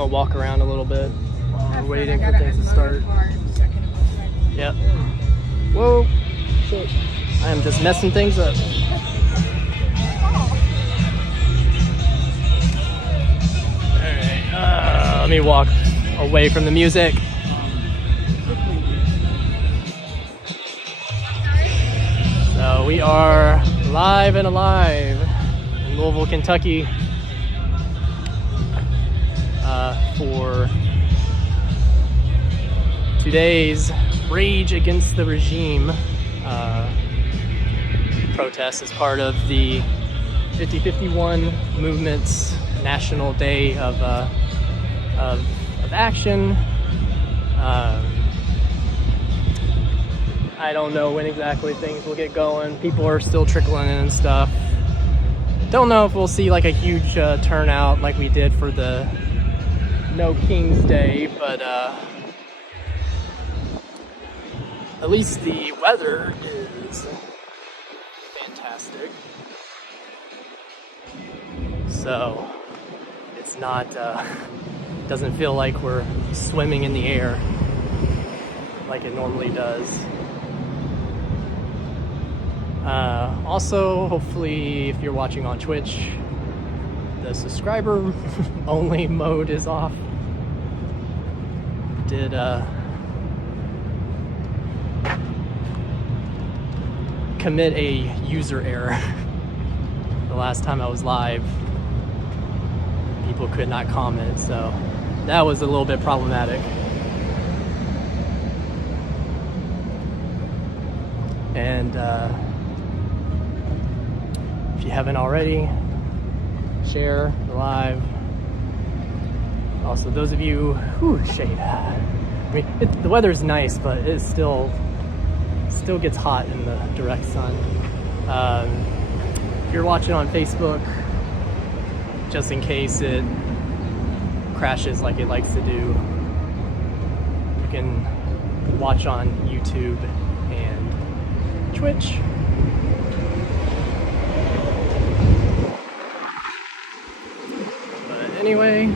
gonna walk around a little bit while we're waiting for things to start. Yep. Whoa. Shit. I am just messing things up. Alright, let me walk away from the music. So we are live and alive in Louisville, Kentucky for today's Rage Against the Regime protest as part of the 5051 movement's National Day of action. I don't know when exactly things will get going. People are still trickling in and stuff. Don't know if we'll see like a huge turnout like we did for the No King's Day, but at least the weather is fantastic. So it's not, doesn't feel like we're swimming in the air like it normally does. Also, hopefully, if you're watching on Twitch, the subscriber only mode is off. Did commit a user error the last time I was live. People could not comment, so that was a little bit problematic. And if you haven't already, share the live. Also, those of you who shade. I mean, the weather's nice, but it still gets hot in the direct sun. If you're watching on Facebook, just in case it crashes like it likes to do, you can watch on YouTube and Twitch. But anyway,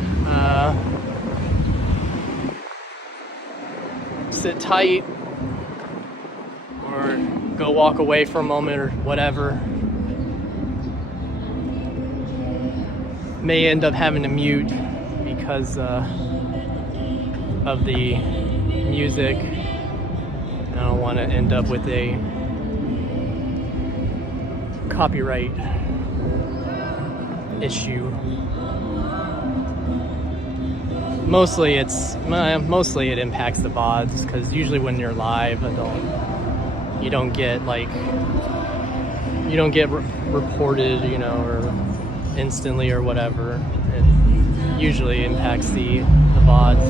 sit tight or go walk away for a moment or whatever. May end up having to mute because of the music. I don't want to end up with a copyright issue. Mostly it impacts the VODs, because usually when you're live, you don't get reported, you know, or instantly or whatever. It usually impacts the VODs.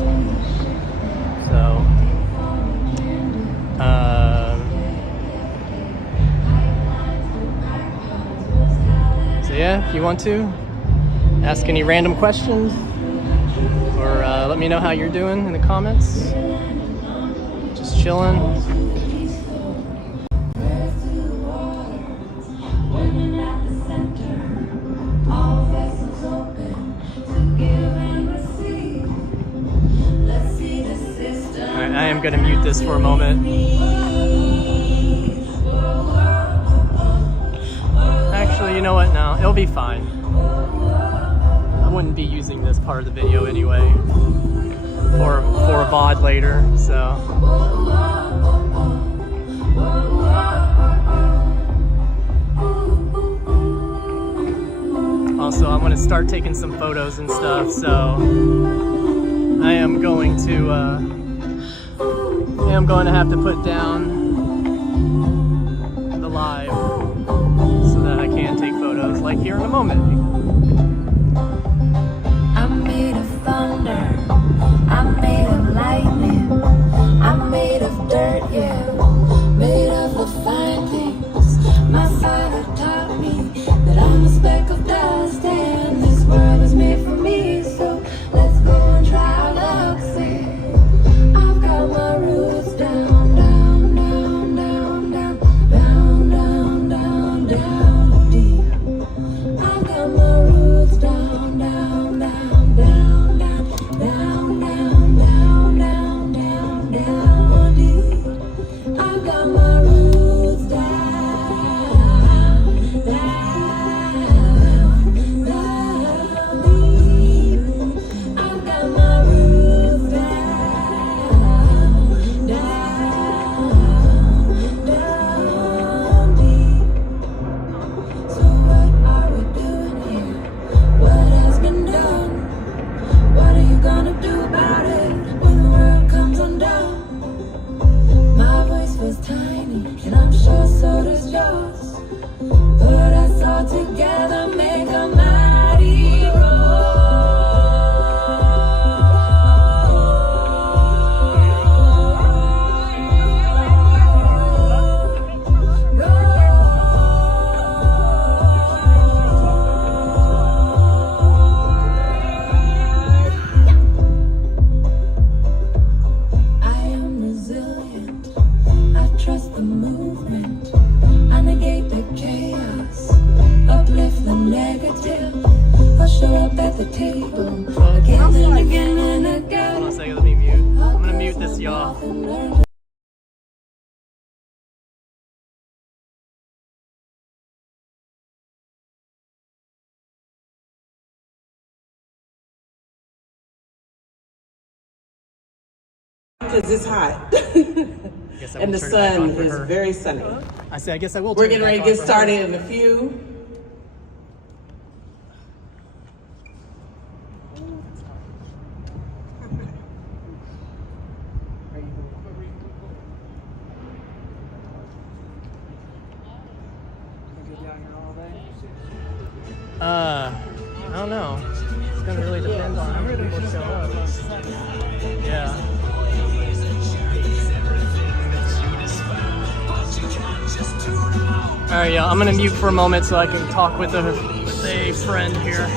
So yeah, if you want to ask any random questions or let me know how you're doing in the comments. Just chilling. Alright, I am gonna mute this for a moment. Actually, you know what? No, it'll be fine. I wouldn't be using this part of the video anyway for a VOD later, so. Also, I'm gonna start taking some photos and stuff, so I am going to have to put down the live so that I can take photos, like here in a moment. I'm made of thunder, I'm made of lightning, I'm made of dirt, yeah, made of the fine things. My father taught me that I'm a speck of dust and this world is made for me, so let's go and try our luck, see. I've got my roots down, down, down, down, down, down, down, down, down deep. I've got my roots at the table again and again and again. Hold on a second, let me mute. I'm gonna mute this, y'all. Because it's hot. Guess I will And the turn it back sun on for is her. very sunny. I say, I guess I will. We're turn it getting ready to back on get for started her. in a few. I don't know. It's gonna really depend on how many people show up. Yeah. All right, yeah. I'm gonna mute for a moment so I can talk with a friend here.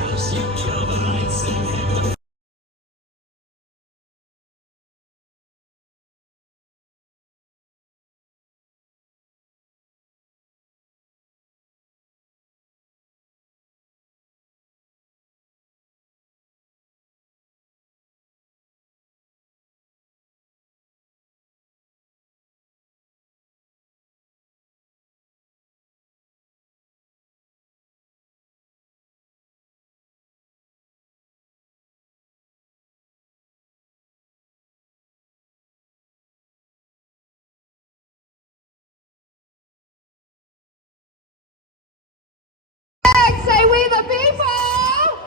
Say we the people.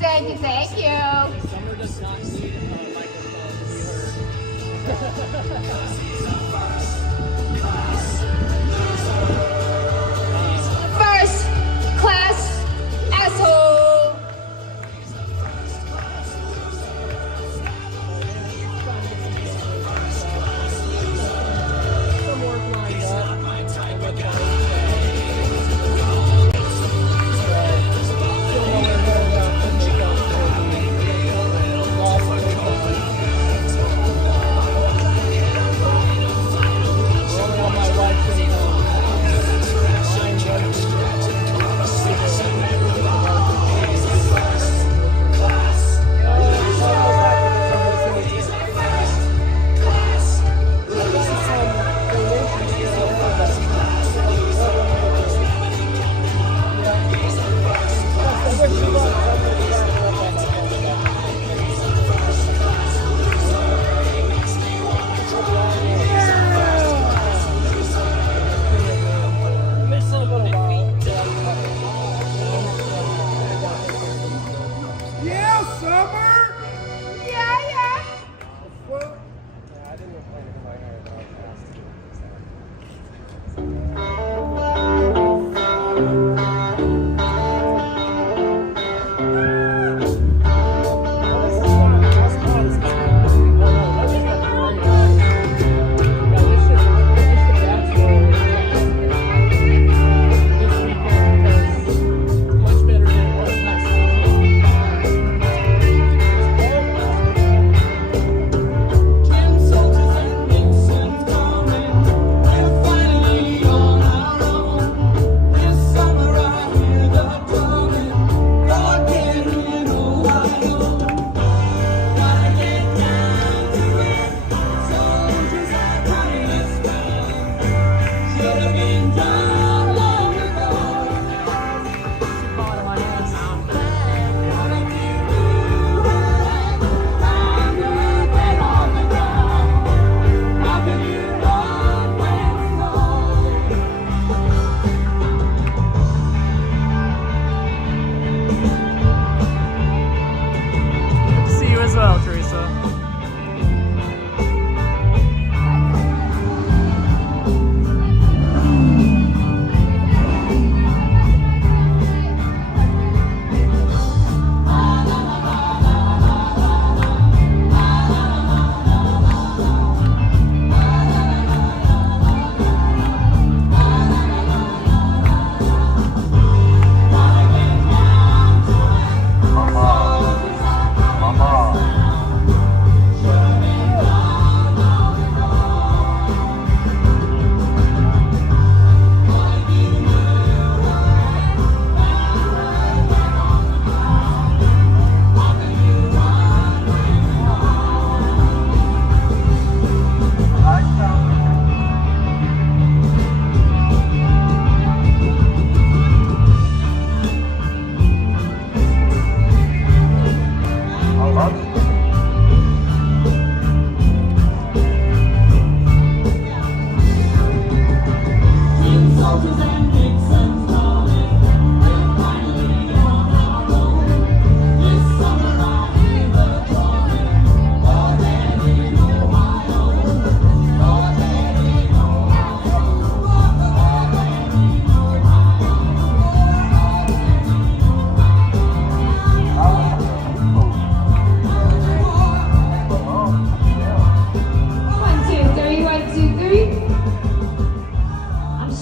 Thank you, thank you. Summer does not need a microphone to be heard. First class asshole. Some work lined up.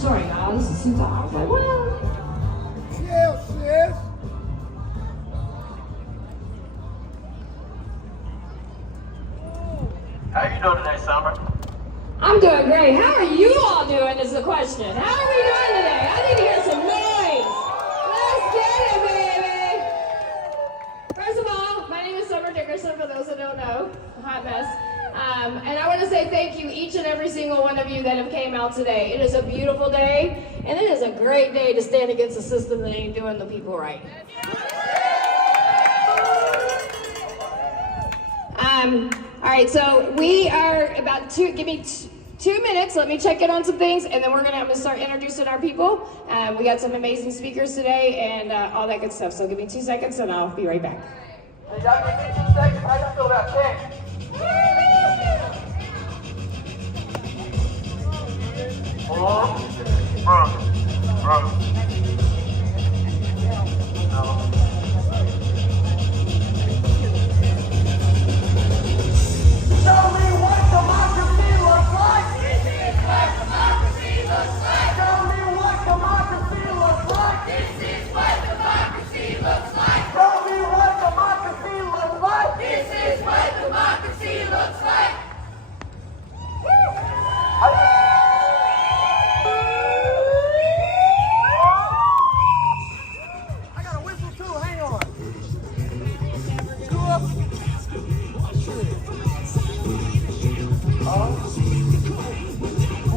sorry, now this is too tall. I was like, well. Chill, sis. How you doing today, Summer? I'm doing great. How are you all doing is the question. How are we doing today? I need to hear some noise. Let's get it, baby. First of all, my name is Summer Dickerson, for those that don't know. A hot mess. And I want to say thank you, each and every single one of you that have came out today. It is a beautiful day, and it is a great day to stand against a system that ain't doing the people right. All right, so we are about give me 2 minutes. Let me check in on some things, and then I'm gonna start introducing our people. We got some amazing speakers today and all that good stuff. So give me 2 seconds, and I'll be right back. Hey, y'all give me 2 seconds. How y'all feel about tech? Show me what democracy looks like. This is what democracy looks like. Show me what democracy looks like. This is what democracy looks like. Show me what democracy looks like. This is what democracy looks like. I got a whistle too, hang on.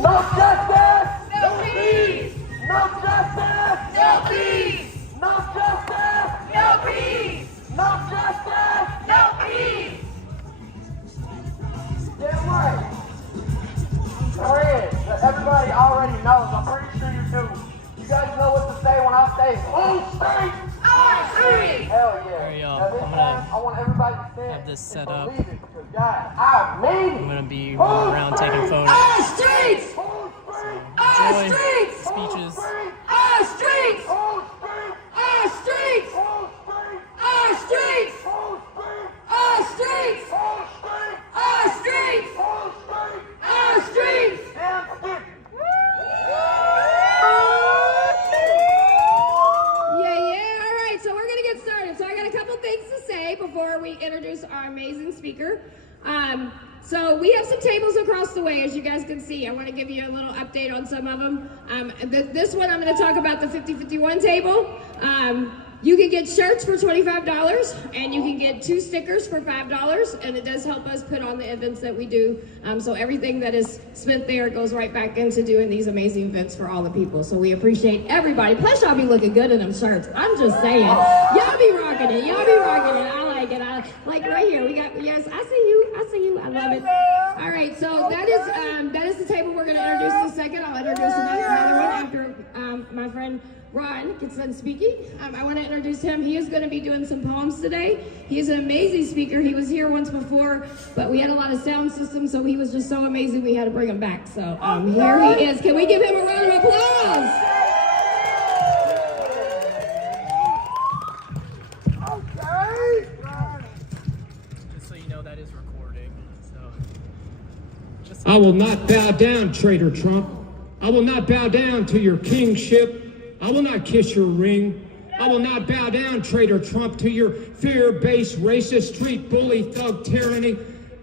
No justice! No peace! No justice! No peace! No justice! No peace! No justice! No peace! Damn right. Friends that everybody already knows, I'm pretty sure you do. You guys know what to say when I say, "Whole street!" On street! Hell yeah. There you go. Now this I'm time, gonna I want everybody to stand have this set and up. believe it, because guys, I mean I'm gonna be running around taking photos. On streets! Whole street! On Enjoy streets! speeches. On streets! Whole street! On streets! Whole street! On streets! Whole street! On streets! Whole street! On streets! Whole street! On streets! Damn stick! Yeah. All right, so we're gonna get started. So I got a couple things to say before we introduce our amazing speaker. So we have some tables across the way, as you guys can see. I want to give you a little update on some of them. This one, I'm going to talk about the 5051 table. You can get shirts for $25, and you can get 2 stickers for $5, and it does help us put on the events that we do. So everything that is spent there goes right back into doing these amazing events for all the people. So we appreciate everybody. Plus, y'all be looking good in them shirts. I'm just saying. Y'all be rocking it. Y'all be rocking it. I like it. Like right here, we got, yes, I see you. I love it. All right, so that is the table we're going to introduce in a second. I'll introduce another one after my friend Ron gets done speaking. I want to introduce him. He is going to be doing some poems today. He is an amazing speaker. He was here once before, but we had a lot of sound systems, so he was just so amazing we had to bring him back. So here he is. Can we give him a round of applause? Okay. Just so you know, that is recording. So, just I will not bow down, traitor Trump. I will not bow down to your kingship. I will not kiss your ring. I will not bow down, traitor Trump, to your fear-based, racist, street bully, thug tyranny.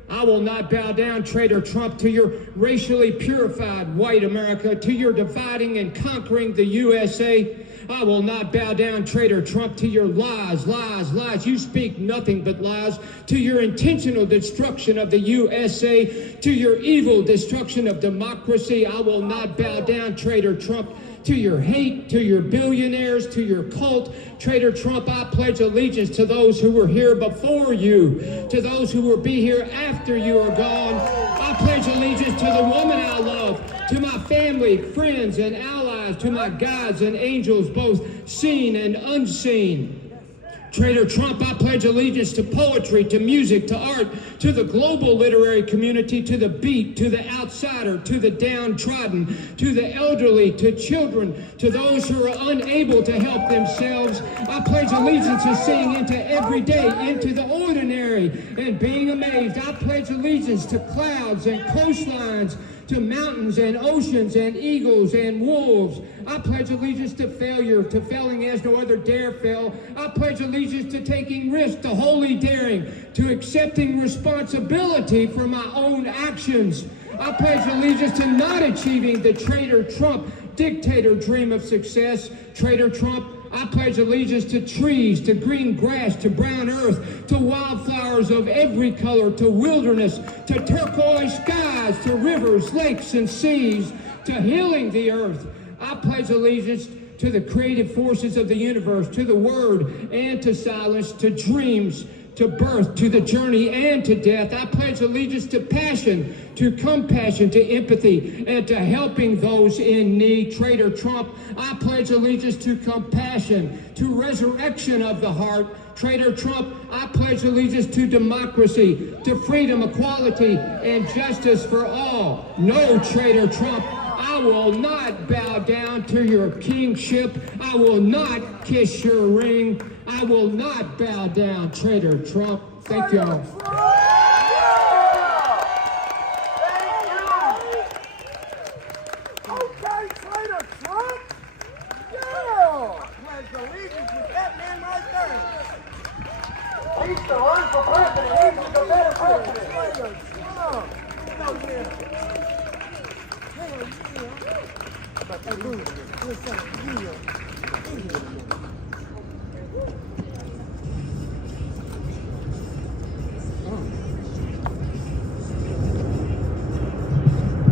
I will not bow down, traitor Trump, to your racially purified white America, to your dividing and conquering the USA. I will not bow down, traitor Trump, to your lies, lies, lies. You speak nothing but lies. To your intentional destruction of the USA, to your evil destruction of democracy. I will not bow down, traitor Trump, to your hate, to your billionaires, to your cult. Traitor Trump, I pledge allegiance to those who were here before you, to those who will be here after you are gone. I pledge allegiance to the woman I love, to my family, friends, and allies, to my guides and angels, both seen and unseen. Traitor Trump, I pledge allegiance to poetry, to music, to art, to the global literary community, to the beat, to the outsider, to the downtrodden, to the elderly, to children, to those who are unable to help themselves. I pledge allegiance to seeing into every day, into the ordinary, and being amazed. I pledge allegiance to clouds and coastlines, to mountains and oceans and eagles and wolves. I pledge allegiance to failure, to failing as no other dare fail. I pledge allegiance to taking risks, to wholly daring, to accepting responsibility for my own actions. I pledge allegiance to not achieving the traitor Trump dictator dream of success. Traitor Trump, I pledge allegiance to trees, to green grass, to brown earth, to wildflowers of every color, to wilderness, to turquoise skies, to rivers, lakes, and seas, to healing the earth. I pledge allegiance to the creative forces of the universe, to the word and to silence, to dreams, to birth, to the journey, and to death. I pledge allegiance to passion, to compassion, to empathy, and to helping those in need. Traitor Trump, I pledge allegiance to compassion, to resurrection of the heart. Traitor Trump, I pledge allegiance to democracy, to freedom, equality, and justice for all. No, Traitor Trump, I will not bow down to your kingship. I will not kiss your ring. I will not bow down, Traitor Trump. Thank y'all. Okay, Traitor Trump. Yeah. Pledge allegiance with that man right there. He's to run for president. He's the better president. Traitor Trump. No, yeah. Hey, boo. Listen,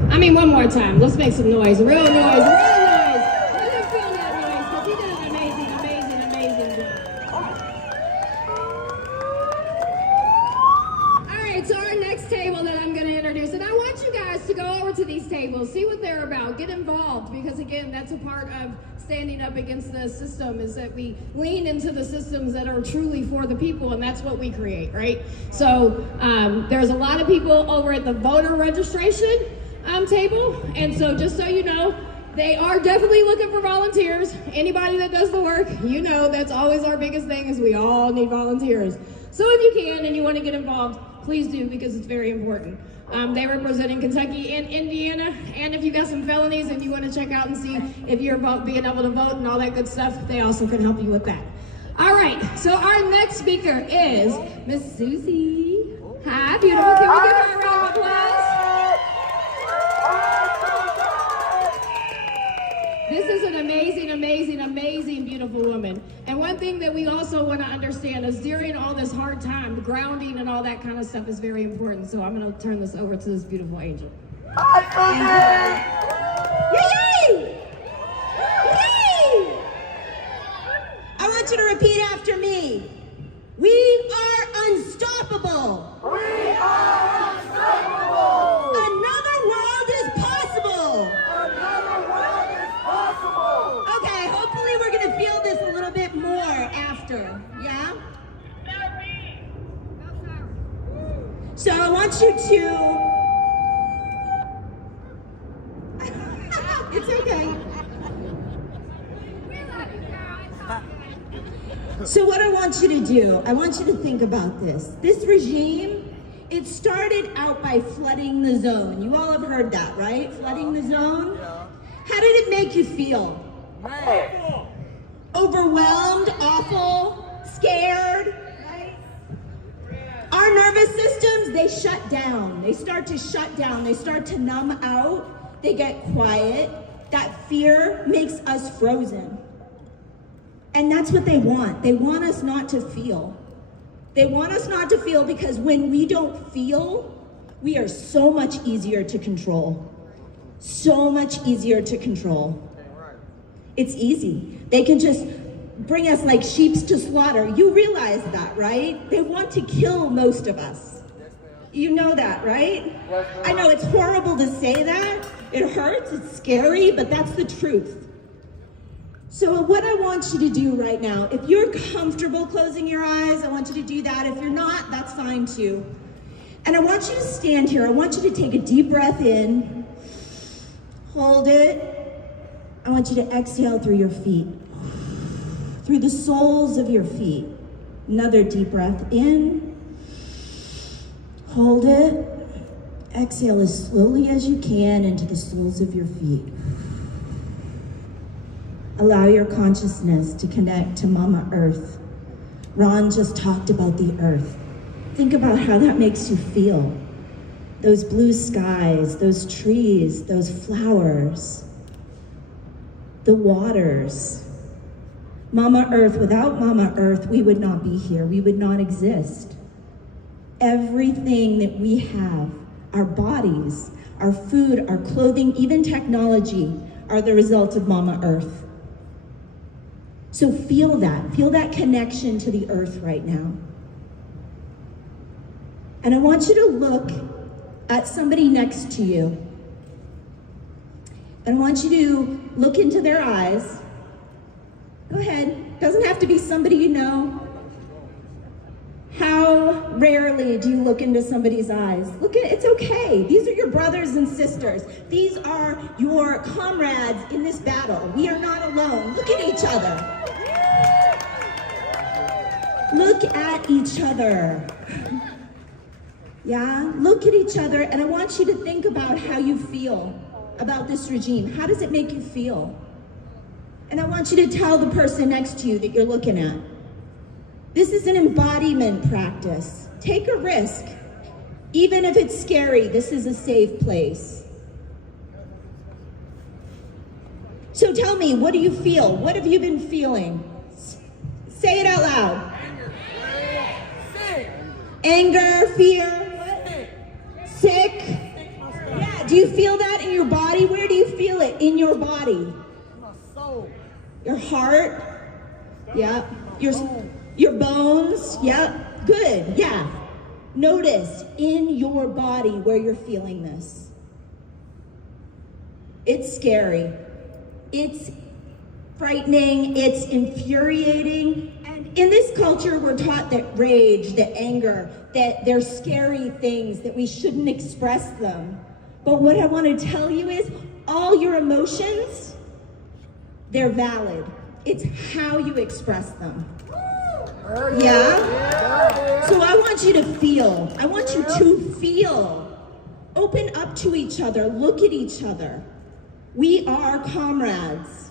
I mean, one more time. Let's make some noise. Real noise. Real noise. Let him feel that noise because he did an amazing, amazing, amazing job. All right, so our next table that I'm going to introduce, and I want you guys to go over to these tables, see what they're about, get involved, because again, that's a part of standing up against the system, is that we lean into the systems that are truly for the people, and that's what we create, right? So there's a lot of people over at the voter registration table, and so just so you know, they are definitely looking for volunteers. Anybody that does the work, you know that's always our biggest thing, is we all need volunteers. So if you can and you want to get involved, please do, because it's very important. They represent in Kentucky and Indiana, and if you got some felonies and you want to check out and see if you're being able to vote and all that good stuff, they also can help you with that. All right, so our next speaker is Miss Susie. Hi, beautiful. Can we give her a round of applause? This is an amazing, amazing, amazing, beautiful woman. And one thing that we also want to understand is during all this hard time, grounding and all that kind of stuff is very important. So I'm going to turn this over to this beautiful angel. Hi, Yay! Yay! I want you to repeat after me. We are unstoppable. We are unstoppable. Another world is possible. Another world is possible. Okay, hopefully we're going to feel this a little bit more after, yeah? So I want you to... It's okay. So what I want you to do, I want you to think about this. This regime, it started out by flooding the zone. You all have heard that, right? Flooding the zone? How did it make you feel? Man. Overwhelmed, awful, scared, right? Our nervous systems, they shut down. They start to shut down. They start to numb out. They get quiet. That fear makes us frozen. And that's what they want. They want us not to feel. They want us not to feel because when we don't feel, we are so much easier to control. So much easier to control. It's easy. They can just bring us like sheep to slaughter. You realize that, right? They want to kill most of us. You know that, right? I know it's horrible to say that. It hurts, it's scary, but that's the truth. So what I want you to do right now, if you're comfortable closing your eyes, I want you to do that. If you're not, that's fine too. And I want you to stand here. I want you to take a deep breath in. Hold it. I want you to exhale through your feet. Through the soles of your feet. Another deep breath in. Hold it. Exhale as slowly as you can into the soles of your feet. Allow your consciousness to connect to Mama Earth. Ron just talked about the earth. Think about how that makes you feel. Those blue skies, those trees, those flowers, the waters. Mama Earth, without Mama Earth, we would not be here. We would not exist. Everything that we have, our bodies, our food, our clothing, even technology, are the result of Mama Earth. So feel that connection to the earth right now. And I want you to look at somebody next to you. And I want you to look into their eyes. Go ahead, doesn't have to be somebody you know. How rarely do you look into somebody's eyes? It's okay. These are your brothers and sisters. These are your comrades in this battle. We are not alone. Look at each other. Look at each other. Yeah, look at each other, and I want you to think about how you feel about this regime. How does it make you feel? And I want you to tell the person next to you that you're looking at. This is an embodiment practice. Take a risk. Even if it's scary, this is a safe place. So tell me, what do you feel? What have you been feeling? Say it out loud. Anger, fear, sick. Yeah, do you feel that in your body? Where do you feel it in your body? My soul. Your heart? Yeah. Your bones? Yeah. Good. Yeah. Notice in your body where you're feeling this. It's scary. It's frightening. It's infuriating. And in this culture, we're taught that rage, that anger, that they're scary things, that we shouldn't express them. But what I want to tell you is all your emotions, they're valid. It's how you express them. Yeah? So I want you to feel. I want you to feel. Open up to each other. Look at each other. We are comrades.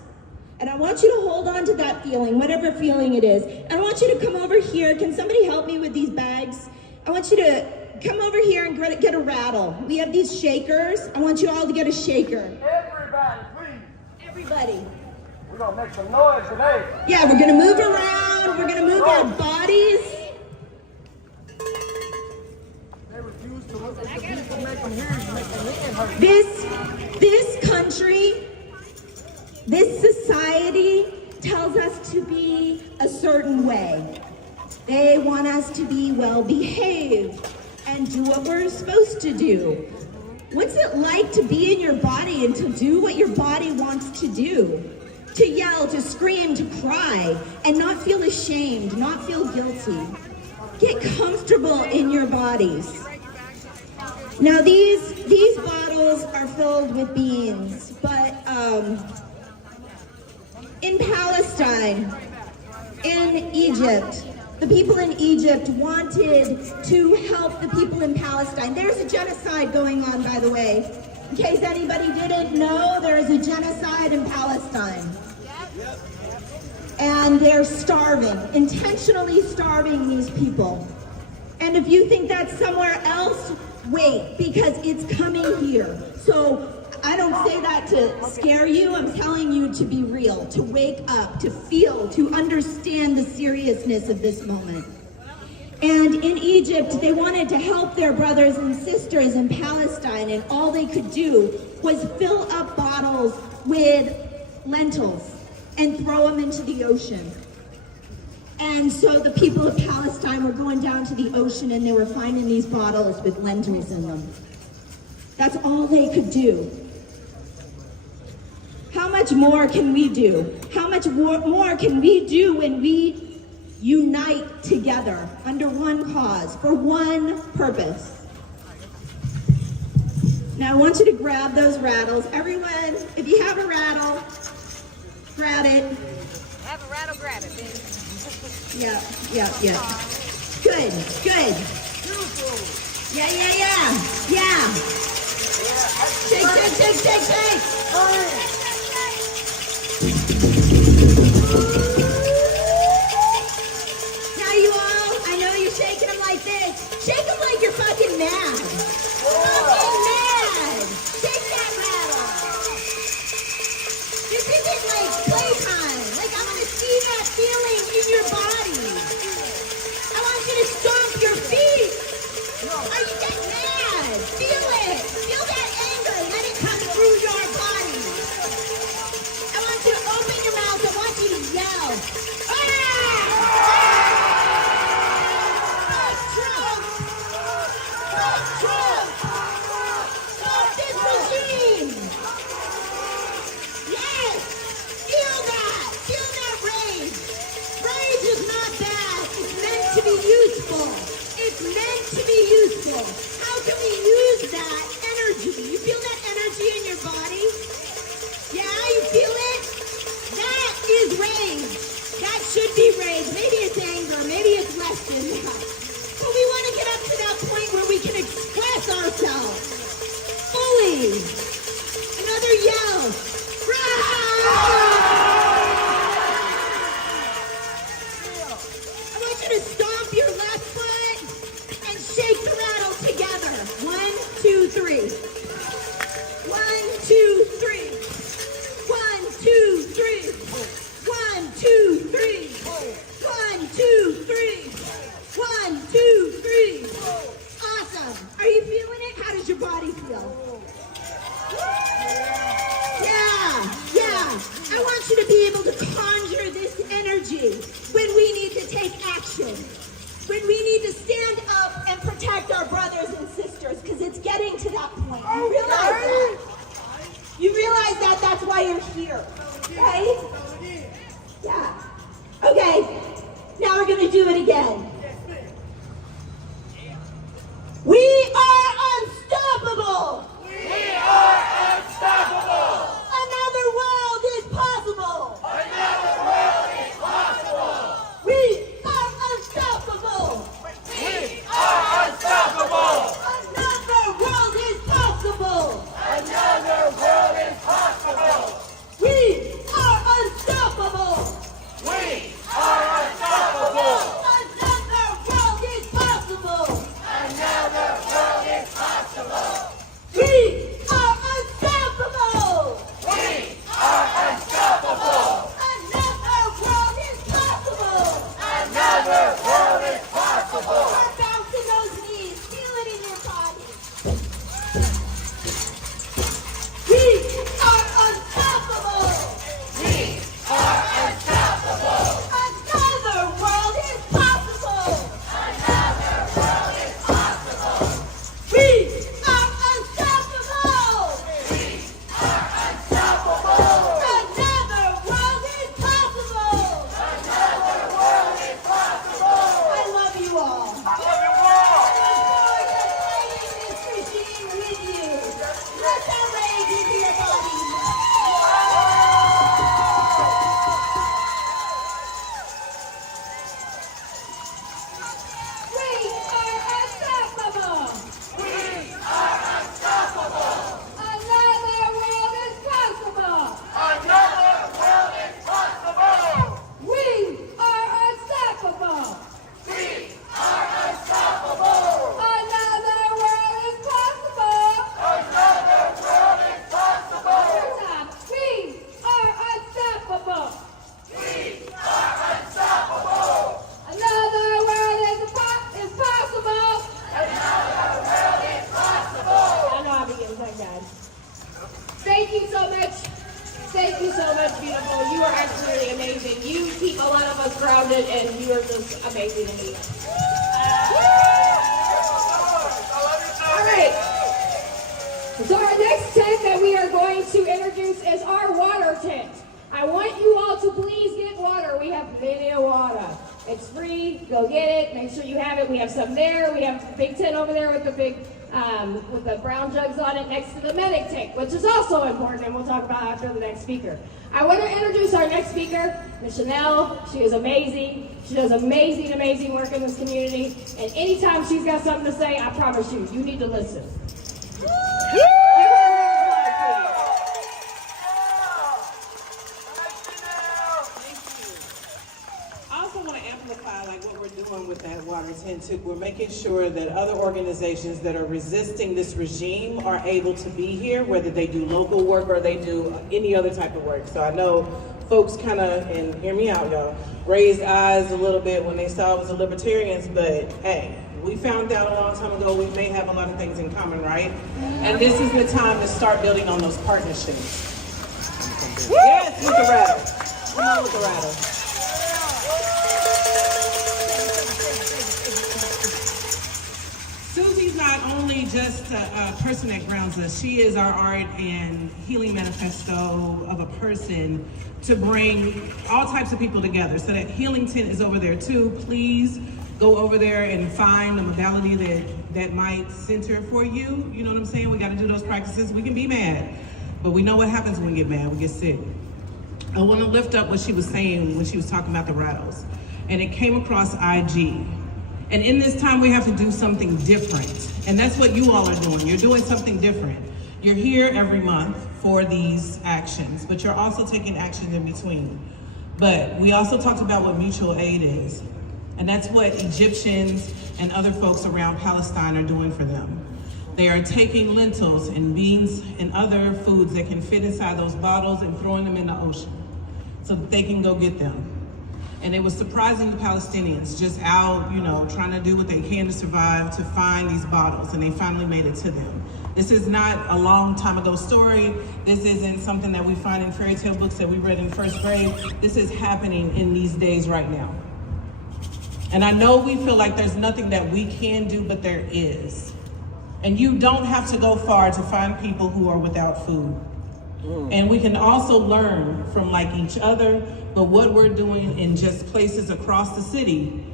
And I want you to hold on to that feeling, whatever feeling it is. And I want you to come over here. Can somebody help me with these bags? I want you to come over here and get a rattle. We have these shakers. I want you all to get a shaker. Everybody, please. Everybody. We're going to make some noise today. Yeah, we're going to move around. We're going to move our bodies. They refuse to look at the people, make them hear you, make them hear hurt. This country, this society tells us to be a certain way. They want us to be well behaved and do what we're supposed to do. What's it like to be in your body and to do what your body wants to do? To yell, to scream, to cry, and not feel ashamed, not feel guilty. Get comfortable in your bodies. Now these bottles are filled with beans, but in Palestine, in Egypt, the people in Egypt wanted to help the people in Palestine. There's a genocide going on, by the way. In case anybody didn't know, there is a genocide in Palestine. And they're starving, intentionally starving these people. And if you think that's somewhere else, wait, because it's coming here. So I don't say that to scare you. I'm telling you to be real, to wake up, to feel, to understand the seriousness of this moment. And in Egypt, they wanted to help their brothers and sisters in Palestine, and all they could do was fill up bottles with lentils and throw them into the ocean. And so the people of Palestine were going down to the ocean and they were finding these bottles with lentils in them. That's all they could do. How much more can we do? How much more can we do when we unite together under one cause, for one purpose? Now I want you to grab those rattles. Everyone, if you have a rattle, grab it. Have a rattle, grab it, baby. Yeah. Good. Beautiful. Yeah, yeah, yeah. Yeah. Shake, shake, shake, shake, shake. Now you all, I know you're shaking them like this. Shake them like you're fucking mad. Fucking mad. Shake that rattle. This isn't like playtime. Like I want to see that feeling in your body. I want you to stomp your feet. Are you getting mad? Feel it. Feel that anger. Let it come through your body. I want you to open your mouth. I want you to yell. How can we use that energy? You feel that energy in your body? Yeah, you feel it? That is rage. That should be rage. Maybe it's anger. Maybe it's less than that. But we want to get up to that point where we can express ourselves fully. Another yell. I want you to stomp your left foot and shake the rattle together. 1, 2, 3. 1, 2, 3. 1, 2, 3. 1, 2, 3. 1, 2, 3. 1, 2, 3. Awesome. Are you feeling it? How does your body feel? Yeah, yeah. I want you to be able to conjure this energy when we need to take action. When we need to stand up and protect our brothers and sisters, because it's getting to that point. You realize that? You realize that that's why you're here, right? Yeah. Okay, now we're going to do it again. We are unstoppable! We are unstoppable! Another world is possible! Another world is possible! We are unstoppable! We are unstoppable! Another world is possible! Another world is possible! We are unstoppable! We are unstoppable! Another world is possible! Another world is possible! We are unstoppable! We are unstoppable! Another world is possible! Another world is possible! Start bouncing those knees. Feel it in your body. We are unstoppable! We are unstoppable! Another world is possible! Another world is possible! We are unstoppable! We are unstoppable! Another world is possible! Another world is possible! I love you all. I love you all! Fighting this regime with you. Let that rage into your body. We are unstoppable. We are unstoppable! Another world is possible. Another world is possible! We are unstoppable. We are unstoppable! Another world is possible. Another world is possible! We are unstoppable. We are unstoppable! Another world is possible. Another world is possible! I know I'm being like that. Thank you so much. Thank you so much, beautiful. You are absolutely amazing. You keep a lot of us grounded, and you are just amazing to me. All right. So our next tent that we are going to introduce is our water tent. I want you all to please get water. We have plenty of water. It's free. Go get it. Make sure you have it. We have some there. We have the big tent over there with the big with the brown jugs on it next to the medic tank, which is also important, and we'll talk about after the next speaker. I want to introduce our next speaker, Ms. Chanel. She is amazing. She does amazing, amazing work in this community, and anytime she's got something to say, I promise you, you need to listen. I also want to amplify like what we're doing with that water tent too. We're making sure that other organizations that are resisting this regime are able to be here, whether they do local work or they do any other type of work. So I know folks kind of, and hear me out y'all, raised eyes a little bit when they saw it was the libertarians, but hey, we found out a long time ago we may have a lot of things in common, right? And this is the time to start building on those partnerships. Yes, with the rattle. Come on with the rattle. Susie's not only just a person that grounds us, she is our art and healing manifesto of a person to bring all types of people together. So that healing tent is over there too. Please go over there and find a modality that might center for you. You know what I'm saying? We got to do those practices. We can be mad, but we know what happens when we get mad. We get sick. I want to lift up what she was saying when she was talking about the rattles. And it came across IG. And in this time, we have to do something different. And that's what you all are doing. You're doing something different. You're here every month for these actions, but you're also taking actions in between. But we also talked about what mutual aid is. And that's what Egyptians and other folks around Palestine are doing for them. They are taking lentils and beans and other foods that can fit inside those bottles and throwing them in the ocean so that they can go get them. And it was surprising the Palestinians just out, you know, trying to do what they can to survive, to find these bottles, and they finally made it to them. This is not a long time ago story. This isn't something that we find in fairy tale books that we read in first grade. This is happening in these days right now. And I know we feel like there's nothing that we can do, but there is. And you don't have to go far to find people who are without food. And we can also learn from like each other, but what we're doing in just places across the city,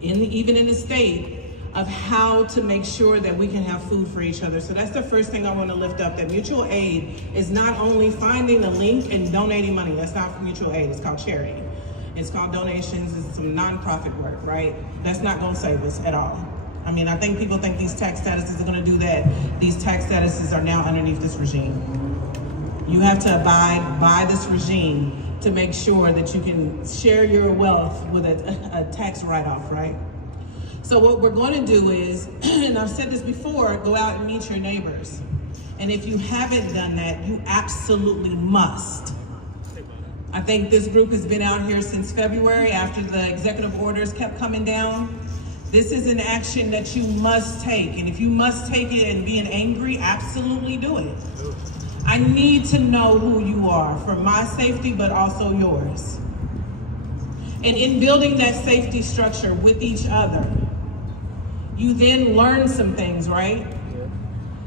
even in the state, of how to make sure that we can have food for each other. So that's the first thing I want to lift up, that mutual aid is not only finding a link and donating money. That's not mutual aid, it's called charity. It's called donations, it's some nonprofit work, right? That's not gonna save us at all. I mean, I think people think these tax statuses are gonna do that. These tax statuses are now underneath this regime. You have to abide by this regime to make sure that you can share your wealth with a tax write-off, right? So what we're going to do is, and I've said this before, go out and meet your neighbors. And if you haven't done that, you absolutely must. I think this group has been out here since February after the executive orders kept coming down. This is an action that you must take. And if you must take it and being angry, absolutely do it. I need to know who you are for my safety, but also yours. And in building that safety structure with each other, you then learn some things, right?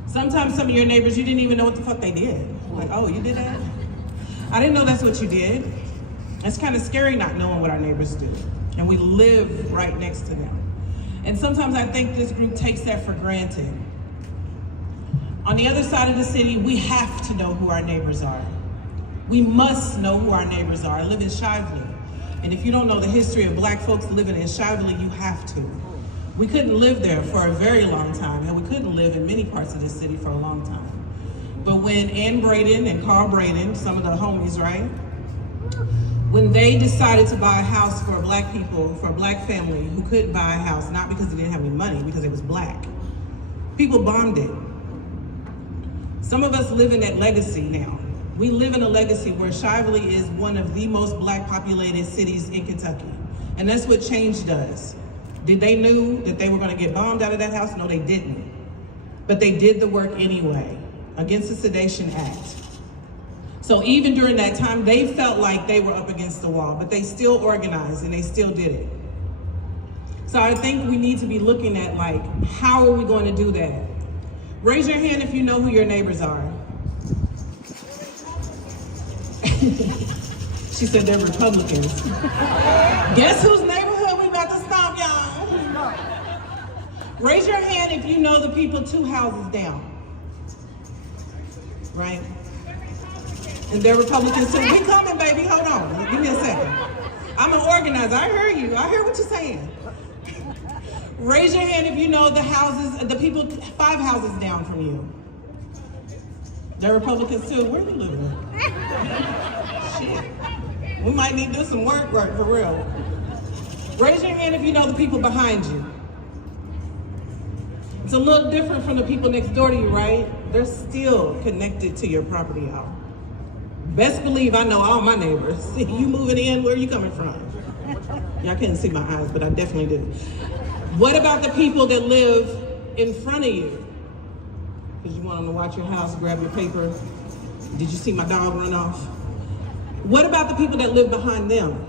Sometimes some of your neighbors, you didn't even know what the fuck they did. Like, oh, you did that? I didn't know that's what you did. It's kind of scary not knowing what our neighbors do. And we live right next to them. And sometimes I think this group takes that for granted. On the other side of the city, we have to know who our neighbors are. We must know who our neighbors are. I live in Shively. And if you don't know the history of Black folks living in Shively, you have to. We couldn't live there for a very long time, and we couldn't live in many parts of the city for a long time. But when Ann Braden and Carl Braden, some of the homies, right? When they decided to buy a house for Black people, for a Black family who couldn't buy a house, not because they didn't have any money, because it was Black, people bombed it. Some of us live in that legacy now. We live in a legacy where Shively is one of the most Black populated cities in Kentucky. And that's what change does. Did they knew that they were gonna get bombed out of that house? No, they didn't. But they did the work anyway, against the Sedation Act. So even during that time, they felt like they were up against the wall, but they still organized and they still did it. So I think we need to be looking at like, how are we going to do that? Raise your hand if you know who your neighbors are. She said they're Republicans. Guess whose neighborhood we about to stomp, y'all? Raise your hand if you know the people 2 houses down. Right? And they're Republicans too. We coming, baby. Hold on. Give me a second. I'm an organizer. I hear you. I hear what you're saying. Raise your hand if you know the people 5 houses down from you. They're Republicans too. Where are you living? Shit. We might need to do some work for real. Raise your hand if you know the people behind you. It's a little different from the people next door to you, right? They're still connected to your property out. Best believe I know all my neighbors. See, you moving in, where are you coming from? Y'all couldn't see my eyes, but I definitely do. What about the people that live in front of you? Because you want them to watch your house, grab your paper. Did you see my dog run off? What about the people that live behind them?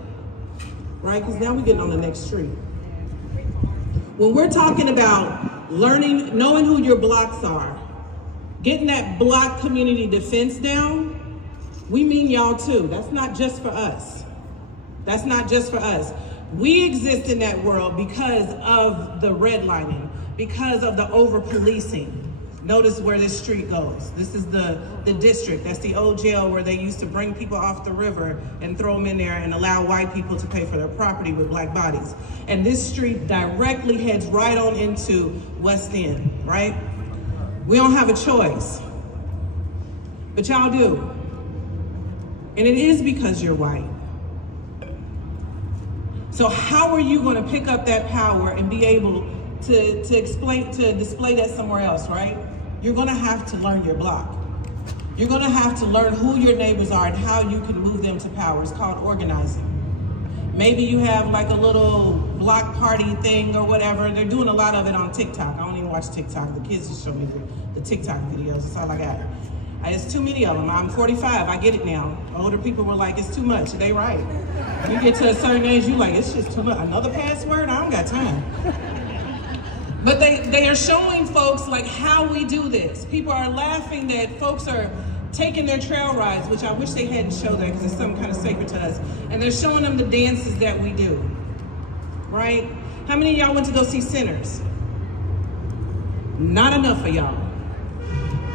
Right, because now we're getting on the next street. When we're talking about learning, knowing who your blocks are, getting that block community defense down, we mean y'all too. That's not just for us. That's not just for us. We exist in that world because of the redlining, because of the over-policing. Notice where this street goes. This is the district. That's the old jail where they used to bring people off the river and throw them in there and allow white people to pay for their property with black bodies. And this street directly heads right on into West End, right? We don't have a choice, but y'all do. And it is because you're white. So how are you going to pick up that power and be able to display that somewhere else, right? You're going to have to learn your block. You're going to have to learn who your neighbors are and how you can move them to power. It's called organizing. Maybe you have like a little block party thing or whatever. They're doing a lot of it on TikTok. I don't even watch TikTok. The kids just show me the TikTok videos. That's all I got. It's too many of them. I'm 45, I get it now. Older people were like, it's too much. They right. You get to a certain age, you like, it's just too much. Another password? I don't got time. But they are showing folks like how we do this. People are laughing that folks are taking their trail rides, which I wish they hadn't showed that because it's something kind of sacred to us. And they're showing them the dances that we do, right? How many of y'all went to go see Sinners? Not enough of y'all.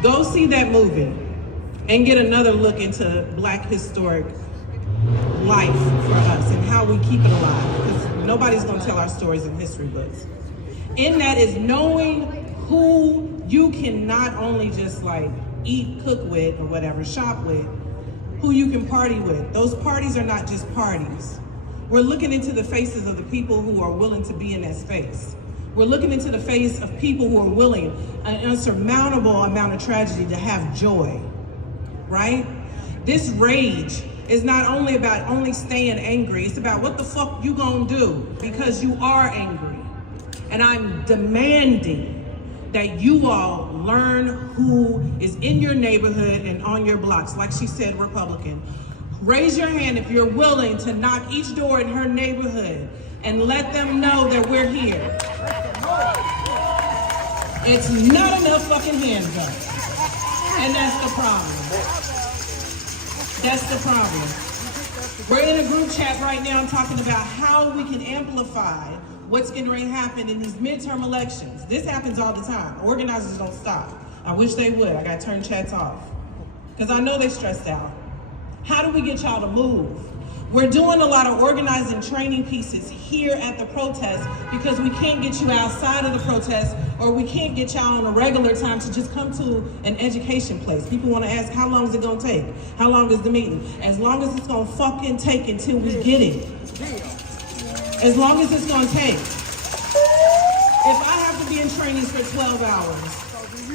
Go see that movie and get another look into Black historic life for us and how we keep it alive, because nobody's gonna tell our stories in history books. In that is knowing who you can not only just like eat, cook with, or whatever, shop with, who you can party with. Those parties are not just parties. We're looking into the faces of the people who are willing to be in that space. We're looking into the face of people who are willing, an insurmountable amount of tragedy, to have joy, right? This rage is not only about only staying angry, it's about what the fuck you gonna do because you are angry. And I'm demanding that you all learn who is in your neighborhood and on your blocks. Like she said, Republican. Raise your hand if you're willing to knock each door in her neighborhood and let them know that we're here. It's not enough fucking hands up. And that's the problem. That's the problem. We're in a group chat right now talking about how we can amplify what's getting ready to happen in these midterm elections. This happens all the time. Organizers don't stop. I wish they would. I gotta turn chats off. Because I know they're stressed out. How do we get y'all to move? We're doing a lot of organizing training pieces here at the protest because we can't get you outside of the protest, or we can't get y'all on a regular time to just come to an education place. People want to ask, how long is it gonna take? How long is the meeting? As long as it's gonna fucking take until we get it. As long as it's gonna take. If I have to be in trainings for 12 hours,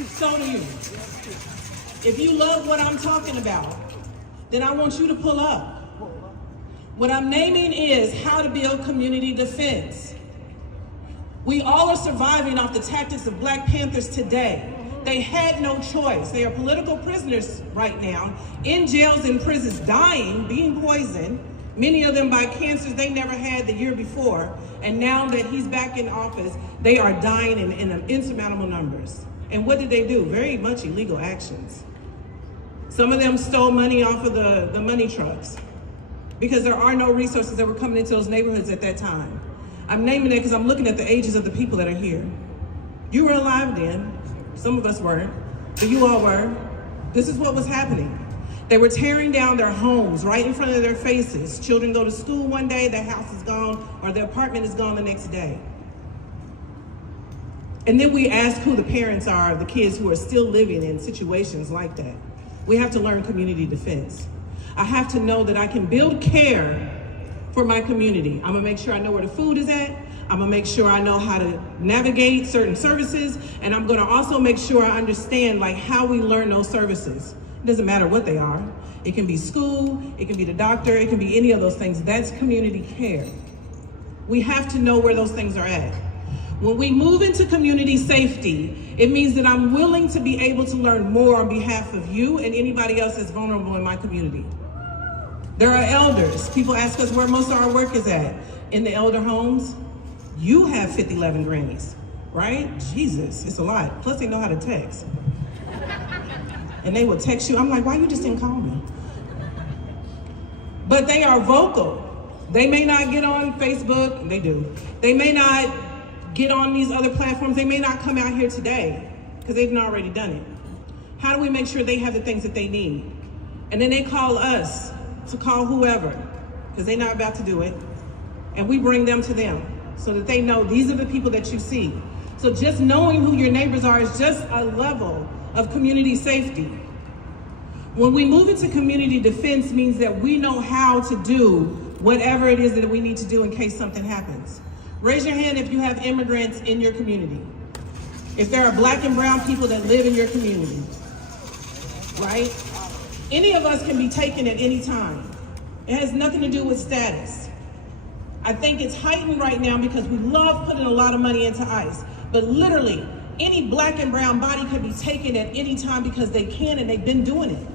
so do you. If you love what I'm talking about, then I want you to pull up. What I'm naming is how to build community defense. We all are surviving off the tactics of Black Panthers today. They had no choice. They are political prisoners right now, in jails and prisons, dying, being poisoned, many of them by cancers they never had the year before. And now that he's back in office, they are dying in insurmountable numbers. And what did they do? Very much illegal actions. Some of them stole money off of the money trucks because there are no resources that were coming into those neighborhoods at that time. I'm naming it because I'm looking at the ages of the people that are here. You were alive then. Some of us weren't, but you all were. This is what was happening. They were tearing down their homes right in front of their faces. Children go to school one day, their house is gone, or their apartment is gone the next day. And then we ask who the parents are of the kids who are still living in situations like that. We have to learn community defense. I have to know that I can build care for my community. I'm gonna make sure I know where the food is at. I'm gonna make sure I know how to navigate certain services. And I'm gonna also make sure I understand like how we learn those services. It doesn't matter what they are. It can be school, it can be the doctor, it can be any of those things. That's community care. We have to know where those things are at. When we move into community safety, it means that I'm willing to be able to learn more on behalf of you and anybody else that's vulnerable in my community. There are elders. People ask us where most of our work is at. In the elder homes, you have 50-11 grannies, right? Jesus, it's a lot. Plus they know how to text. And they will text you. I'm like, why you just didn't call me? But they are vocal. They may not get on Facebook, they do. They may not get on these other platforms. They may not come out here today because they've already done it. How do we make sure they have the things that they need? And then they call us to call whoever because they're not about to do it. And we bring them to them so that they know these are the people that you see. So just knowing who your neighbors are is just a level of community safety. When we move into community defense means that we know how to do whatever it is that we need to do in case something happens. Raise your hand if you have immigrants in your community. If there are black and brown people that live in your community, right? Any of us can be taken at any time. It has nothing to do with status. I think it's heightened right now because we love putting a lot of money into ICE, but literally any black and brown body could be taken at any time because they can and they've been doing it.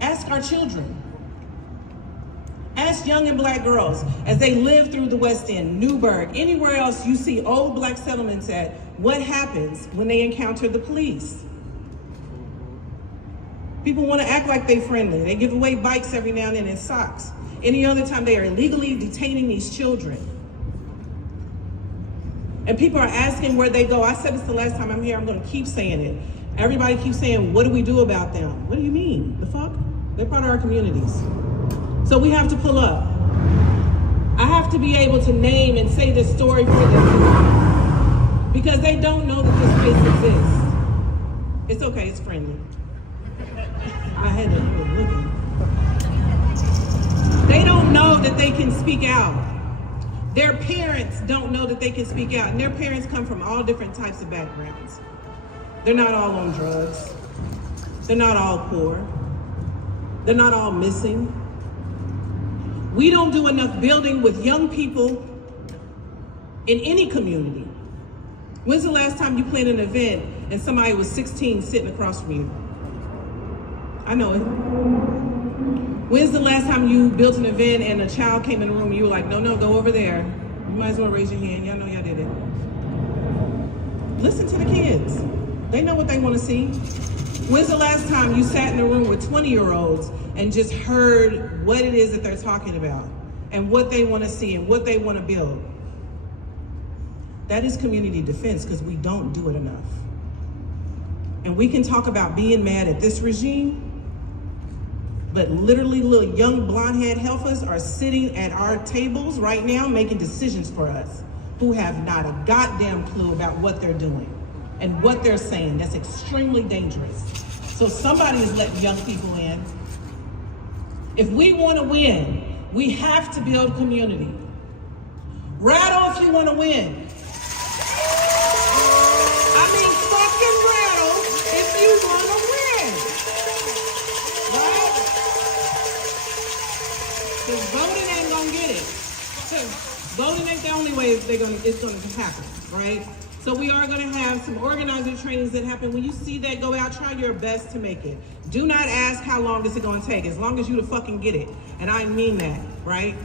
Ask our children. Ask young and black girls as they live through the West End, Newburgh, anywhere else you see old black settlements at, what happens when they encounter the police? People want to act like they're friendly. They give away bikes every now and then and socks. Any other time they are illegally detaining these children. And people are asking where they go. I said this the last time I'm here, I'm gonna keep saying it. Everybody keeps saying, what do we do about them? What do you mean? The fuck? They're part of our communities. So we have to pull up. I have to be able to name and say this story for them because they don't know that this place exists. It's okay, it's friendly. I had to look at it. They don't know that they can speak out. Their parents don't know that they can speak out, and their parents come from all different types of backgrounds. They're not all on drugs. They're not all poor. They're not all missing. We don't do enough building with young people in any community. When's the last time you planned an event and somebody was 16 sitting across from you? I know it. When's the last time you built an event and a child came in the room and you were like, no, go over there. You might as well raise your hand. Y'all know y'all did it. Listen to the kids. They know what they want to see. When's the last time you sat in a room with 20-year-olds and just heard what it is that they're talking about and what they want to see and what they want to build? That is community defense because we don't do it enough. And we can talk about being mad at this regime, but literally little young blonde-haired heifers are sitting at our tables right now making decisions for us who have not a goddamn clue about what they're doing and what they're saying. That's extremely dangerous. So somebody is letting young people in. If we want to win, we have to build community. Rattle if you want to win. I mean, fucking rattle if you want to win. Right? Because voting ain't gonna get it. Because voting ain't the only way it's gonna happen, right? So we are gonna have some organizer trainings that happen. When you see that, go out, try your best to make it. Do not ask how long is it gonna take, as long as you to fucking get it. And I mean that, right?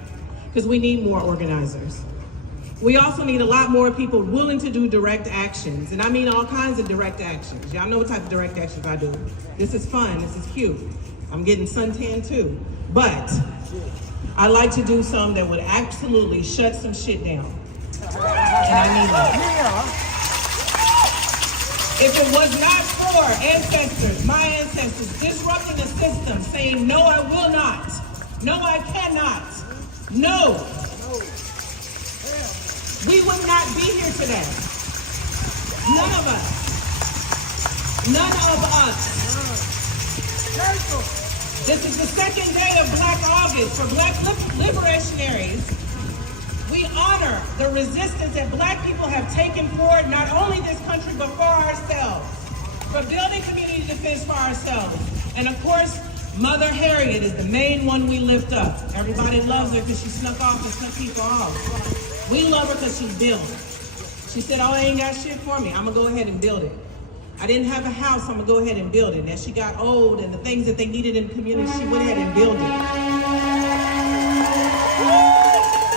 Because we need more organizers. We also need a lot more people willing to do direct actions. And I mean all kinds of direct actions. Y'all know what type of direct actions I do. This is fun, this is cute. I'm getting suntan too. But I like to do some that would absolutely shut some shit down. And I mean that. If it was not for ancestors, my ancestors, disrupting the system, saying, no, I will not. No, I cannot. No. We would not be here today. None of us. None of us. This is the second day of Black August for Black liberationaries. We honor the resistance that Black people have taken forward, not only this country, but for ourselves, for building community defense for ourselves. And of course, Mother Harriet is the main one we lift up. Everybody loves her because she snuck off and snuck people off. We love her because she built. She said, oh, I ain't got shit for me. I'm gonna go ahead and build it. I didn't have a house, I'm gonna go ahead and build it. And as she got old and the things that they needed in the community, she went ahead and built it.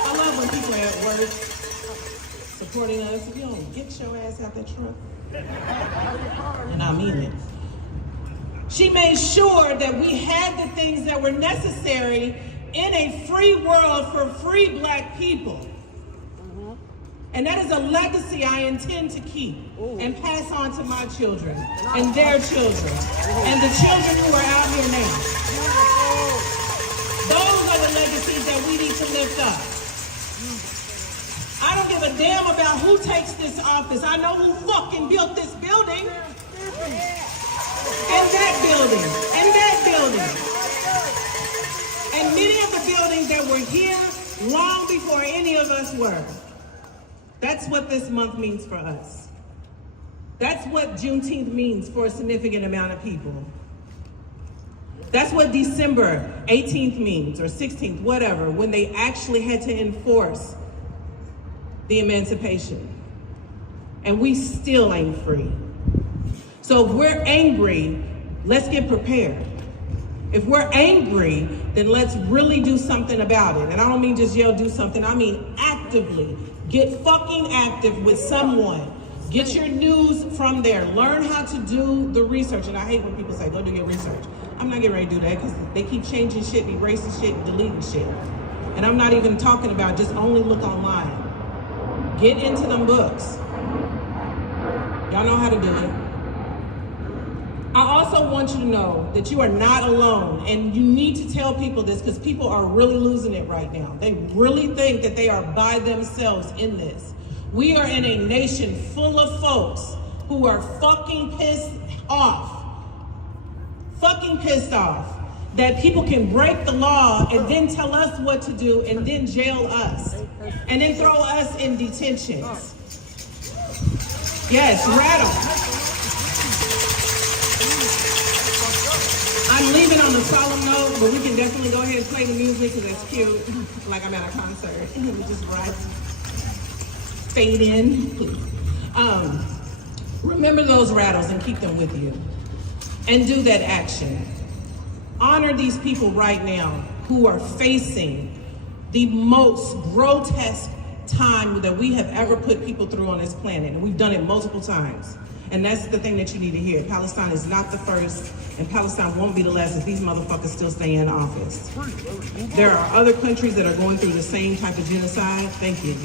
I love when people are at work supporting us. If you don't get your ass out that truck, and I mean it. She made sure that we had the things that were necessary in a free world for free Black people. And that is a legacy I intend to keep and pass on to my children and their children and the children who are out here now. Those are the legacies that we need to lift up. I don't give a damn about who takes this office. I know who fucking built this building. And that building, and that building. And many of the buildings that were here long before any of us were. That's what this month means for us. That's what Juneteenth means for a significant amount of people. That's what December 18th means, or 16th, whatever, when they actually had to enforce the emancipation. And we still ain't free. So if we're angry, let's get prepared. If we're angry, then let's really do something about it. And I don't mean just yell, do something. I mean actively. Get fucking active with someone. Get your news from there. Learn how to do the research. And I hate when people say, go do your research. I'm not getting ready to do that because they keep changing shit, erasing shit, deleting shit. And I'm not even talking about just only look online. Get into them books. Y'all know how to do it. I also want you to know that you are not alone, and you need to tell people this because people are really losing it right now. They really think that they are by themselves in this. We are in a nation full of folks who are fucking pissed off that people can break the law and then tell us what to do and then jail us and then throw us in detentions. Yes, rattle. I'm leaving on a solemn note, but we can definitely go ahead and play the music because that's cute. Like I'm at a concert. We just ride, fade in, please. Remember those rattles and keep them with you. And do that action. Honor these people right now who are facing the most grotesque time that we have ever put people through on this planet. And we've done it multiple times. And that's the thing that you need to hear. Palestine is not the first, and Palestine won't be the last if these motherfuckers still stay in office. There are other countries that are going through the same type of genocide. Thank you.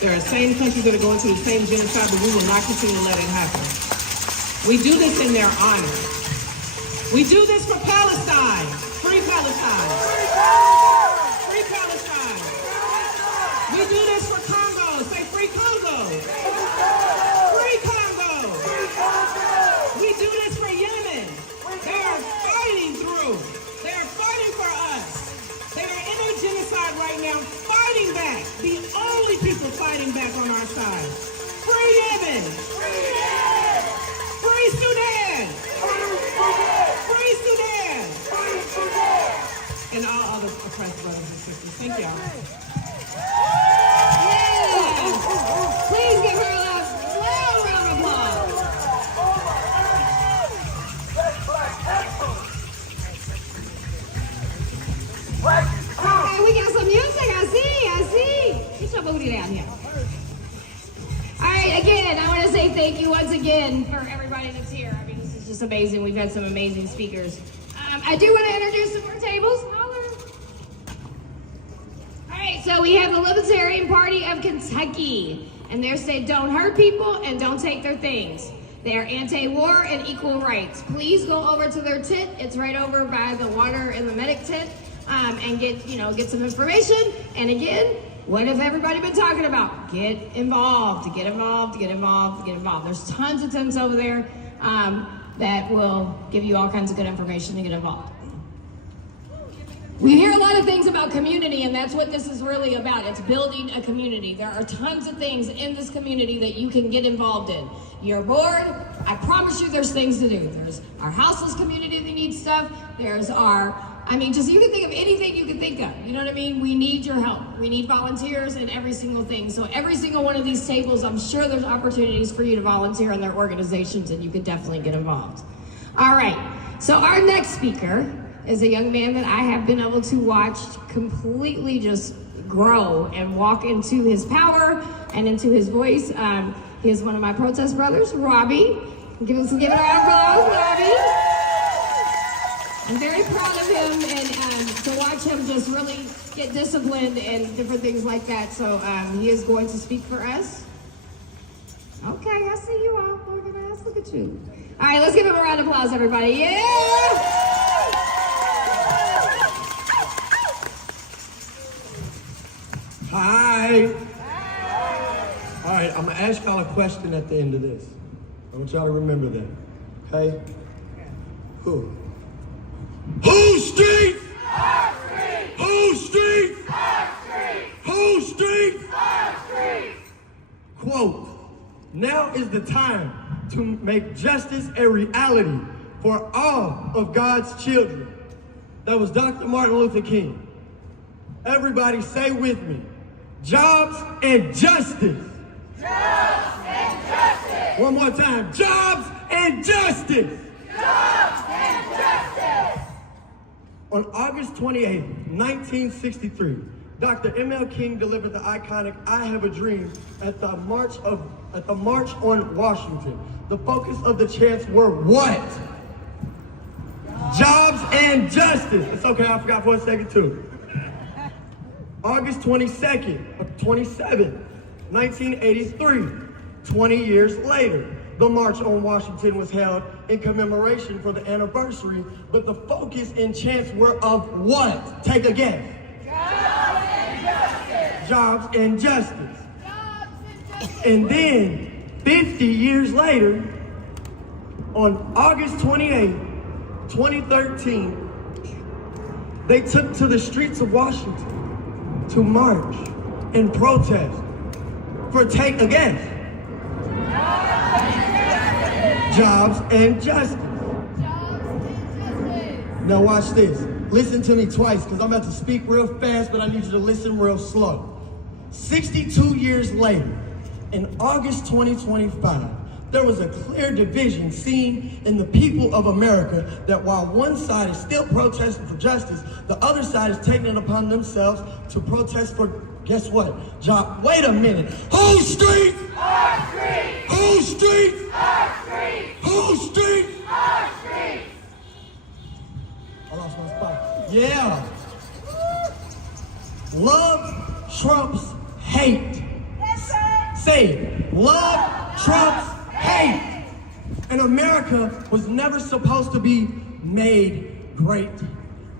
There are same countries that are going through the same genocide, but we will not continue to let it happen. We do this in their honor. We do this for Palestine. Free Palestine. Free Palestine. We do this for Congo. Say free Congo. Free Congo. We do this for Yemen. They are fighting through. They are fighting for us. They are in a genocide right now, fighting back. The only people fighting back on our side. Free Yemen. Free Sudan. Free Sudan. And all other oppressed brothers and sisters. Thank y'all. Yes. Please give her a loud round of applause. Okay, we got some music. I see. Get your booty down here. All right, again, I want to say thank you once again for everybody that's here. I mean, this is just amazing. We've had some amazing speakers. I do want to introduce some more tables. All right, so we have the Libertarian Party of Kentucky, and they say don't hurt people and don't take their things. They're anti-war and equal rights. Please go over to their tent. It's right over by the water and the medic tent, and get some information. And again, what have everybody been talking about? Get involved, get involved, get involved, get involved. There's tons of tents over there that will give you all kinds of good information to get involved. We hear a lot of things about community, and that's what this is really about. It's building a community. There are tons of things in this community that you can get involved in. You're bored, I promise you there's things to do. There's our houseless community that needs stuff. There's just you can think of anything you can think of. You know what I mean? We need your help. We need volunteers in every single thing. So every single one of these tables, I'm sure there's opportunities for you to volunteer in their organizations, and you could definitely get involved. All right, so our next speaker is a young man that I have been able to watch completely just grow and walk into his power and into his voice. He is one of my protest brothers, Robbie. Give it a round of applause, Robbie. I'm very proud of him, and to watch him just really get disciplined and different things like that. So he is going to speak for us. Okay, I see you all. Look at you. All right, let's give him a round of applause, everybody. Yeah! Hi. All right, I'm gonna ask y'all a question at the end of this. I want y'all to remember that, okay? Who streets? Our streets! Who streets? Our streets! Who streets? Our streets! Quote, now is the time to make justice a reality for all of God's children. That was Dr. Martin Luther King. Everybody say with me, jobs and justice. Jobs and justice! One more time, jobs and justice. Jobs and justice! On August 28, 1963, Dr. M.L. King delivered the iconic I Have a Dream at the March on Washington. The focus of the chants were what? Jobs and justice. It's okay, I forgot for a second too. August 27, 1983, 20 years later, the March on Washington was held in commemoration for the anniversary, but the focus and chants were of what? Take a guess. Jobs and justice! Jobs and justice. Jobs and justice! And then, 50 years later, on August 28, 2013, they took to the streets of Washington to march and protest for, take a guess, jobs and justice. Now watch this. Listen to me twice, because I'm about to speak real fast, but I need you to listen real slow. 62 years later, in August 2025, there was a clear division seen in the people of America that while one side is still protesting for justice, the other side is taking it upon themselves to protest for, guess what? Wait a minute. Whose streets? Our streets! Whose streets? Our streets! Whose streets? Our streets! I lost my spot. Yeah. Love trumps hate. Say it. Love trumps hate. And America was never supposed to be made great.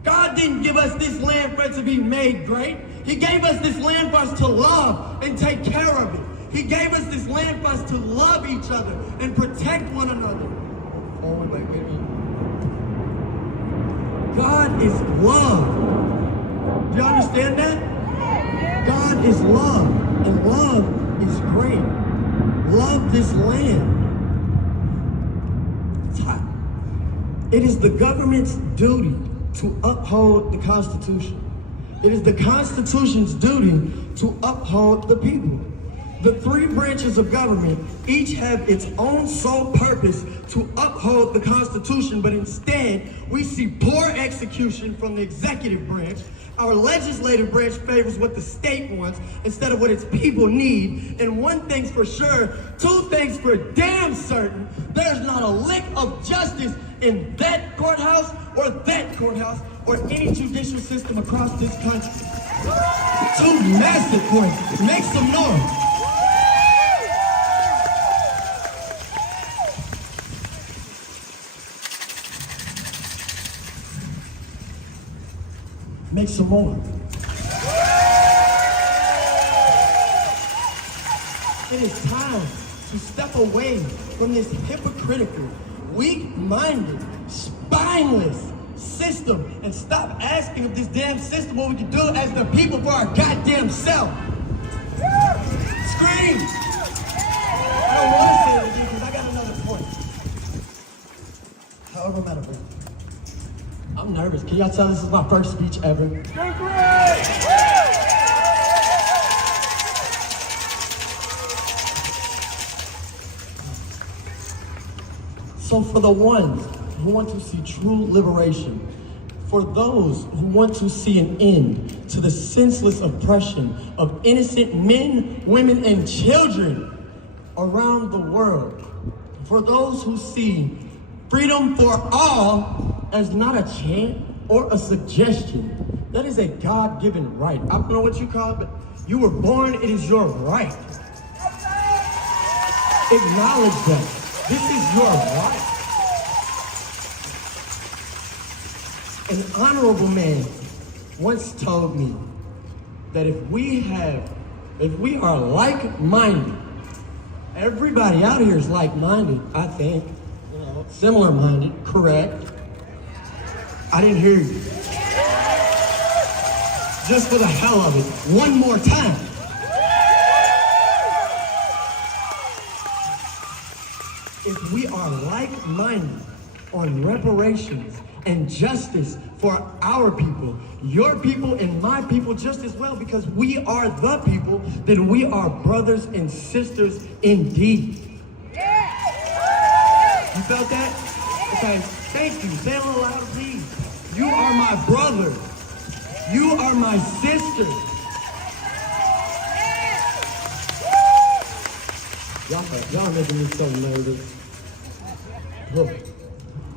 God didn't give us this land for it to be made great. He gave us this land for us to love and take care of it. He gave us this land for us to love each other and protect one another. Oh, wait a minute. God is love. Do you understand that? God is love, and love is great. Love this land. It's hot. It is the government's duty to uphold the Constitution. It is the Constitution's duty to uphold the people. The three branches of government each have its own sole purpose to uphold the Constitution, but instead we see poor execution from the executive branch. Our legislative branch favors what the state wants instead of what its people need. And one thing's for sure, two things for damn certain, there's not a lick of justice in that courthouse or any judicial system across this country. Two massive points. Make some noise. take some more. It is time to step away from this hypocritical, weak-minded, spineless system and stop asking of this damn system what we can do as the people for our goddamn self. Scream! I don't want to say it again because I got another point. However, I'm out of breath. I'm nervous. Can y'all tell this is my first speech ever? So for the ones who want to see true liberation, for those who want to see an end to the senseless oppression of innocent men, women, and children around the world, for those who see freedom for all as not a chant or a suggestion, that is a God-given right. I don't know what you call it, but you were born, it is your right. Acknowledge that. This is your right. An honorable man once told me that if we are like-minded, everybody out here is like-minded, I think. Similar-minded, correct? I didn't hear you. Just for the hell of it, one more time. If we are like-minded on reparations and justice for our people, your people and my people just as well, because we are the people, then we are brothers and sisters indeed. You felt that? Okay, thank you. Say it aloud, please. You are my brother. You are my sister. Y'all are making me so nervous. Look,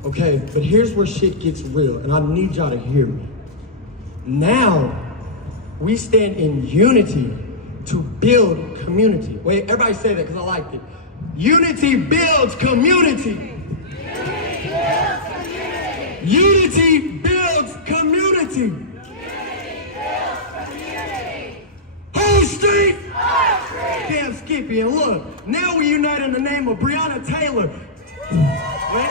okay, but here's where shit gets real, and I need y'all to hear me. Now, we stand in unity to build community. Wait, everybody say that because I liked it. Unity builds community. Unity builds community. Whole street? Damn Skippy, and look, now we unite in the name of Breonna Taylor. Wait.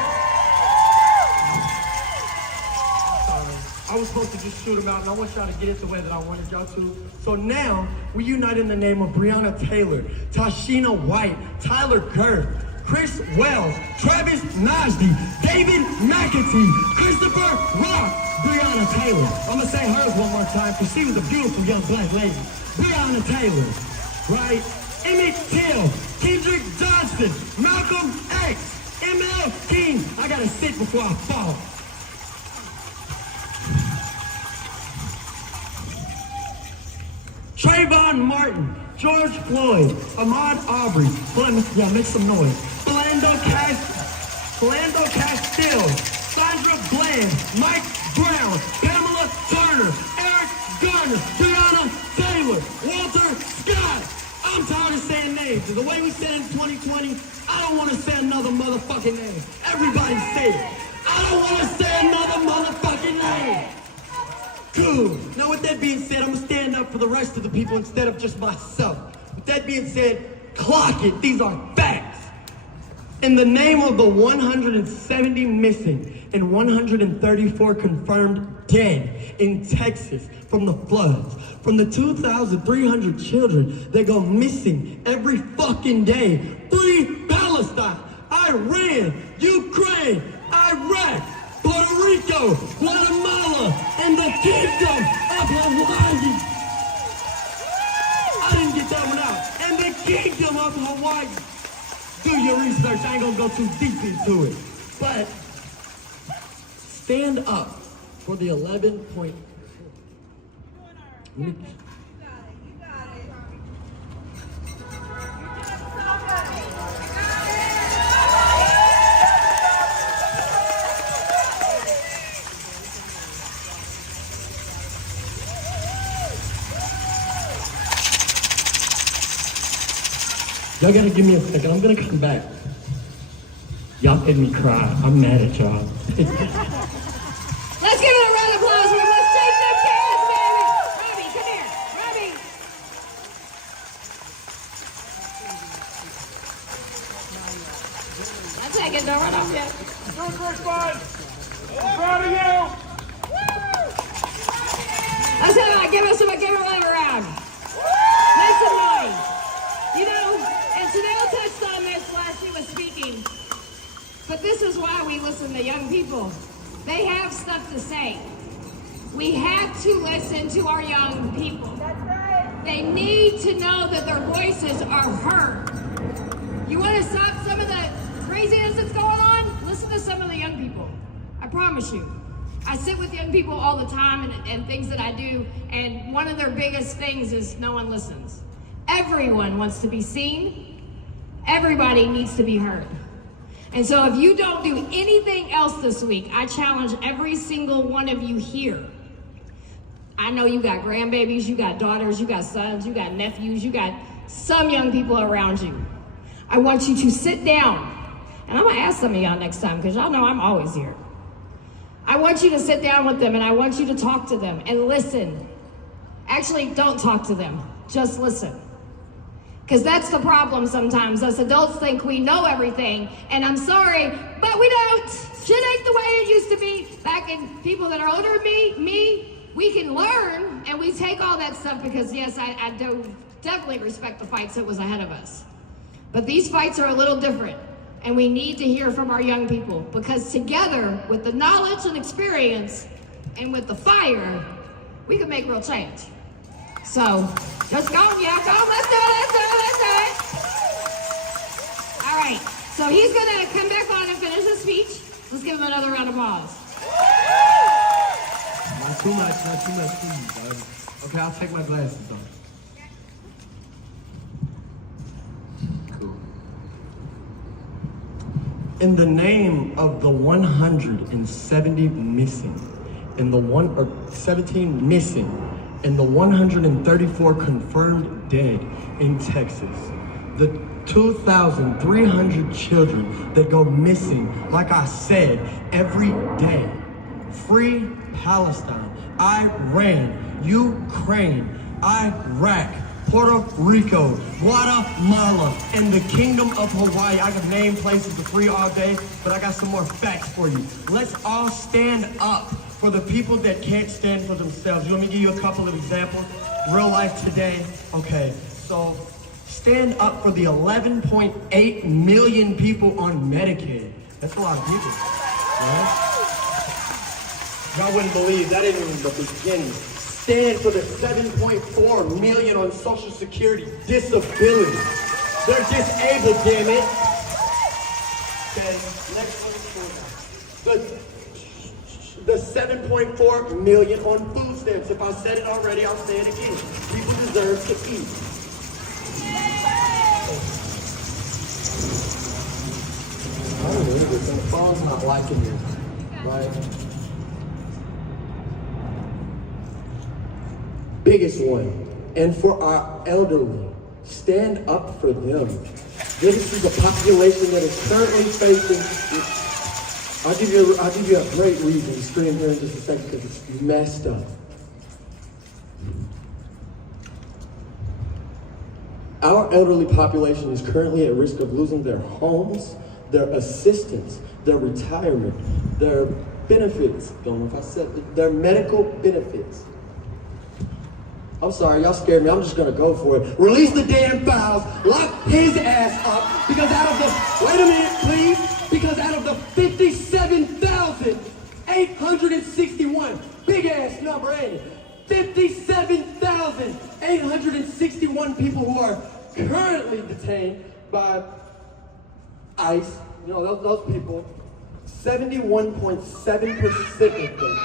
I was supposed to just shoot him out, and I want y'all to get it the way that I wanted y'all to. So now, we unite in the name of Breonna Taylor, Tashina White, Tyler Kerr, Chris Wells, Travis Najdy, David McAtee, Christopher Rock, Breonna Taylor. I'm gonna say hers one more time, because she was a beautiful young black lady. Breonna Taylor, right? Emmett Till, Kendrick Johnson, Malcolm X, ML King. I gotta sit before I fall. Trayvon Martin, George Floyd, Ahmaud Arbery, make some noise. Philando Castile, Sandra Bland, Mike Brown, Pamela Turner, Eric Garner, Breonna Taylor, Walter Scott. I'm tired of saying names. The way we said in 2020, I don't want to say another motherfucking name. Everybody say it. I don't want to say another motherfucking name. Cool. Now with that being said, I'm gonna stand up for the rest of the people instead of just myself. With that being said, clock it. These are facts. In the name of the 170 missing and 134 confirmed dead in Texas from the floods, from the 2,300 children that go missing every fucking day, free Palestine, Iran, Ukraine, Iraq, Puerto Rico, Guatemala, and the Kingdom of Hawaii. I didn't get that one out. And the Kingdom of Hawaii. Do your research. I ain't gonna go too deep into it. But stand up for the 11 point. Y'all gotta give me a second. I'm gonna come back. Y'all made me cry. I'm mad at y'all. Let's give it a round of applause for Let's Take Them Chairs, Don't run off yet. Doing great, bud. Proud of you. Let's give us a round. Make some noise. You know, and Chanel touched on this while she was speaking, but this is why we listen to young people. They have stuff to say. We have to listen to our young people. That's right. They need to know that their voices are heard. You want to stop some of the craziness that's going on? Listen to some of the young people. I promise you. I sit with young people all the time and things that I do, and one of their biggest things is no one listens. Everyone wants to be seen. Everybody needs to be heard. And so if you don't do anything else this week, I challenge every single one of you here. I know you got grandbabies, you got daughters, you got sons, you got nephews, you got some young people around you. I want you to sit down, and I'm gonna ask some of y'all next time, because y'all know I'm always here. I want you to sit down with them, and I want you to talk to them and listen. Actually, don't talk to them, just listen. Because that's the problem sometimes. Us adults think we know everything, and I'm sorry, but we don't. Shit ain't the way it used to be. Back in people that are older than me, we can learn, and we take all that stuff because, yes, I do definitely respect the fights that was ahead of us. But these fights are a little different, and we need to hear from our young people, because together, with the knowledge and experience, and with the fire, we can make real change. So, just go, yeah, go, let's do it. All right, so he's gonna come back on and finish his speech. Let's give him another round of applause. Not too much, please, bud. Okay, I'll take my glasses off. Cool. In the name of the 170 missing, and the 17 missing, and the 134 confirmed dead in Texas, the 2,300 children that go missing, like I said, every day. Free Palestine, Iran, Ukraine, Iraq, Puerto Rico, Guatemala, and the Kingdom of Hawaii. I could name places to free all day, but I got some more facts for you. Let's all stand up for the people that can't stand for themselves. You want me to give you a couple of examples? Real life today? Okay, so stand up for the 11.8 million people on Medicaid. That's a lot of people, right? I wouldn't believe that ain't even the beginning. Stand for the 7.4 million on Social Security disability. They're disabled, damn it. Okay, next one. The 7.4 million on food stamps. If I said it already, I'll say it again. People deserve to eat. I don't believe it. The phone's not liking it, right? Biggest one, and for our elderly, stand up for them. This is a population that is currently facing. I'll give you a great reason to scream here in just a second, because it's messed up. Our elderly population is currently at risk of losing their homes, their assistance, their retirement, their benefits. Don't know if I said it, their medical benefits. I'm sorry, y'all scared me. I'm just gonna go for it. Release the damn files, lock his ass up, because out of the, wait a minute, please, because out of the 57,861, big ass number, ain't it? 57,861 people who are currently detained by ICE, you know, those people, 71.7% of them.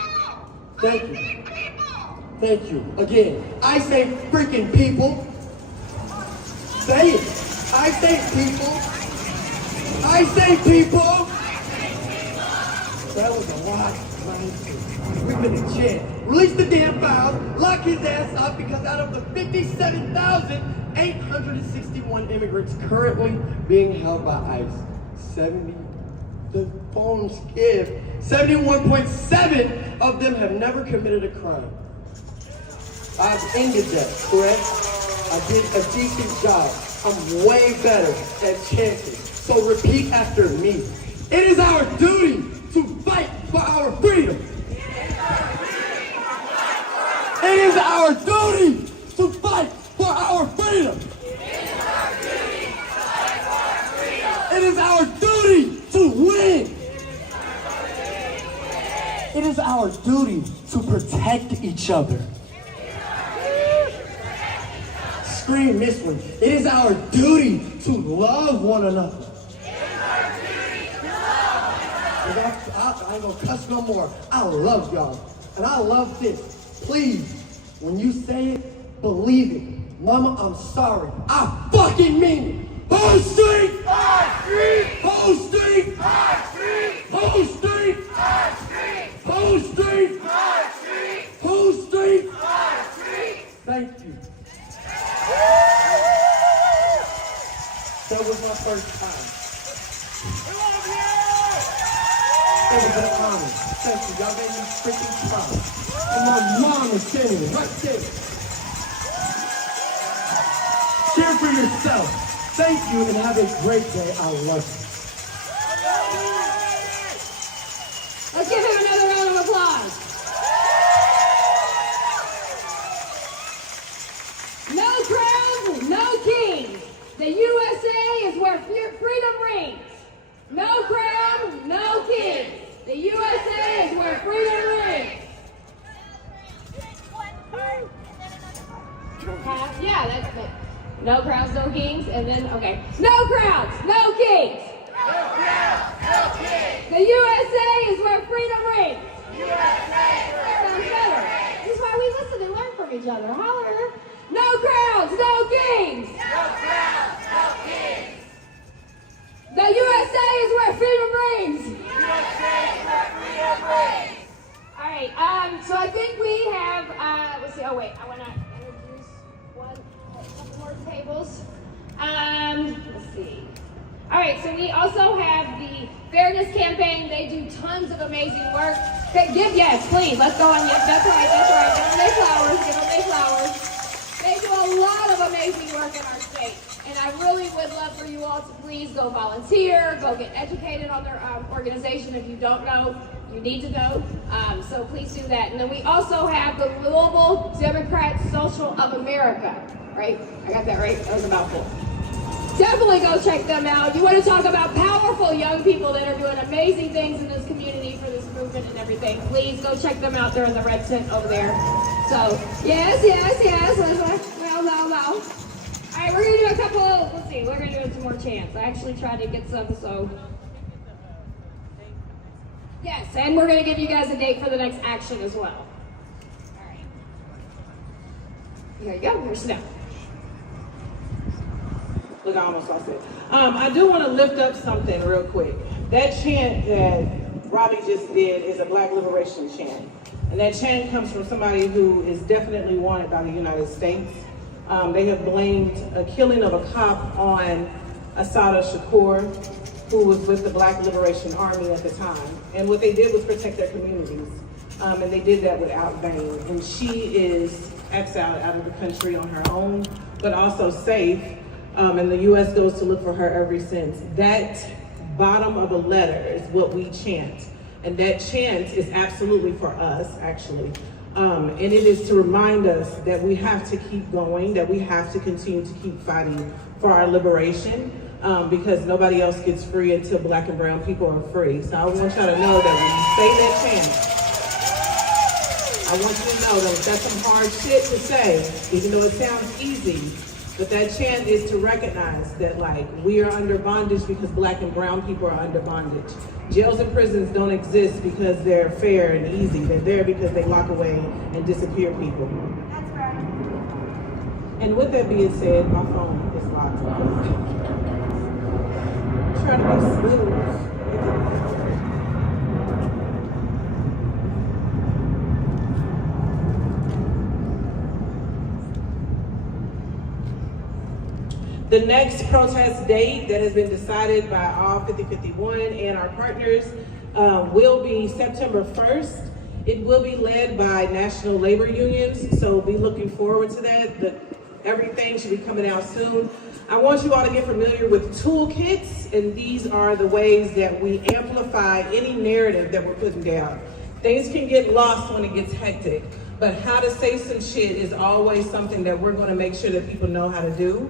Thank you. Thank you. Again, I say freaking people. Say it. I say people. I say people. That was a lot. We've been in jail. Release the damn files. Lock his ass up, because out of the 57,861 immigrants currently being held by ICE, the phones give 71.7 of them have never committed a crime. I've ended that, correct? I did a decent job. I'm way better at chances. So repeat after me. It is our duty to fight for our freedom. It is our duty to fight for our freedom. It is our duty to win. It is our duty to protect each other. Scream this one. It is our duty to love one another. I ain't gonna cuss no more. I love y'all. And I love this. Please, when you say it, believe it. Mama, I'm sorry. I fucking mean it. Whole street! High street! Whole street! High street! Whole street! High street! Whole street! High street! Whole street! High street! Thank you. That was my first time. We love you! It was an honor. Thank you. Y'all made me freaking proud. And my mom is standing right there. Cheer for yourself. Thank you and have a great day. I love you. Let's give him another round of applause. No crowns, no kings. The USA is where freedom reigns. No crown, no kings. The USA is where freedom reigns. Yeah, that's it. No crowns, no kings, and then, okay. No crowns, no kings. No crowns, no kings. The USA is where freedom reigns. USA is where Sounds freedom better. reigns. This is why we listen and learn from each other. Holler. No crowns, no kings. No crowns, no kings. The USA is where freedom reigns. USA is where freedom reigns. All right, so I think we have, let's see, oh wait, I want to introduce a couple more tables. Let's see. All right, so we also have the Fairness Campaign. They do tons of amazing work. Yes, please, let's go on. Yes, that's right. Give them their flowers, give them their flowers. They do a lot of amazing work in our state. And I really would love for you all to please go volunteer, go get educated on their organization. If you don't know, you need to know. So please do that. And then we also have the Louisville Democrat Social of America, right? I got that right? That was a mouthful. Definitely go check them out. You want to talk about powerful young people that are doing amazing things in this community for this movement and everything. Please go check them out. They're in the red tent over there. So, yes. Well. All right, we're going to do a couple, let's see, we're going to do some more chants. I actually tried to get some, so. Yes, and we're going to give you guys a date for the next action as well. All right. Here you go, here's Snow. Look, I almost lost it. I do want to lift up something real quick. That chant that Robbie just did is a Black liberation chant. And that chant comes from somebody who is definitely wanted by the United States. They have blamed a killing of a cop on Assata Shakur, who was with the Black Liberation Army at the time. And what they did was protect their communities. And they did that without vein. And she is exiled out of the country on her own, but also safe. And the U.S. goes to look for her ever since. That bottom of a letter is what we chant. And that chant is absolutely for us, actually. And it is to remind us that we have to keep going, that we have to continue to keep fighting for our liberation, because nobody else gets free until Black and brown people are free. So I want y'all to know that when you say that chant, I want you to know that that's some hard shit to say, even though it sounds easy. But that chant is to recognize that, like, we are under bondage because Black and brown people are under bondage. Jails and prisons don't exist because they're fair and easy. They're there because they lock away and disappear people. That's right. And with that being said, my phone is locked. Try to be smooth. The next protest date that has been decided by all 5051 and our partners will be September 1st. It will be led by national labor unions, so be looking forward to that. The everything should be coming out soon. I want you all to get familiar with toolkits, and these are the ways that we amplify any narrative that we're putting down. Things can get lost when it gets hectic, but how to say some shit is always something that we're gonna make sure that people know how to do.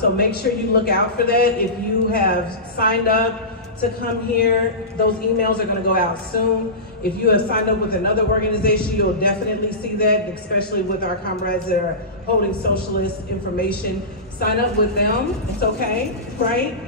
So make sure you look out for that. If you have signed up to come here, those emails are gonna go out soon. If you have signed up with another organization, you'll definitely see that, especially with our comrades that are holding socialist information. Sign up with them, it's okay, right?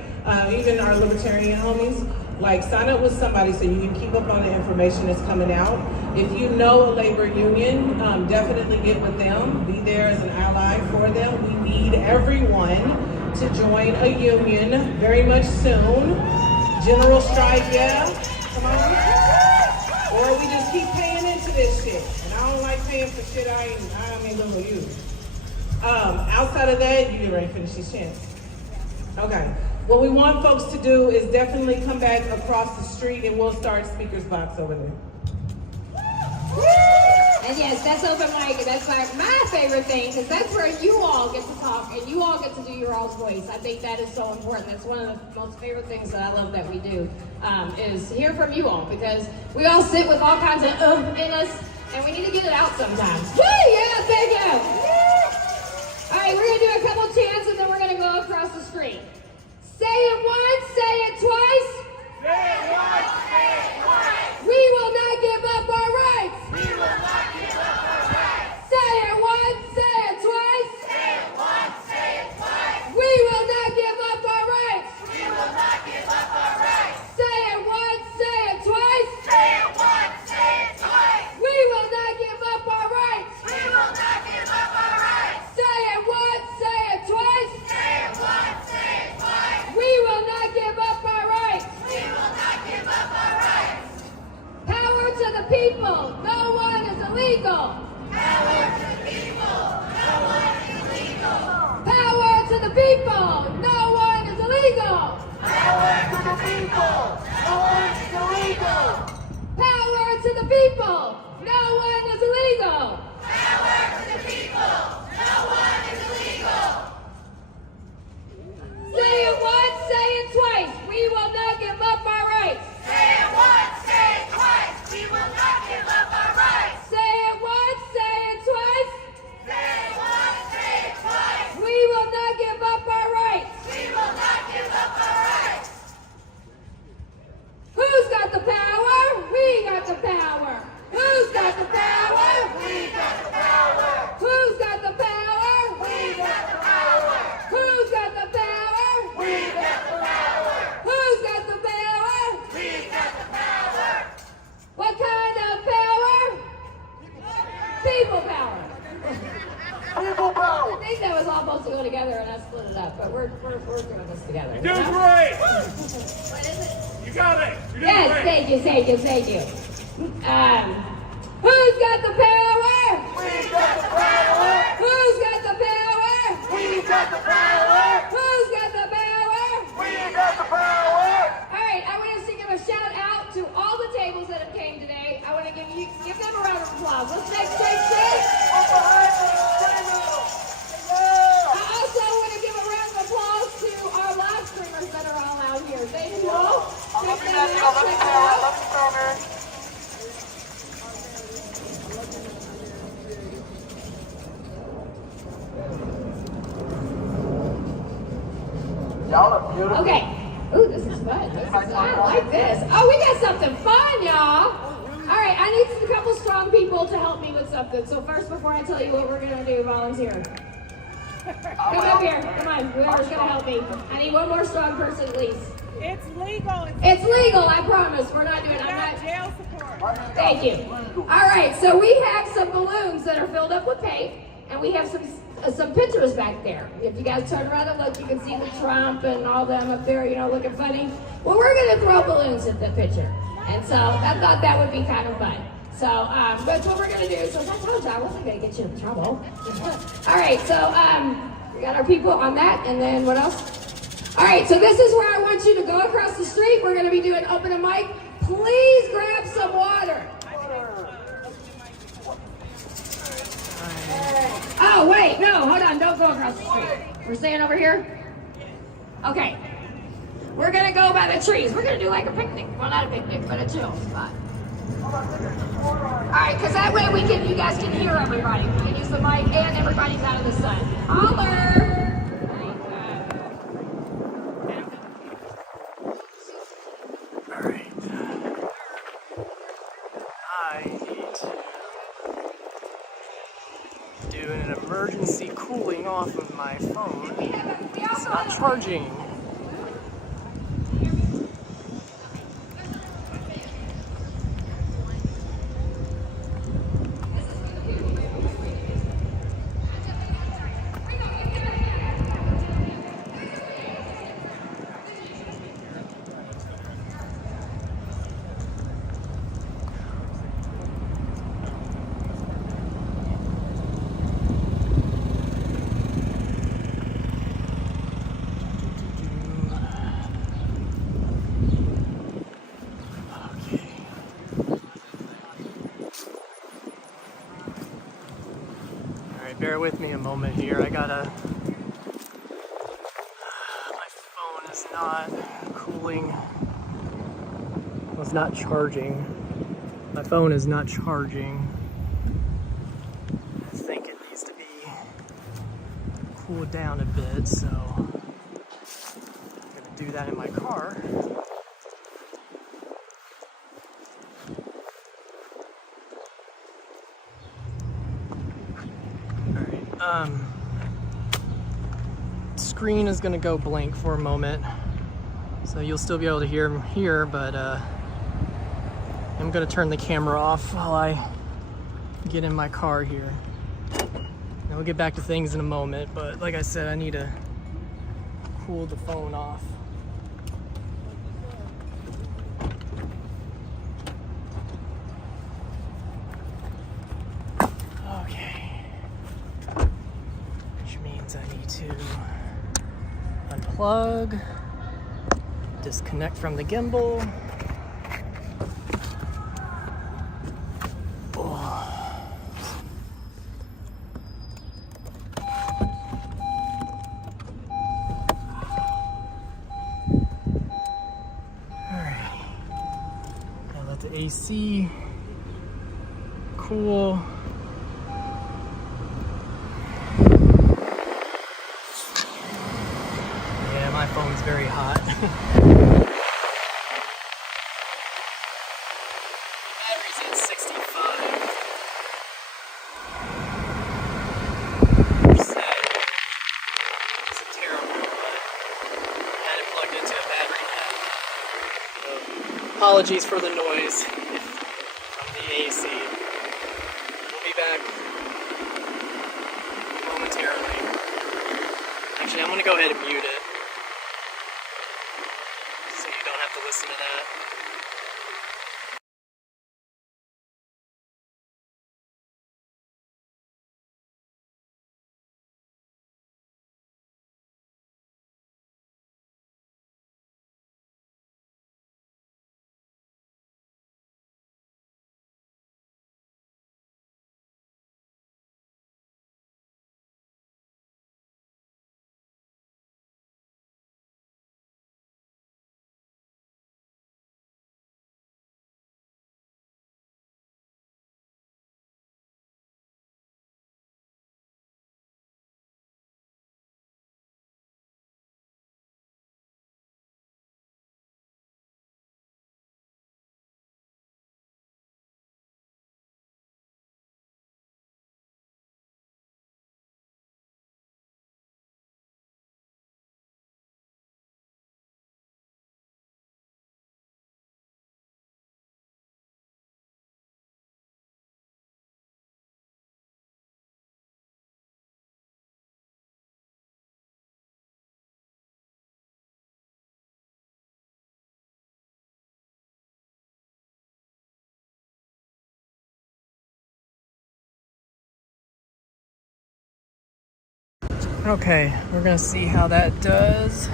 Even our libertarian homies, like sign up with somebody so you can keep up on the information that's coming out. If you know a labor union, definitely get with them. Be there as an ally for them. We need everyone to join a union very much soon. General strike, yeah, come on. Or we just keep paying into this shit. And I don't like paying for shit I ain't gonna use. Outside of that, you get ready to finish these chants. Okay. What we want folks to do is definitely come back across the street and we'll start speaker's box over there. And yes, that's open mic, and that's like my favorite thing, because that's where you all get to talk and you all get to do your own voice. I think that is so important. That's one of the most favorite things that I love that we do, is hear from you all, because we all sit with all kinds of in us, and we need to get it out sometimes. Woo! Yeah, thank you! All right, we're going to do a couple chants, and then we're going to go across the street. Say it once, say it twice. Say it once, say it twice. We will not give up our rights. We will not give up our rights. Say it once, say it twice. Say it once, say it twice. We will not give up our rights. We will not give up our rights. Say it once, say it twice. Say it once, say it twice. We will not give up our rights. We will not give up our rights. Say it once, say it twice. Say it once, say it twice. We will not give up our rights. We will not give up our rights. Power to the people. No one is illegal. Power to the people. No one is illegal. Power to the people. No one is illegal. Power to the people. No one is illegal. Power to the people. No one is illegal. Power to the people. No one is illegal. Say it once, say it twice. We will not give up our rights. Say it once, say it twice. We will not give up our rights. Say it once, say it twice. Say it once, say it twice. We will not give up our rights. We will not give up our rights. Who's got the power? We got the power. Who's got the power? We got the power. Who's got the power? We got the power. Who's got the power? We got the power. Who's got the power? We got the power. What kind of power? People power. People power. I think that was all supposed to go together and I split it up, but we're doing this together. You're doing great. What is it? You got it. You're doing Yes, great. thank you, thank you, thank you. Who's got the power? We got the power. Who's got the power? We got the power. Who's got the power? We got the power. All right, I want us to give a shout out to all the tables that have came today. I want to give them a round of applause. Let's shake. Up behind us, scream at them. I Yeah. also want to give a round of applause to our live streamers that are all out here. Thank you all. Check them out. Y'all are beautiful. Okay. Ooh, this is fun. I like this. Oh, we got something fun, y'all. All right, I need a couple strong people to help me with something. So first, before I tell you what we're gonna do, volunteer. Come up here. Come on. Whoever's gonna help me. I need one more strong person, please. It's legal. It's legal. I promise. We're not doing it. I'm not. Jail support. Thank you. All right, so we have some balloons that are filled up with paint, and we have some pictures back there. If you guys turn around and look, you can see the Trump and all them up there, you know, looking funny. Well, we're gonna throw balloons at the picture, and so I thought that would be kind of fun. So that's what we're gonna do. So I told you I wasn't gonna get you in trouble. All right, so we got our people on that, and then what else? All right, so this is where I want you to go across the street. We're gonna be doing open a mic. Please grab some water. Oh, wait, no, hold on, don't don't go across the street. We're staying over here? Okay. We're gonna go by the trees. We're gonna do like a picnic. Well, not a picnic, but a chill spot. Alright, because that way you guys can hear everybody. We can use the mic and everybody's out of the sun. Holler! Alright. I need to do an emergency cooling off of my phone. It's not charging. Bear with me a moment here. My phone is not cooling. Well, it's not charging. My phone is not charging. I think it needs to be cooled down a bit, so I'm gonna do that in my car. Screen is going to go blank for a moment, so you'll still be able to hear him here, but I'm going to turn the camera off while I get in my car here. And we'll get back to things in a moment, but like I said, I need to cool the phone off. I need to unplug, disconnect from the gimbal. Alright, now let the AC cool. My phone's very hot. Battery's at 65%. It's terrible, but I had it plugged into a battery pack. So, apologies for the noise from the AC. We'll be back momentarily. Actually, I'm gonna go ahead and mute it. Listen to that. Okay, we're gonna see how that does.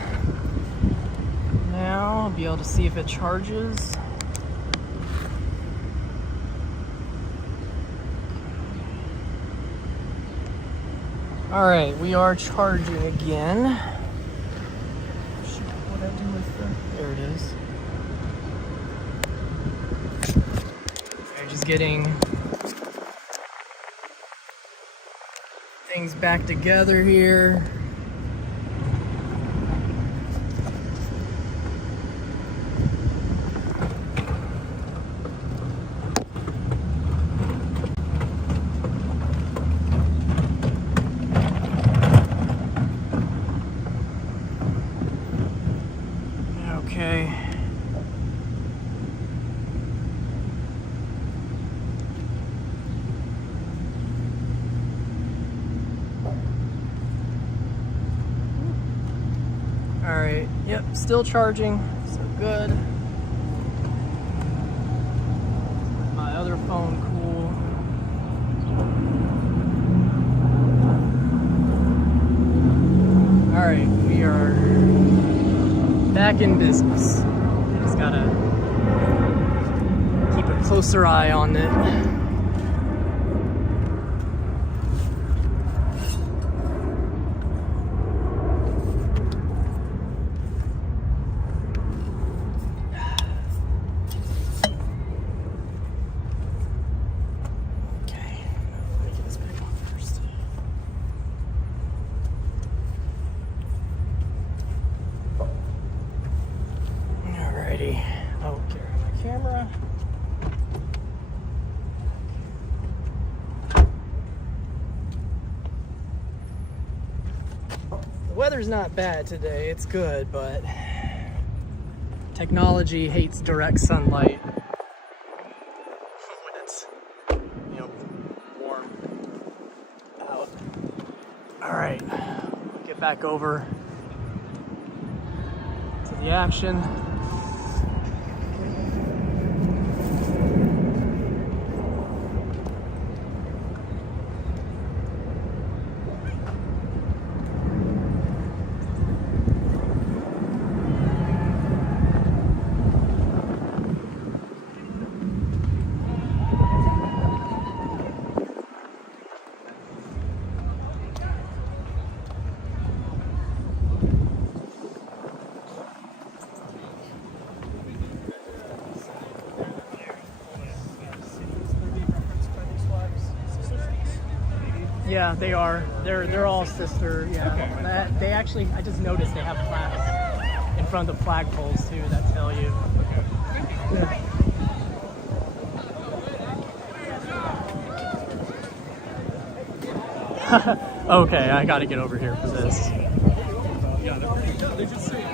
Now I'll be able to see if it charges. All right, we are charging again. Shoot, what did I do with the? There it is. Okay, just getting things back together here. Okay. All right, yep, still charging, so good. My other phone cool. All right, we are back in business. Just gotta keep a closer eye on it. Alrighty. Oh, carry my camera. The weather's not bad today, it's good, but technology hates direct sunlight when it's, you know, warm out. Alright, get back over to the action. Yeah, they are. They're all sister. Yeah. Okay. They actually, I just noticed they have flags in front of the flagpoles too that tell you. Yeah. Okay, I got to get over here for this. Yeah, they're pretty good. They just say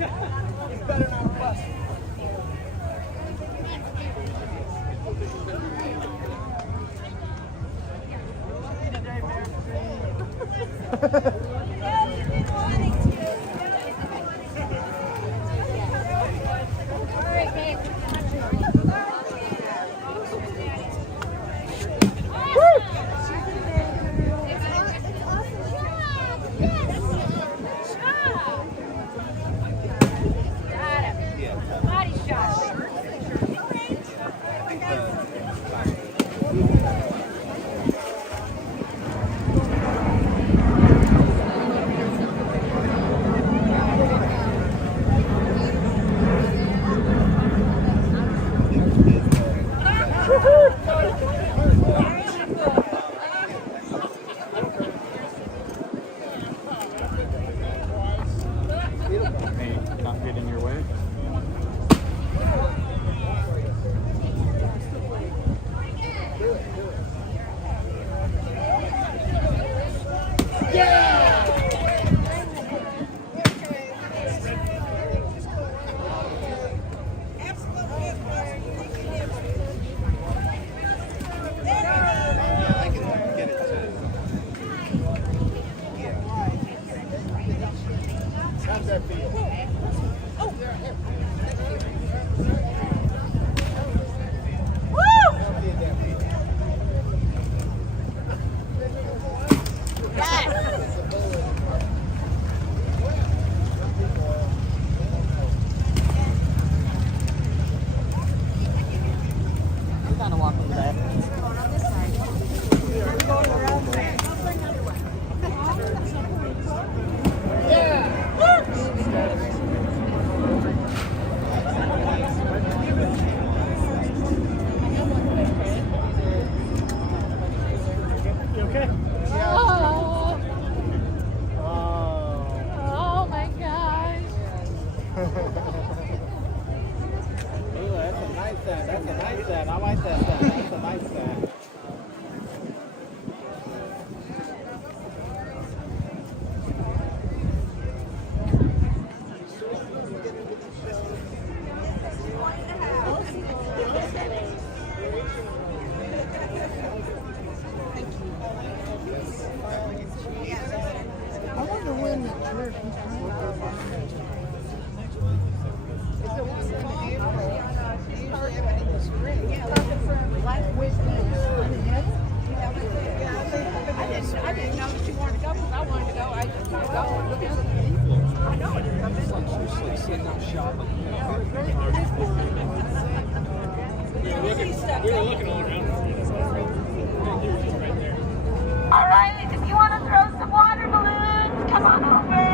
It's better not bust. Body shot. Not get in your way. How's that feel? Kind of walk over that. You okay? Oh my gosh. Ooh, that's a nice set. That's a nice set. I like that set. That's a nice set. I wonder when the church I didn't know that you wanted to go because I wanted to go. I just wanted to go and look at it. I know it. All right, if you want to throw some water balloons, come on over.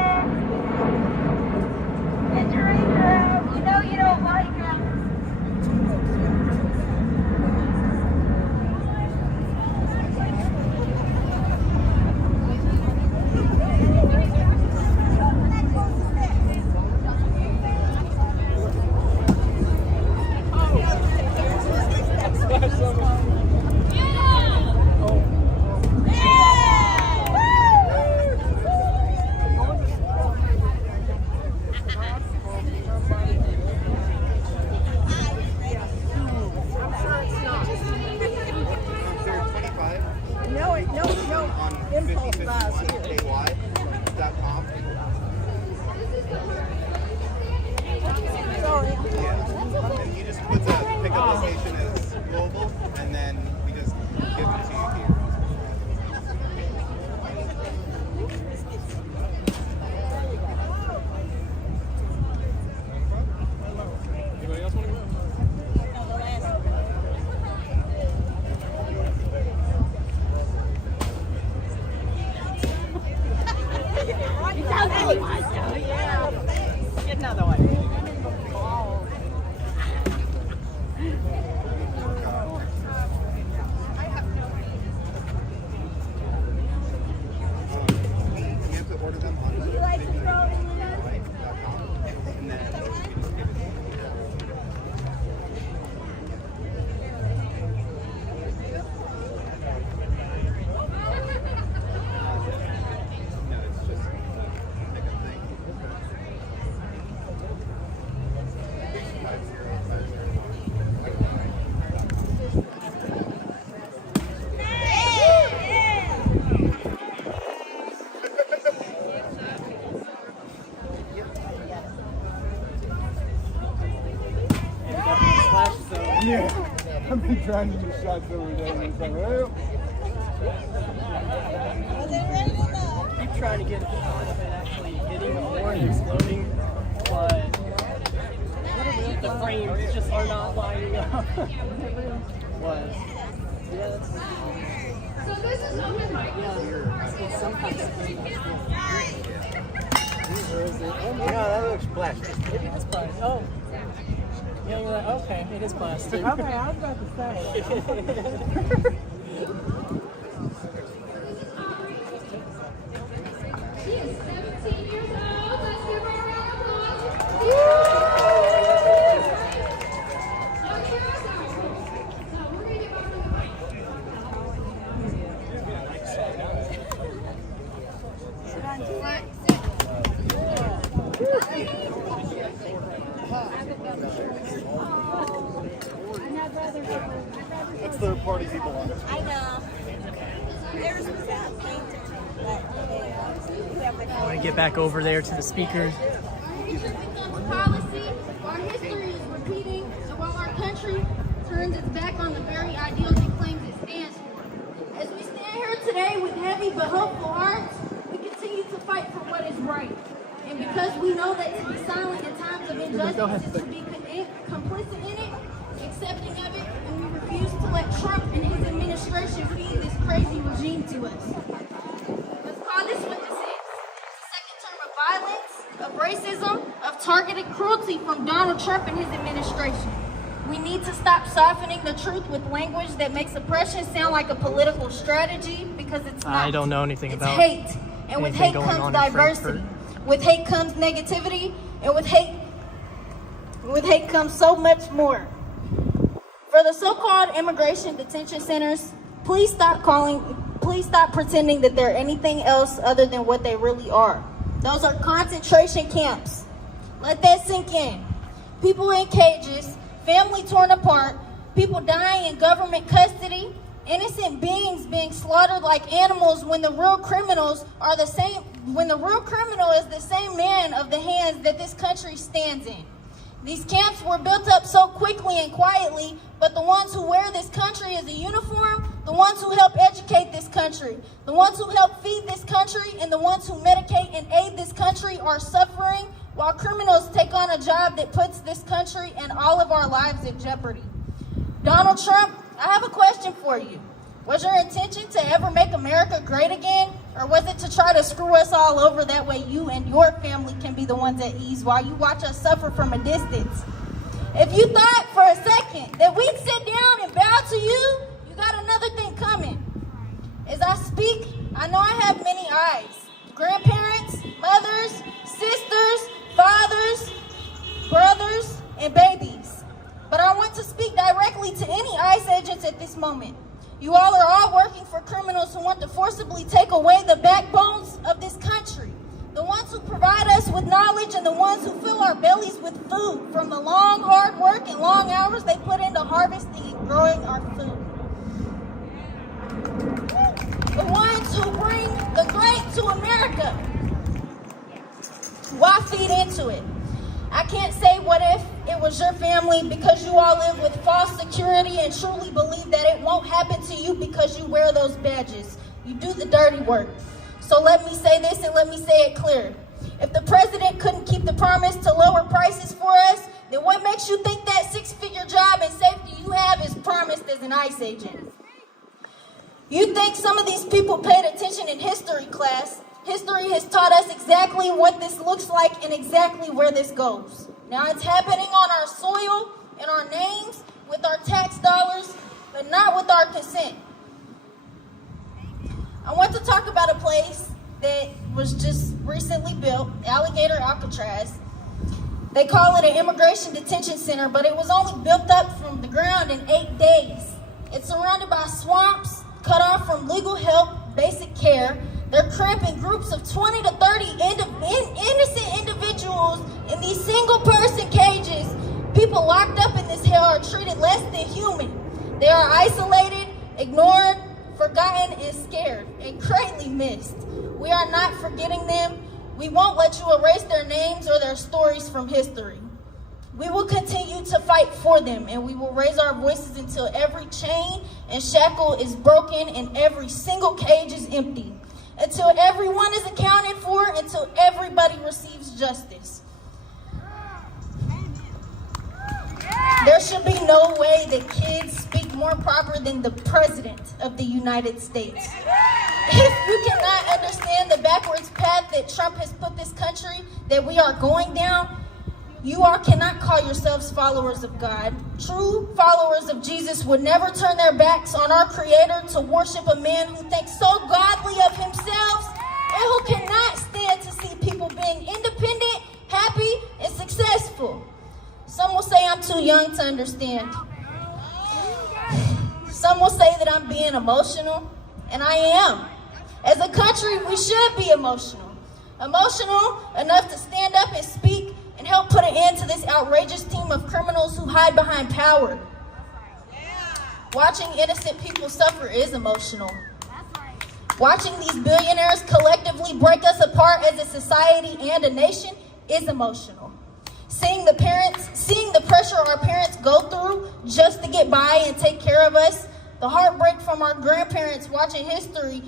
Get your anchor out. You know you don't like them. And you just put the pickup location as Louisville, and then we just give it to you here. Anybody else want to go? Get another one. You have to order them on the and then no, it's just a pickup thing. Yeah, I've been trying to do shots over there. And it's like, well. Keep trying to get it out of it actually hitting more and exploding, but the frames just are not lining up. What? Yeah, that's... So this is open mic. It's sometimes... Yeah, that looks plastic. It is plastic. Oh. Yeah, you're right. Okay, it is plastic. Okay, I was about to say. She is 17 years old. Let's give her a round of applause. So we're going to get back to the mic. That's third party people on it. I know. Theirs was that painted. I want to get back over there to the speakers. Policy, our history is repeating, and while our country turns its back on the very ideals it claims it stands for. As we stand here today with heavy but hopeful hearts, we continue to fight for what is right. And because we know that to be silent in times of injustice is to be complicit in it, accepting of it, and we refuse to let Trump and his administration feed this crazy regime to us. Let's call this what this is. Second term of violence, of racism, of targeted cruelty from Donald Trump and his administration. We need to stop softening the truth with language that makes oppression sound like a political strategy, because it's not. I don't know anything It's about hate. And with hate going comes on in diversity. Frankfurt. With hate comes negativity, and with hate comes so much more. For the so-called immigration detention centers, please stop pretending that they're anything else other than what they really are. Those are concentration camps. Let that sink in. People in cages, family torn apart, people dying in government custody, innocent beings being slaughtered like animals when the real criminals are the same, when the real criminal is the same man of the hands that this country stands in. These camps were built up so quickly and quietly, but the ones who wear this country as a uniform, the ones who help educate this country, the ones who help feed this country, and the ones who medicate and aid this country are suffering, while criminals take on a job that puts this country and all of our lives in jeopardy. Donald Trump, I have a question for you. Was your intention to ever make America great again? Or was it to try to screw us all over, that way you and your family can be the ones at ease while you watch us suffer from a distance? If you thought for a second that we'd sit down and bow to you, you got another thing coming. As I speak, I know I have many eyes. Grandparents, mothers, sisters, fathers, brothers, and babies. But I want to speak directly to any ICE agents at this moment. You all are all working for criminals who want to forcibly take away the backbones of this country. The ones who provide us with knowledge and the ones who fill our bellies with food from the long, hard work and long hours they put into harvesting and growing our food. The ones who bring the great to America. Why feed into it? I can't say what if it was your family, because you all live with false security and truly believe that it won't happen to you because you wear those badges. You do the dirty work. So let me say this and let me say it clear. If the president couldn't keep the promise to lower prices for us, then what makes you think that six-figure job and safety you have is promised as an ICE agent? You think some of these people paid attention in history class. History has taught us exactly what this looks like and exactly where this goes. Now it's happening on our soil, in our names, with our tax dollars, but not with our consent. I want to talk about a place that was just recently built, Alligator Alcatraz. They call it an immigration detention center, but it was only built up from the ground in 8 days. It's surrounded by swamps, cut off from legal help, basic care. They're cramping groups of 20 to 30 innocent individuals in these single-person cages. People locked up in this hell are treated less than human. They are isolated, ignored, forgotten, and scared, and greatly missed. We are not forgetting them. We won't let you erase their names or their stories from history. We will continue to fight for them, and we will raise our voices until every chain and shackle is broken and every single cage is empty. Until everyone is accounted for, until everybody receives justice. There should be no way that kids speak more proper than the President of the United States. If you cannot understand the backwards path that Trump has put this country, that we are going down, you all cannot call yourselves followers of God. True followers of Jesus would never turn their backs on our Creator to worship a man who thinks so godly of himself and who cannot stand to see people being independent, happy, and successful. Some will say I'm too young to understand. Some will say that I'm being emotional, and I am. As a country, we should be emotional. Emotional enough to stand up and speak and help put an end to this outrageous team of criminals who hide behind power. Watching innocent people suffer is emotional. Watching these billionaires collectively break us apart as a society and a nation is emotional. Seeing the pressure our parents go through just to get by and take care of us, the heartbreak from our grandparents watching history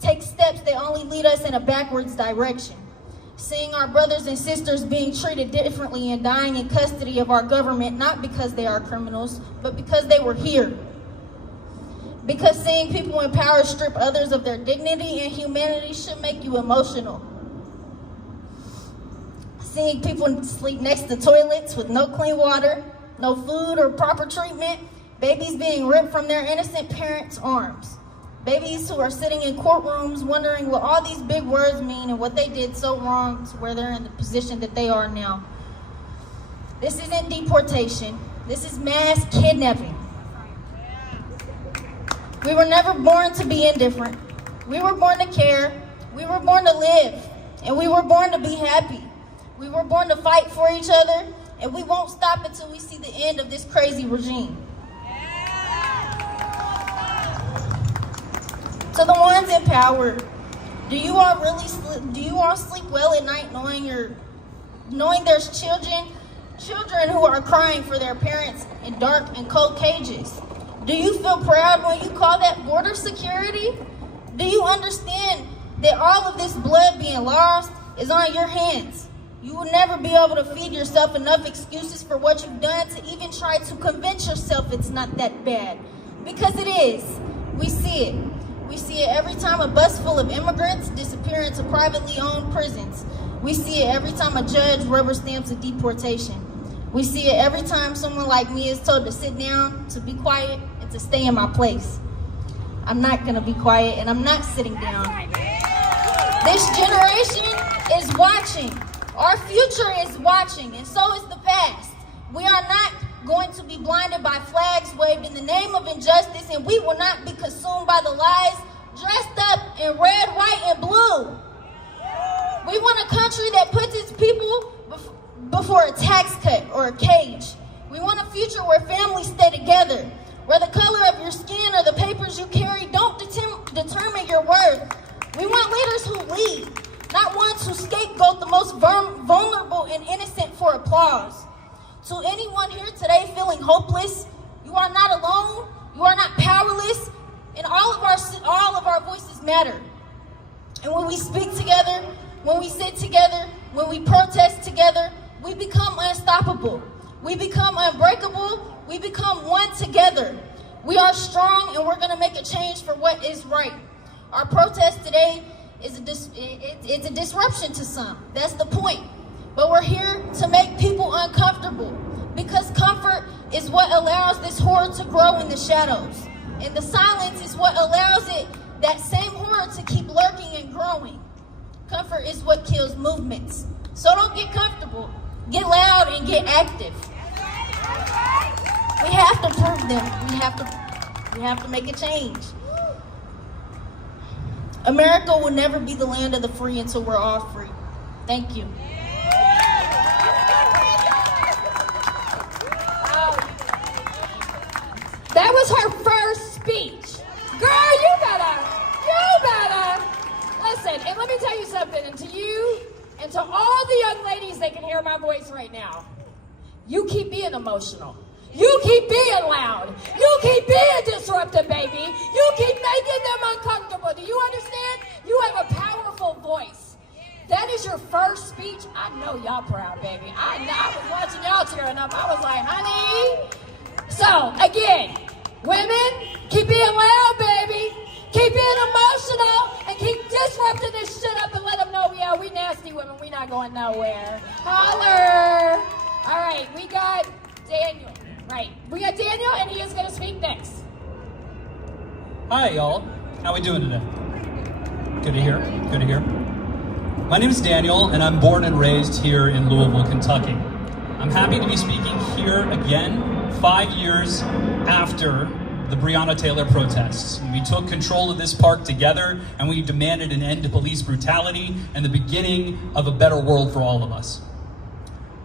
take steps that only lead us in a backwards direction. Seeing our brothers and sisters being treated differently and dying in custody of our government, not because they are criminals, but because they were here. Because seeing people in power strip others of their dignity and humanity should make you emotional. Seeing people sleep next to toilets with no clean water, no food or proper treatment, babies being ripped from their innocent parents' arms. Babies who are sitting in courtrooms wondering what all these big words mean and what they did so wrong to where they're in the position that they are now. This isn't deportation. This is mass kidnapping. We were never born to be indifferent. We were born to care. We were born to live. And we were born to be happy. We were born to fight for each other, and we won't stop until we see the end of this crazy regime. To the ones in power, do you all sleep well at night knowing there's children who are crying for their parents in dark and cold cages? Do you feel proud when you call that border security? Do you understand that all of this blood being lost is on your hands? You will never be able to feed yourself enough excuses for what you've done to even try to convince yourself it's not that bad. Because it is. We see it. We see it every time a bus full of immigrants disappear into privately owned prisons. We see it every time a judge rubber stamps a deportation. We see it every time someone like me is told to sit down, to be quiet, and to stay in my place. I'm not gonna be quiet, and I'm not sitting down. This generation is watching. Our future is watching, and so is the past. We are not going to be blinded by flags waved in the name of injustice, and we will not be consumed by the lies dressed up in red, white, and blue. We want a country that puts its people before a tax cut or a cage. We want a future where families stay together, where the color of your skin or the papers you carry don't determine your worth. We want leaders who lead, not ones who scapegoat the most vulnerable and innocent for applause. To anyone here today feeling hopeless, you are not alone, you are not powerless, and all of our voices matter. And when we speak together, when we sit together, when we protest together, we become unstoppable. We become unbreakable. We become one together. We are strong, and we're going to make a change for what is right. Our protest today is it's a disruption to some. That's the point. But we're here to make people uncomfortable, because comfort is what allows this horror to grow in the shadows. And the silence is what allows that same horror to keep lurking and growing. Comfort is what kills movements. So don't get comfortable. Get loud and get active. We have to prove them. We have to make a change. America will never be the land of the free until we're all free. Thank you. That was her first speech. Girl, you better. Listen, and let me tell you something, and to you, and to all the young ladies that can hear my voice right now, You keep being emotional. You keep being loud. You keep being disruptive, baby. You keep making them uncomfortable. Do you understand? You have a powerful voice. That is your first speech. I know y'all proud, baby. I was watching y'all tearing up. I was like, honey. So, again, women, keep being loud, baby. Keep being emotional and keep disrupting this shit up and let them know, yeah, we nasty women. We not going nowhere. Holler. All right, we got Daniel. Right, we got Daniel, and he is going to speak next. Hi, y'all. How we doing today? Good to hear. Good to hear. My name is Daniel, and I'm born and raised here in Louisville, Kentucky. I'm happy to be speaking here again 5 years after the Breonna Taylor protests. We took control of this park together, and we demanded an end to police brutality and the beginning of a better world for all of us.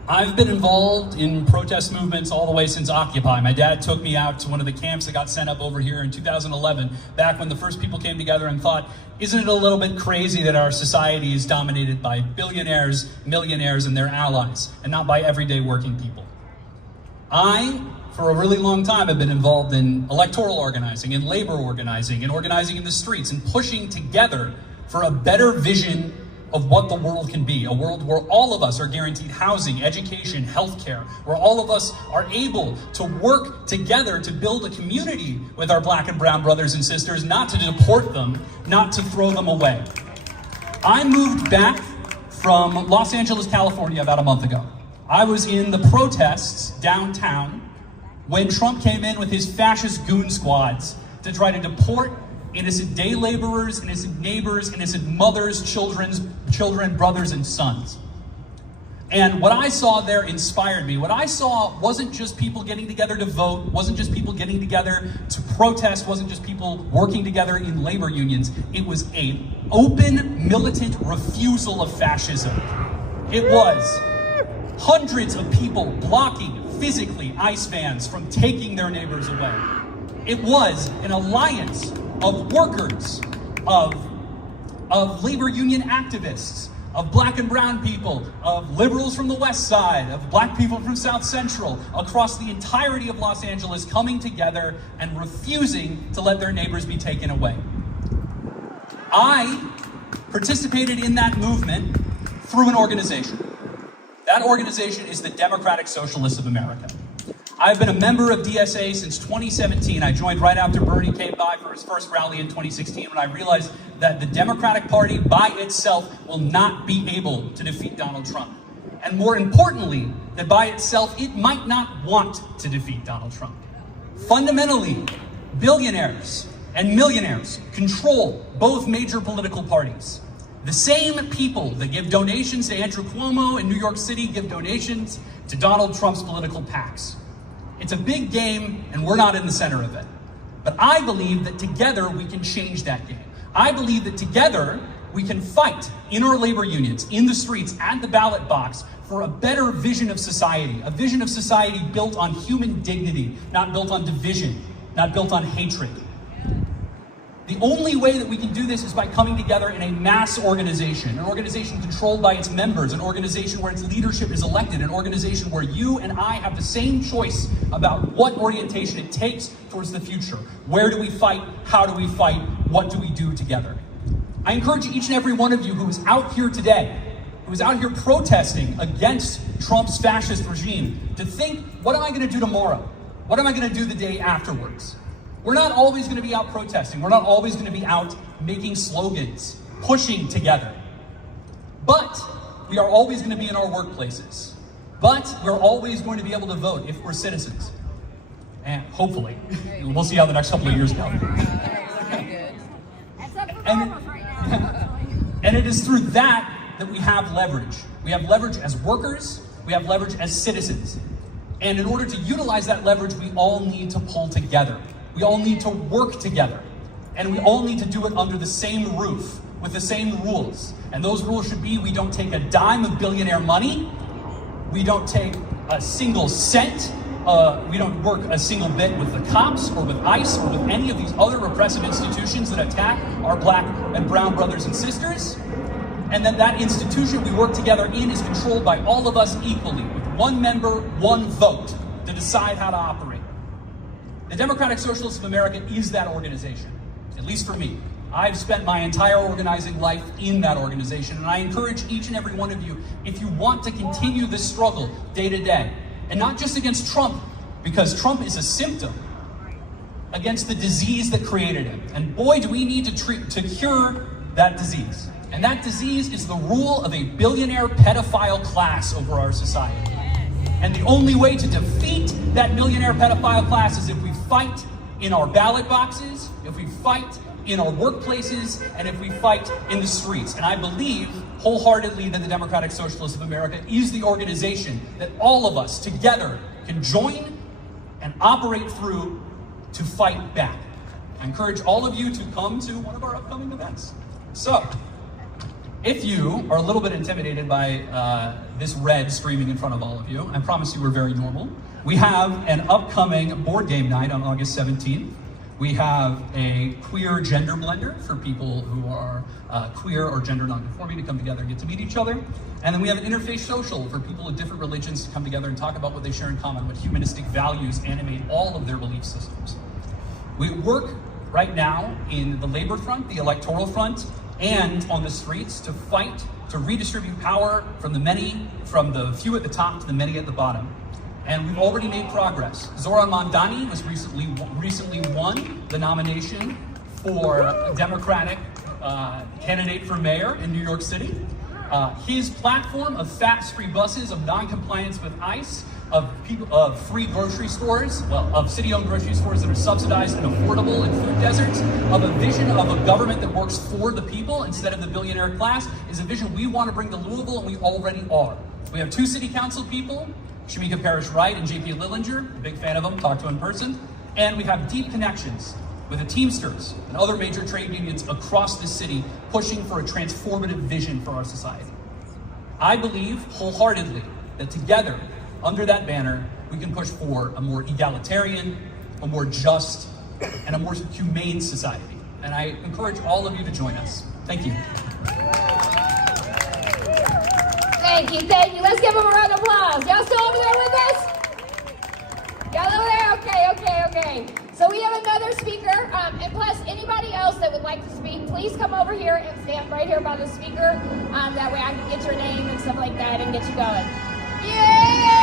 I've been involved in protest movements all the way since Occupy. My dad took me out to one of the camps that got sent up over here in 2011, back when the first people came together and thought, isn't it a little bit crazy that our society is dominated by billionaires, millionaires, and their allies, and not by everyday working people? I, for a really long time, have been involved in electoral organizing, in labor organizing, and organizing in the streets, and pushing together for a better vision of what the world can be, a world where all of us are guaranteed housing, education, healthcare, where all of us are able to work together to build a community with our black and brown brothers and sisters, not to deport them, not to throw them away. I moved back from Los Angeles, California about a month ago. I was in the protests downtown when Trump came in with his fascist goon squads to try to deport innocent day laborers, innocent neighbors, innocent mothers, children, brothers, and sons. And what I saw there inspired me. What I saw wasn't just people getting together to vote, wasn't just people getting together to protest, wasn't just people working together in labor unions. It was an open, militant refusal of fascism. It was hundreds of people blocking physically ICE vans from taking their neighbors away. It was an alliance of workers, of labor union activists, of black and brown people, of liberals from the west side, of black people from South Central, across the entirety of Los Angeles, coming together and refusing to let their neighbors be taken away. I participated in that movement through an organization. That organization is the Democratic Socialists of America. I've been a member of DSA since 2017. I joined right after Bernie came by for his first rally in 2016 when I realized that the Democratic Party by itself will not be able to defeat Donald Trump. And more importantly, that by itself, it might not want to defeat Donald Trump. Fundamentally, billionaires and millionaires control both major political parties. The same people that give donations to Andrew Cuomo in New York City give donations to Donald Trump's political PACs. It's a big game, and we're not in the center of it. But I believe that together we can change that game. I believe that together we can fight in our labor unions, in the streets, at the ballot box for a better vision of society, a vision of society built on human dignity, not built on division, not built on hatred. The only way that we can do this is by coming together in a mass organization, an organization controlled by its members, an organization where its leadership is elected, an organization where you and I have the same choice about what orientation it takes towards the future. Where do we fight? How do we fight? What do we do together? I encourage each and every one of you who is out here today, who is out here protesting against Trump's fascist regime, to think, what am I going to do tomorrow? What am I going to do the day afterwards? We're not always going to be out protesting. We're not always going to be out making slogans, pushing together. But we are always going to be in our workplaces. But we're always going to be able to vote if we're citizens. And hopefully. We'll see how the next couple of years go. And it is through that we have leverage. We have leverage as workers. We have leverage as citizens. And in order to utilize that leverage, we all need to pull together. We all need to work together, and we all need to do it under the same roof, with the same rules. And those rules should be, we don't take a dime of billionaire money, we don't take a single cent, we don't work a single bit with the cops or with ICE or with any of these other repressive institutions that attack our black and brown brothers and sisters. And that institution we work together in is controlled by all of us equally, with one member, one vote to decide how to operate. The Democratic Socialists of America is that organization, at least for me. I've spent my entire organizing life in that organization, and I encourage each and every one of you, if you want to continue this struggle day to day, and not just against Trump, because Trump is a symptom, against the disease that created him. And boy, do we need to cure that disease. And that disease is the rule of a billionaire pedophile class over our society. And the only way to defeat that millionaire pedophile class is if we fight in our ballot boxes, if we fight in our workplaces, and if we fight in the streets. And I believe wholeheartedly that the Democratic Socialists of America is the organization that all of us together can join and operate through to fight back. I encourage all of you to come to one of our upcoming events. So, if you are a little bit intimidated by this red streaming in front of all of you, I promise you we're very normal. We have an upcoming board game night on August 17th. We have a queer gender blender for people who are queer or gender non-conforming to come together and get to meet each other. And then we have an interfaith social for people of different religions to come together and talk about what they share in common, what humanistic values animate all of their belief systems. We work right now in the labor front, the electoral front, and on the streets to fight to redistribute power from the few at the top to the many at the bottom. And we've already made progress. Zoran Mondani was recently won the nomination for a Democratic candidate for mayor in New York City. His platform of fast-free buses, of non-compliance with ICE, of free grocery stores, of city-owned grocery stores that are subsidized and affordable in food deserts, of a vision of a government that works for the people instead of the billionaire class, is a vision we want to bring to Louisville, and we already are. We have 2 city council people, Shamika Parrish-Wright and JP Lillinger, a big fan of them, talked to in person, and we have deep connections with the Teamsters and other major trade unions across the city pushing for a transformative vision for our society. I believe wholeheartedly that together, under that banner, we can push for a more egalitarian, a more just, and a more humane society. And I encourage all of you to join us. Thank you. Thank you. Let's give them a round of applause. Y'all still over there with us? Y'all over there? Okay. So we have another speaker, and plus anybody else that would like to speak, please come over here and stand right here by the speaker. That way I can get your name and stuff like that and get you going. Yeah!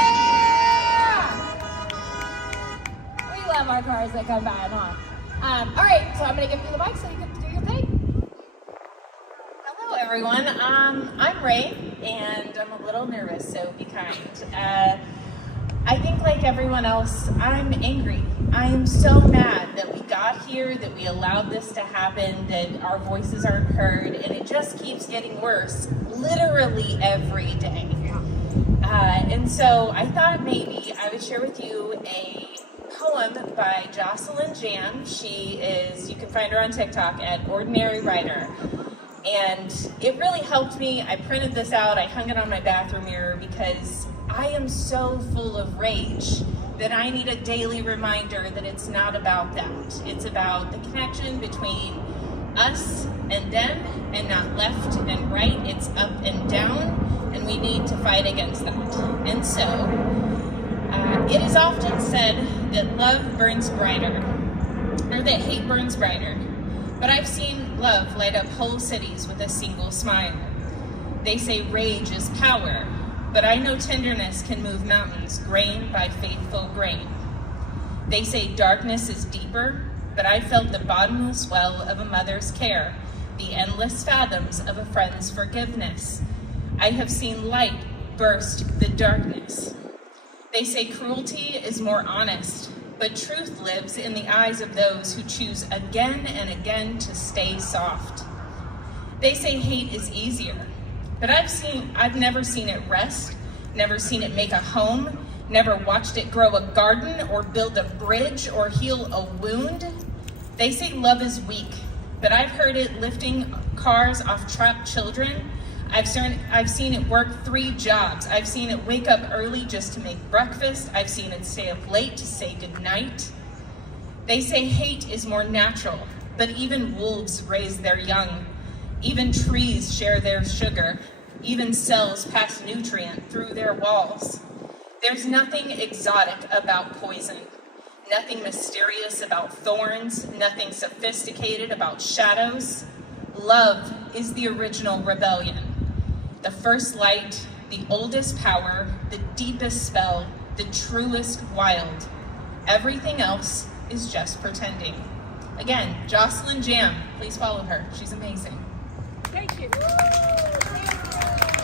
We love our cars that come by, huh? All right, so I'm going to give you the mic so you can do your thing. Hello, everyone. I'm Ray, and I'm a little nervous, so be kind. I think like everyone else, I'm angry. I am so mad that we got here, that we allowed this to happen, that our voices aren't heard, and it just keeps getting worse literally every day. And so I thought maybe I would share with you a poem by Jocelyn Jan. You can find her on TikTok at Ordinary Writer. And it really helped me. I printed this out, I hung it on my bathroom mirror because I am so full of rage that I need a daily reminder that it's not about that. It's about the connection between us and them, and not left and right. It's up and down, and we need to fight against that. And so, it is often said that love burns brighter, or that hate burns brighter. But I've seen love light up whole cities with a single smile. They say rage is power, but I know tenderness can move mountains, grain by faithful grain. They say darkness is deeper, but I felt the bottomless well of a mother's care, the endless fathoms of a friend's forgiveness. I have seen light burst the darkness. They say cruelty is more honest, but truth lives in the eyes of those who choose again and again to stay soft. They say hate is easier, but I've never seen it rest, never seen it make a home, never watched it grow a garden or build a bridge or heal a wound. They say love is weak, but I've heard it lifting cars off trapped children. I've seen it work 3 jobs. I've seen it wake up early just to make breakfast. I've seen it stay up late to say goodnight. They say hate is more natural, but even wolves raise their young. Even trees share their sugar. Even cells pass nutrient through their walls. There's nothing exotic about poison, nothing mysterious about thorns, nothing sophisticated about shadows. Love is the original rebellion, the first light, the oldest power, the deepest spell, the truest wild. Everything else is just pretending. Again, Jocelyn Jam, please follow her. She's amazing. Thank you.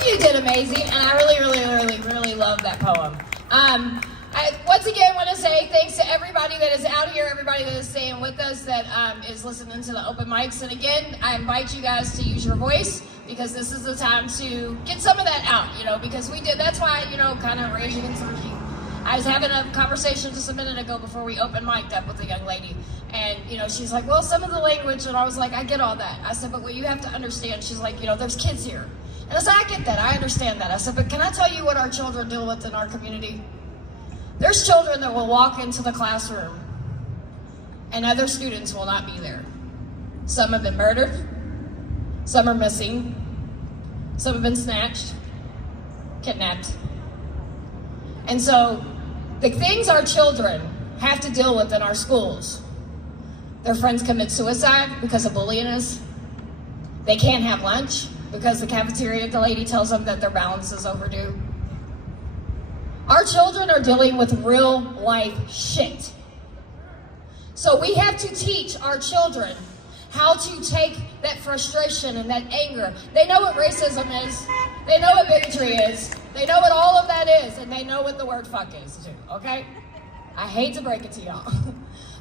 You did amazing, and I really love that poem. I once again want to say thanks to everybody that is out here, everybody that is staying with us, that is listening to the open mics. And again, I invite you guys to use your voice, because this is the time to get some of that out, you know, because we did, that's why, you know, kind of raging and surging. I was having a conversation just a minute ago before we open mic'd up with a young lady, and, you know, she's like, well, some of the language, and I was like, I get all that. I said, but what you have to understand, she's like, you know, there's kids here. And I said, I get that, I understand that. I said, but can I tell you what our children deal with in our community? There's children that will walk into the classroom and other students will not be there. Some have been murdered, some are missing, some have been snatched, kidnapped. And so the things our children have to deal with in our schools, their friends commit suicide because of bullyingness. They can't have lunch because the cafeteria lady tells them that their balance is overdue. Our children are dealing with real life shit. So we have to teach our children how to take that frustration and that anger. They know what racism is. They know what bigotry is. They know what all of that is, and they know what the word fuck is too, okay? I hate to break it to y'all,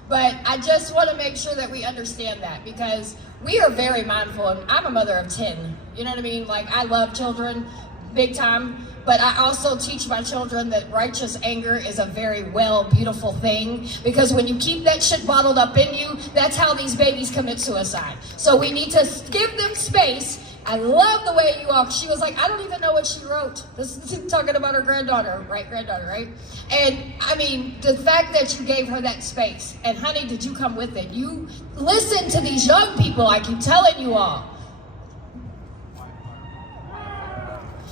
but I just want to make sure that we understand that, because we are very mindful, and I'm a mother of 10, you know what I mean? Like, I love children big time, but I also teach my children that righteous anger is a very beautiful thing, because when you keep that shit bottled up in you, that's how these babies commit suicide. So we need to give them space. I love the way you all, she was like, I don't even know what she wrote. This is talking about her granddaughter, right? And I mean, the fact that you gave her that space, and honey, did you come with it? You listen to these young people, I keep telling you all.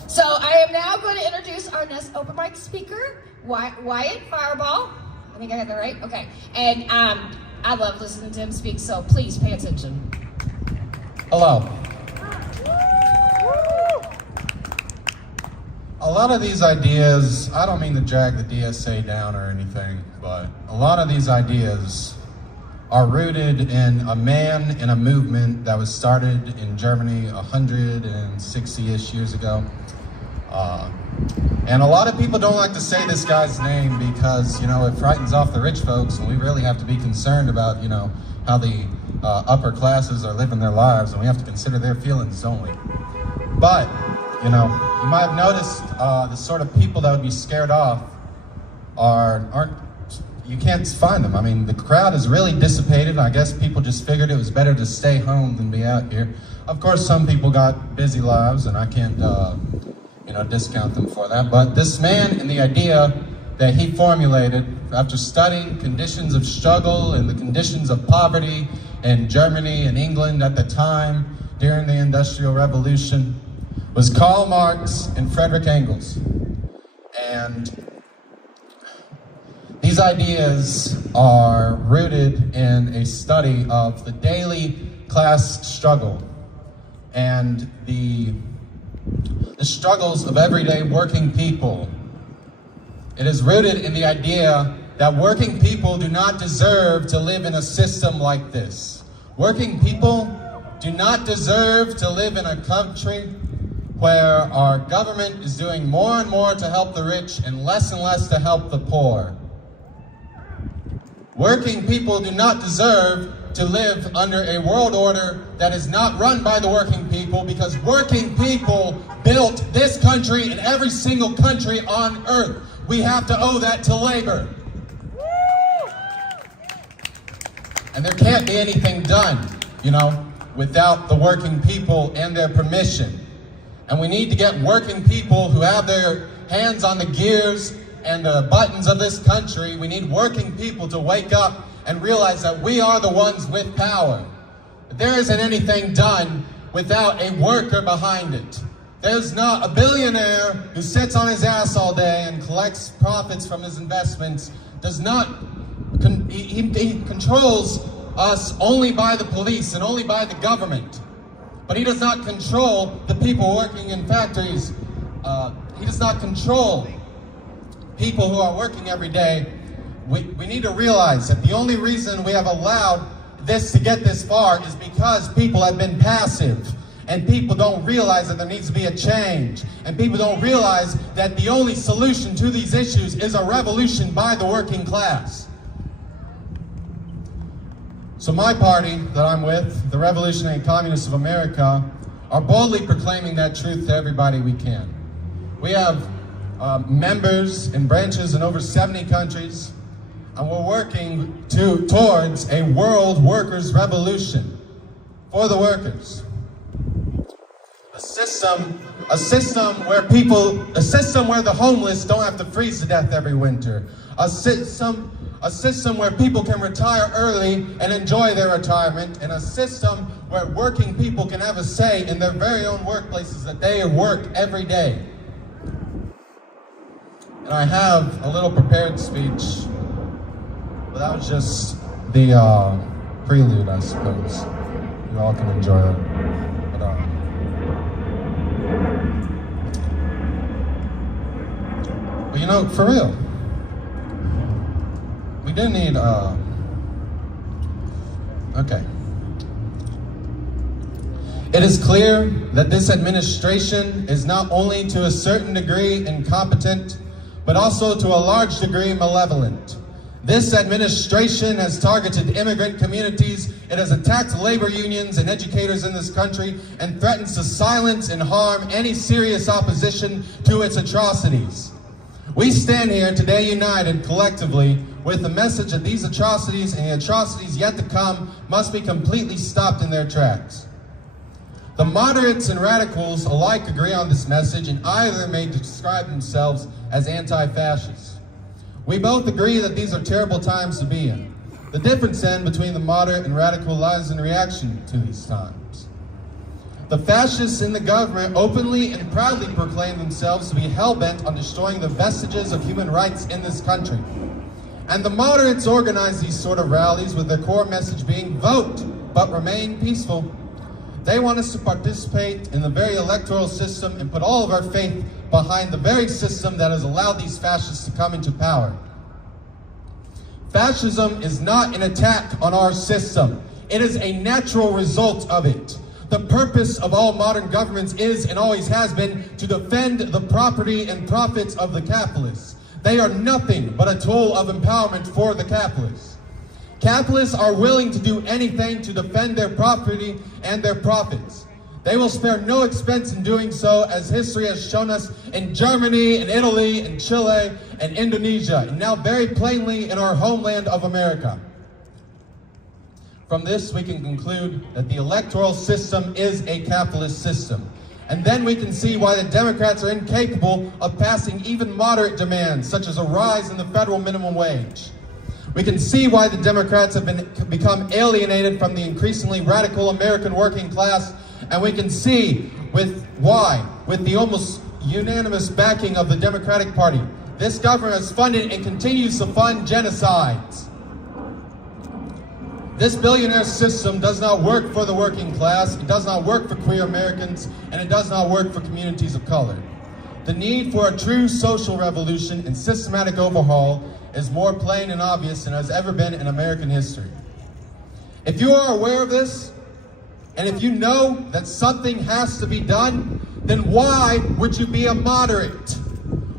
So I am now going to introduce our next open mic speaker, Wyatt Fireball. I think I got that right? Okay. And I love listening to him speak, so please pay attention. Hello. A lot of these ideas, I don't mean to drag the DSA down or anything, but a lot of these ideas are rooted in a man in a movement that was started in Germany 160-ish years ago. And a lot of people don't like to say this guy's name because, you know, it frightens off the rich folks, and we really have to be concerned about, you know, how the upper classes are living their lives, and we have to consider their feelings only. But, you know, you might have noticed the sort of people that would be scared off you can't find them. I mean, the crowd is really dissipated. I guess people just figured it was better to stay home than be out here. Of course, some people got busy lives, and I can't, you know, discount them for that. But this man and the idea that he formulated after studying conditions of struggle and the conditions of poverty in Germany and England at the time during the Industrial Revolution was Karl Marx and Friedrich Engels. And these ideas are rooted in a study of the daily class struggle and the struggles of everyday working people. It is rooted in the idea that working people do not deserve to live in a system like this. Working people do not deserve to live in a country where our government is doing more and more to help the rich and less to help the poor. Working people do not deserve to live under a world order that is not run by the working people, because working people built this country and every single country on earth. We have to owe that to labor. And there can't be anything done, you know, without the working people and their permission. And we need to get working people who have their hands on the gears and the buttons of this country. We need working people to wake up and realize that we are the ones with power. There isn't anything done without a worker behind it. There's not a billionaire who sits on his ass all day and collects profits from his investments. He controls us only by the police and only by the government. But he does not control the people working in factories. He does not control people who are working every day. We need to realize that the only reason we have allowed this to get this far is because people have been passive. And people don't realize that there needs to be a change. And people don't realize that the only solution to these issues is a revolution by the working class. So my party that I'm with, the Revolutionary Communists of America, are boldly proclaiming that truth to everybody we can. We have members and branches in over 70 countries, and we're working towards a world workers' revolution for the workers. A system where the homeless don't have to freeze to death every winter. A system where people can retire early and enjoy their retirement, and a system where working people can have a say in their very own workplaces that they work every day. And I have a little prepared speech, but that was just the prelude, I suppose. You all can enjoy it. But you know, for real, we do need, okay. It is clear that this administration is not only to a certain degree incompetent, but also to a large degree malevolent. This administration has targeted immigrant communities, it has attacked labor unions and educators in this country, and threatens to silence and harm any serious opposition to its atrocities. We stand here today united collectively with the message that these atrocities and the atrocities yet to come must be completely stopped in their tracks. The moderates and radicals alike agree on this message, and either may describe themselves as anti-fascists. We both agree that these are terrible times to be in. The difference then between the moderate and radical lies in reaction to these times. The fascists in the government openly and proudly proclaim themselves to be hell-bent on destroying the vestiges of human rights in this country. And the moderates organize these sort of rallies with their core message being vote, but remain peaceful. They want us to participate in the very electoral system and put all of our faith behind the very system that has allowed these fascists to come into power. Fascism is not an attack on our system. It is a natural result of it. The purpose of all modern governments is and always has been to defend the property and profits of the capitalists. They are nothing but a tool of empowerment for the capitalists. Capitalists are willing to do anything to defend their property and their profits. They will spare no expense in doing so, as history has shown us in Germany, in Italy, in Chile, and Indonesia, and now very plainly in our homeland of America. From this, we can conclude that the electoral system is a capitalist system. And then we can see why the Democrats are incapable of passing even moderate demands, such as a rise in the federal minimum wage. We can see why the Democrats have become alienated from the increasingly radical American working class, and we can see with the almost unanimous backing of the Democratic Party, this government has funded and continues to fund genocides. This billionaire system does not work for the working class, it does not work for queer Americans, and it does not work for communities of color. The need for a true social revolution and systematic overhaul is more plain and obvious than has ever been in American history. If you are aware of this, and if you know that something has to be done, then why would you be a moderate?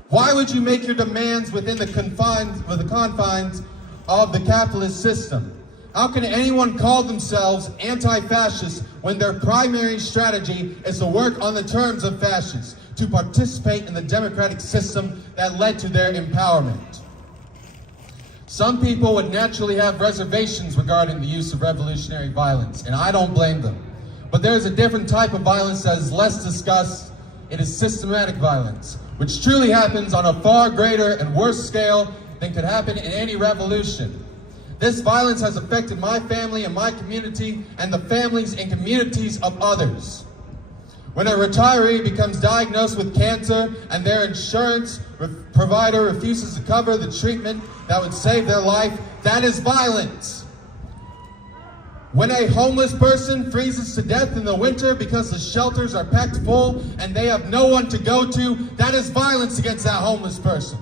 Why would you make your demands within the confines of the capitalist system? How can anyone call themselves anti-fascist when their primary strategy is to work on the terms of fascists, to participate in the democratic system that led to their empowerment? Some people would naturally have reservations regarding the use of revolutionary violence, and I don't blame them. But there's a different type of violence that is less discussed. It is systematic violence, which truly happens on a far greater and worse scale than could happen in any revolution. This violence has affected my family and my community and the families and communities of others. When a retiree becomes diagnosed with cancer and their insurance provider refuses to cover the treatment that would save their life, that is violence. When a homeless person freezes to death in the winter because the shelters are packed full and they have no one to go to, that is violence against that homeless person.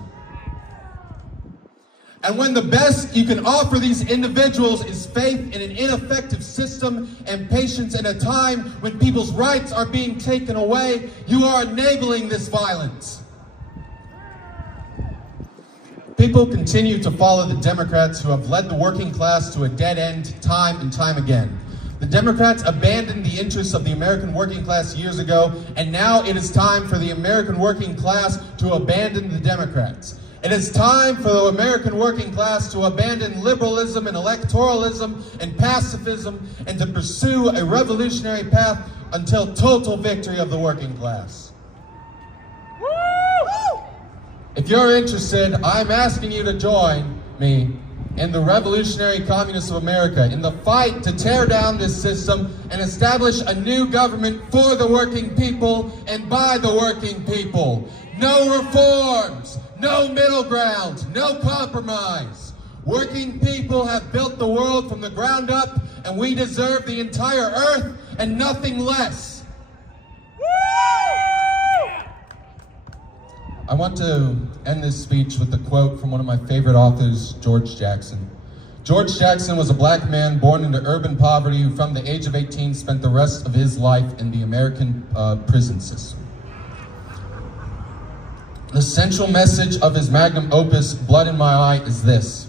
And when the best you can offer these individuals is faith in an ineffective system and patience in a time when people's rights are being taken away, you are enabling this violence. People continue to follow the Democrats who have led the working class to a dead end time and time again. The Democrats abandoned the interests of the American working class years ago, and now it is time for the American working class to abandon the Democrats. It is time for the American working class to abandon liberalism and electoralism and pacifism and to pursue a revolutionary path until total victory of the working class. If you're interested, I'm asking you to join me in the Revolutionary Communists of America in the fight to tear down this system and establish a new government for the working people and by the working people. No reforms, no middle ground, no compromise. Working people have built the world from the ground up, and we deserve the entire earth and nothing less. I want to end this speech with a quote from one of my favorite authors, George Jackson. George Jackson was a black man born into urban poverty who from the age of 18 spent the rest of his life in the American prison system. The central message of his magnum opus, Blood in My Eye, is this: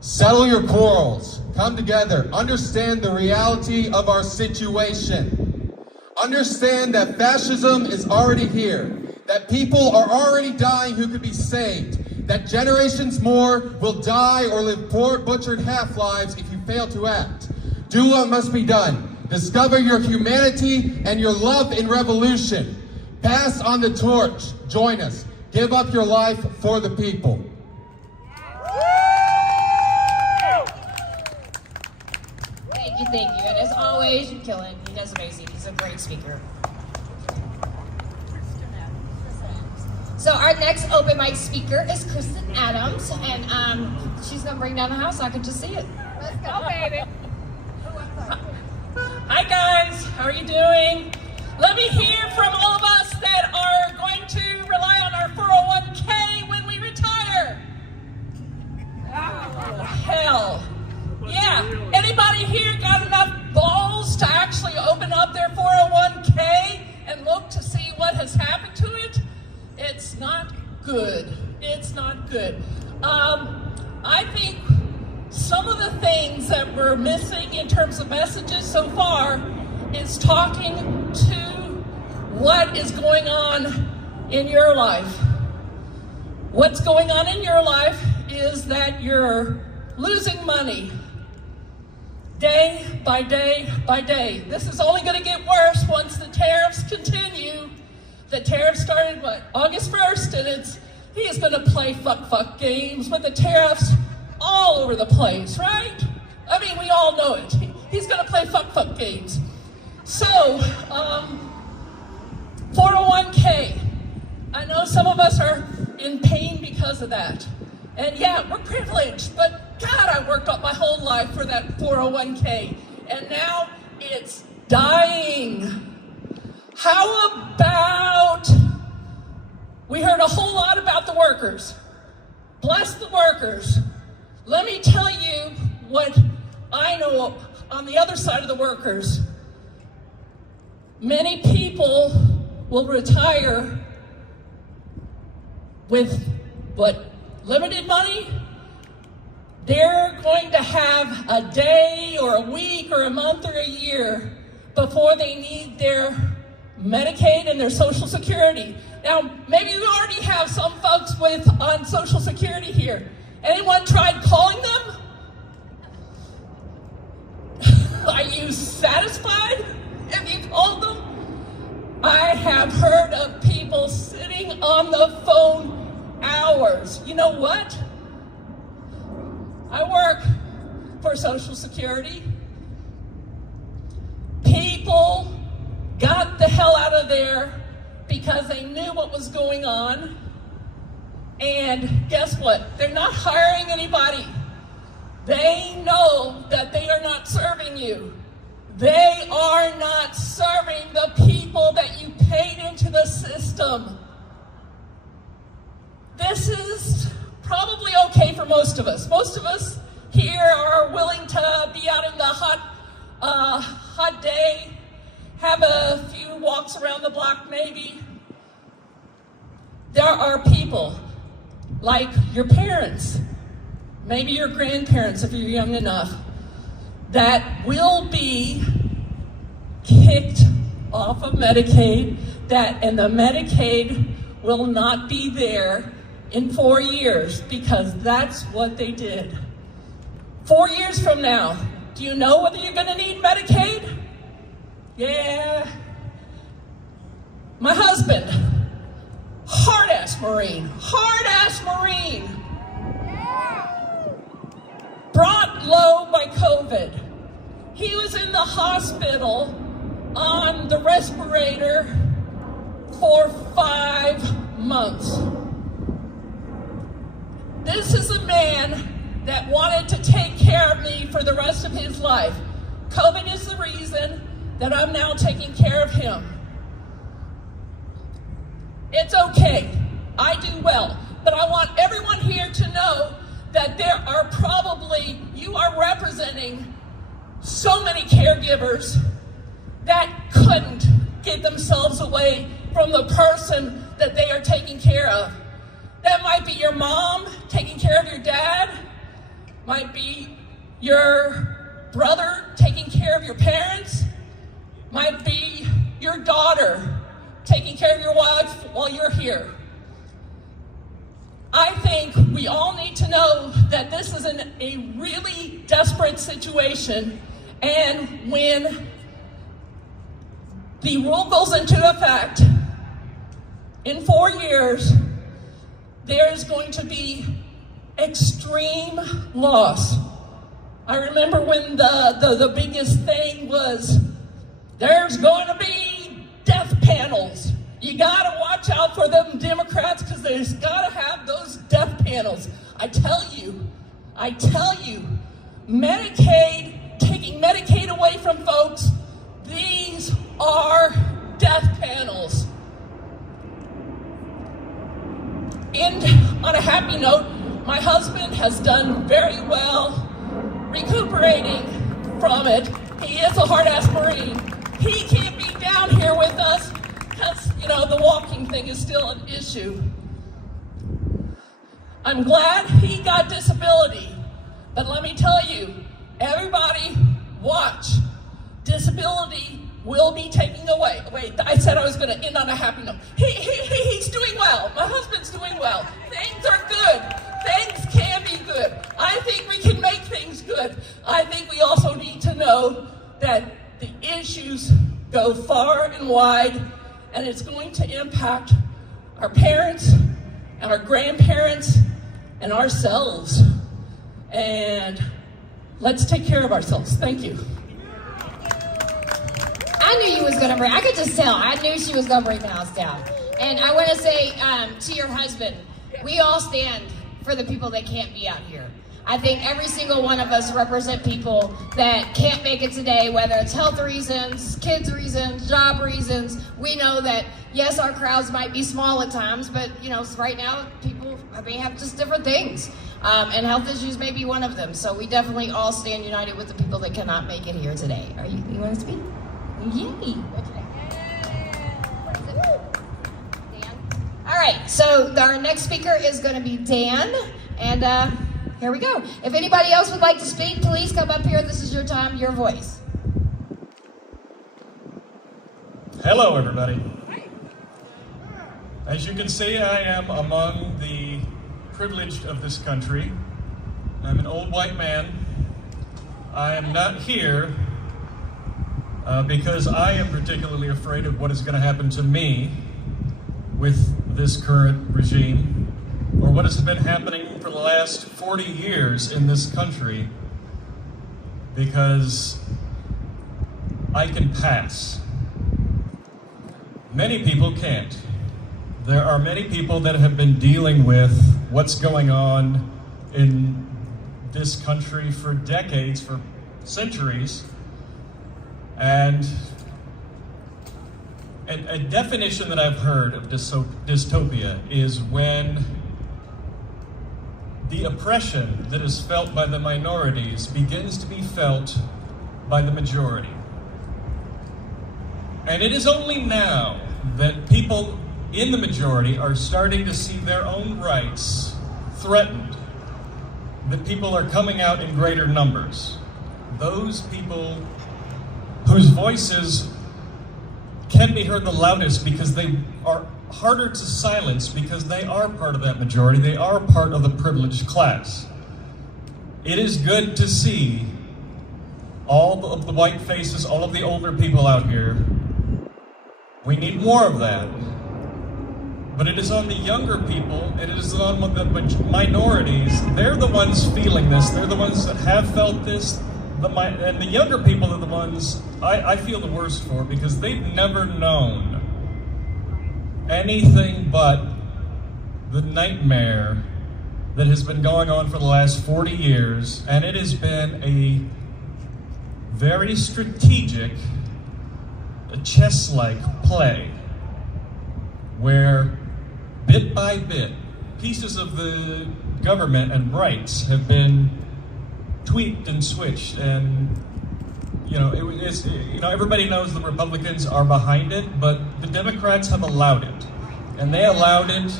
settle your quarrels, come together, understand the reality of our situation. Understand that fascism is already here, that people are already dying who could be saved, that generations more will die or live poor, butchered half-lives if you fail to act. Do what must be done. Discover your humanity and your love in revolution. Pass on the torch. Join us. Give up your life for the people. Thank you. And as always, you kill it. He does amazing. He's a great speaker. So our next open mic speaker is Kristen Adams, and she's gonna bring down the house. I can just see it. Let's go, baby. Hi guys, how are you doing? Let me hear from all of us that are going to rely on our 401k when we retire. Oh, hell. Yeah, anybody here got enough balls to actually open up their 401k and look to see what has happened to it? It's not good. It's not good. I think some of the things that we're missing in terms of messages so far is talking to what is going on in your life. What's going on in your life is that you're losing money day by day by day. This is only going to get worse once the tariffs continue. The tariffs started, August 1st, and he is going to play fuck games with the tariffs all over the place, right? I mean, we all know it. He's going to play fuck games. So, 401k. I know some of us are in pain because of that. And yeah, we're privileged, but God, I worked up my whole life for that 401k. And now it's dying. How about, we heard a whole lot about the workers. Bless the workers. Let me tell you what I know on the other side of the workers. Many people will retire with limited money. They're going to have a day or a week or a month or a year before they need their Medicaid and their Social Security. Now, maybe we already have some folks on Social Security here. Anyone tried calling them? Are you satisfied if you called them? I have heard of people sitting on the phone hours. You know what? I work for Social Security. People got the hell out of there because they knew what was going on. And guess what? They're not hiring anybody. They know that they are not serving you. They are not serving the people that you paid into the system. This is probably okay for most of us. Most of us here are willing to be out in the hot day, have a few walks around the block maybe. There are people like your parents, maybe your grandparents if you're young enough, that will be kicked off of Medicaid, and the Medicaid will not be there in 4 years because that's what they did. 4 years from now, do you know whether you're gonna need Medicaid? Yeah. My husband, hard-ass Marine, brought low by COVID. He was in the hospital on the respirator for 5 months. This is a man that wanted to take care of me for the rest of his life. COVID is the reason that I'm now taking care of him. It's okay, I do well, but I want everyone here to know that there are probably, you are representing so many caregivers that couldn't get themselves away from the person that they are taking care of. That might be your mom taking care of your dad, might be your brother taking care of your parents, might be your daughter taking care of your wife while you're here. I think we all need to know that this is a really desperate situation, and when the rule goes into effect in 4 years, there's going to be extreme loss. I remember when the biggest thing was there's going to be death panels. You gotta watch out for them Democrats because there's gotta have those death panels. I tell you, Medicaid, taking Medicaid away from folks, these are death panels. And on a happy note, my husband has done very well recuperating from it. He is a hard-ass Marine. He can't be down here with us because, the walking thing is still an issue. I'm glad he got disability, but let me tell you, everybody watch. Disability will be taken away. Wait, I said I was going to end on a happy note. He's doing well. My husband's doing well. Things are good. Things can be good. I think we can make things good. I think we also need to know that the issues go far and wide, and it's going to impact our parents and our grandparents and ourselves. And let's take care of ourselves. Thank you. I knew you was gonna bring. I could just tell. I knew she was gonna bring the house down. And I want to say to your husband, we all stand for the people that can't be out here. I think every single one of us represent people that can't make it today, whether it's health reasons, kids reasons, job reasons. We know that, yes, our crowds might be small at times, but, right now, people may have just different things. And health issues may be one of them. So we definitely all stand united with the people that cannot make it here today. You want to speak? Yay. Okay. All right, so our next speaker is going to be Dan, and here we go. If anybody else would like to speak, please come up here. This is your time, your voice. Hello, everybody. As you can see, I am among the privileged of this country. I'm an old white man. I am not here because I am particularly afraid of what is going to happen to me with this current regime, or what has been happening for the last 40 years in this country, because I can pass. Many people can't. There are many people that have been dealing with what's going on in this country for decades, for centuries, and a definition that I've heard of dystopia is when the oppression that is felt by the minorities begins to be felt by the majority. And it is only now that people in the majority are starting to see their own rights threatened that people are coming out in greater numbers. Those people whose voices can be heard the loudest because they are harder to silence because they are part of that majority. They are part of the privileged class. It is good to see all of the white faces, all of the older people out here. We need more of that. But it is on the younger people, it is on the minorities. They're the ones feeling this. They're the ones that have felt this. And the younger people are the ones I feel the worst for because they've never known anything but the nightmare that has been going on for the last 40 years. And it has been a very strategic, a chess-like play where bit by bit, pieces of the government and rights have been tweaked and switched, and everybody knows the Republicans are behind it, but the Democrats have allowed it, and they allowed it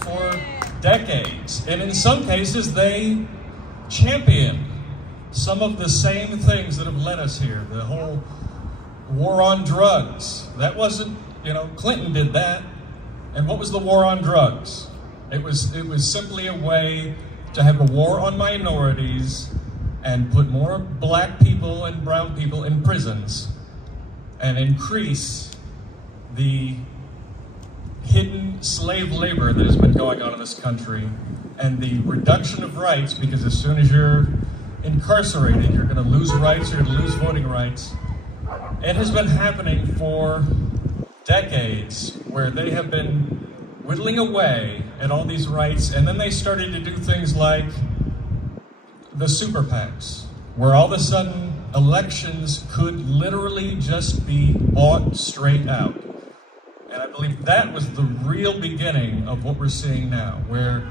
for decades, and in some cases they champion some of the same things that have led us here. The whole war on drugs, that wasn't, Clinton did that. And what was the war on drugs? It was simply a way to have a war on minorities and put more black people and brown people in prisons and increase the hidden slave labor that has been going on in this country and the reduction of rights, because as soon as you're incarcerated, you're going to lose rights, you're going to lose voting rights. It has been happening for decades where they have been whittling away at all these rights, and then they started to do things like the super PACs, where all of a sudden elections could literally just be bought straight out. And I believe that was the real beginning of what we're seeing now, where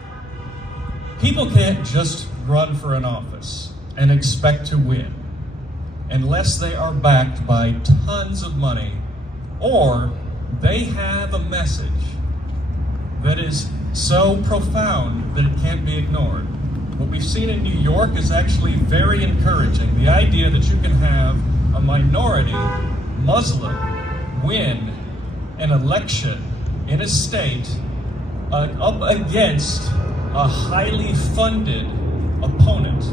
people can't just run for an office and expect to win unless they are backed by tons of money or they have a message that is so profound that it can't be ignored. What we've seen in New York is actually very encouraging. The idea that you can have a minority Muslim win an election in a state up against a highly funded opponent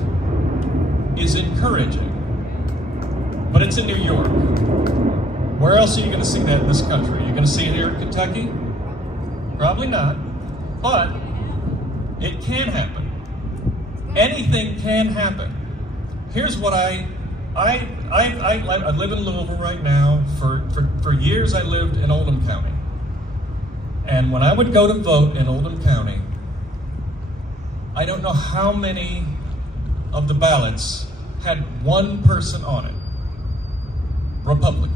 is encouraging. But it's in New York. Where else are you going to see that in this country? Are you going to see it here in Kentucky? Probably not. But it can happen. Anything can happen. Here's what I live in Louisville right now. For years I lived in Oldham County. And when I would go to vote in Oldham County, I don't know how many of the ballots had one person on it. Republican.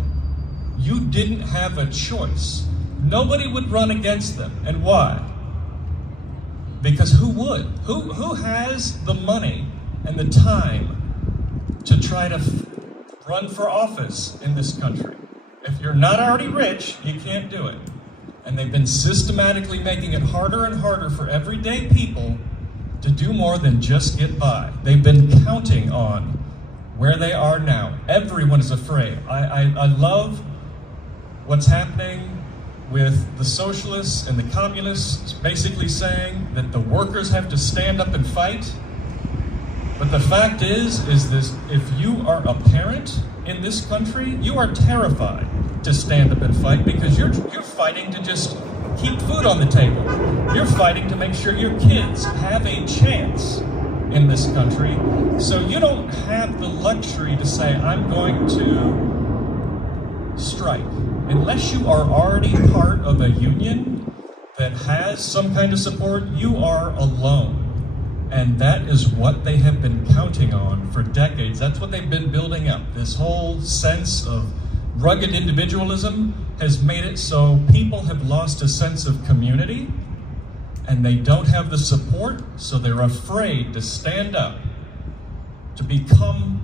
You didn't have a choice. Nobody would run against them. And why? Because who would? Who has the money and the time to try to run for office in this country? If you're not already rich, you can't do it. And they've been systematically making it harder and harder for everyday people to do more than just get by. They've been counting on where they are now. Everyone is afraid. I love what's happening with the socialists and the communists basically saying that the workers have to stand up and fight. But the fact is this: if you are a parent in this country, you are terrified to stand up and fight because you're fighting to just keep food on the table. You're fighting to make sure your kids have a chance in this country. So you don't have the luxury to say, I'm going to strike. unless you are already part of a union that has some kind of support, you are alone. And that is what they have been counting on for decades. That's what they've been building up. This whole sense of rugged individualism has made it so people have lost a sense of community, and they don't have the support, so they're afraid to stand up, to become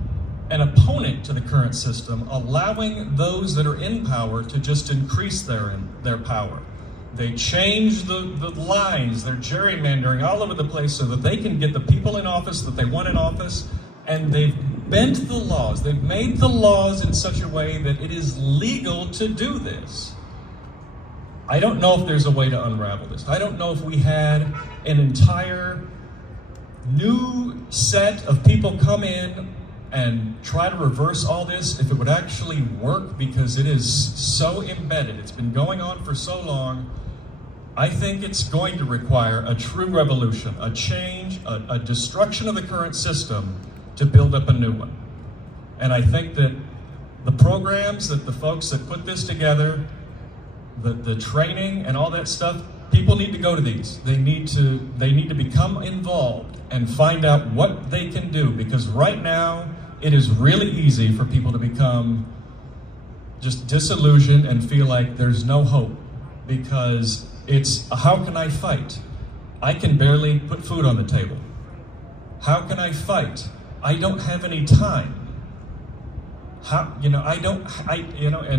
an opponent to the current system, allowing those that are in power to just increase their power. They change the lines, they're gerrymandering all over the place so that they can get the people in office that they want in office, and they've bent the laws. They've made the laws in such a way that it is legal to do this. I don't know if there's a way to unravel this. I don't know if we had an entire new set of people come in and try to reverse all this, if it would actually work, because it is so embedded. It's been going on for so long. I think it's going to require a true revolution, a change, a destruction of the current system to build up a new one. And I think that the programs that the folks that put this together, the training and all that stuff, people need to go to these. They need to become involved and find out what they can do, because right now it is really easy for people to become just disillusioned and feel like there's no hope, because it's, how can I fight? I can barely put food on the table. How can I fight? I don't have any time. And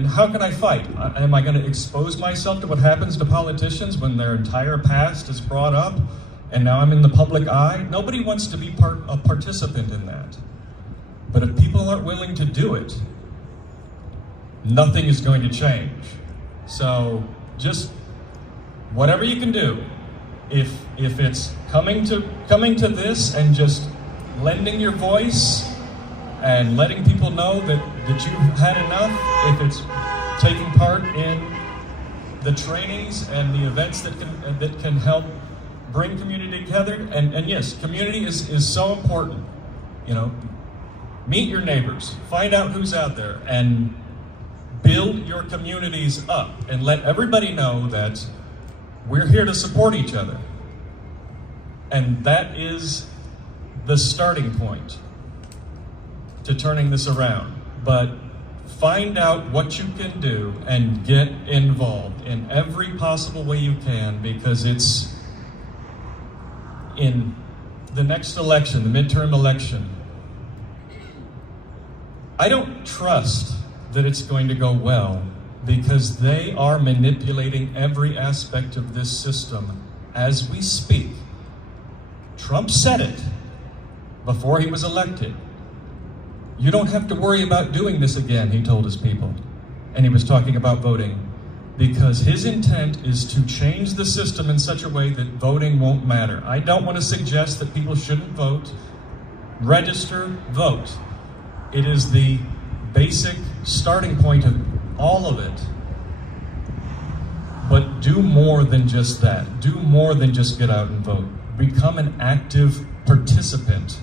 how can I fight? Am I going to expose myself to what happens to politicians when their entire past is brought up and now I'm in the public eye? Nobody wants to be a participant in that. But if people aren't willing to do it, nothing is going to change. So just whatever you can do, if it's coming to this and just lending your voice and letting people know that you've had enough, if it's taking part in the trainings and the events that can help bring community together, and yes, community is so important. You know, meet your neighbors, find out who's out there, and build your communities up, and let everybody know that we're here to support each other. And that is the starting point to turning this around. But find out what you can do and get involved in every possible way you can, because it's in the next election, the midterm election. I don't trust that it's going to go well, because they are manipulating every aspect of this system as we speak. Trump said it before he was elected. You don't have to worry about doing this again, he told his people. And he was talking about voting, because his intent is to change the system in such a way that voting won't matter. I don't want to suggest that people shouldn't vote. Register, vote. It is the basic starting point of all of it. But do more than just that. Do more than just get out and vote. Become an active participant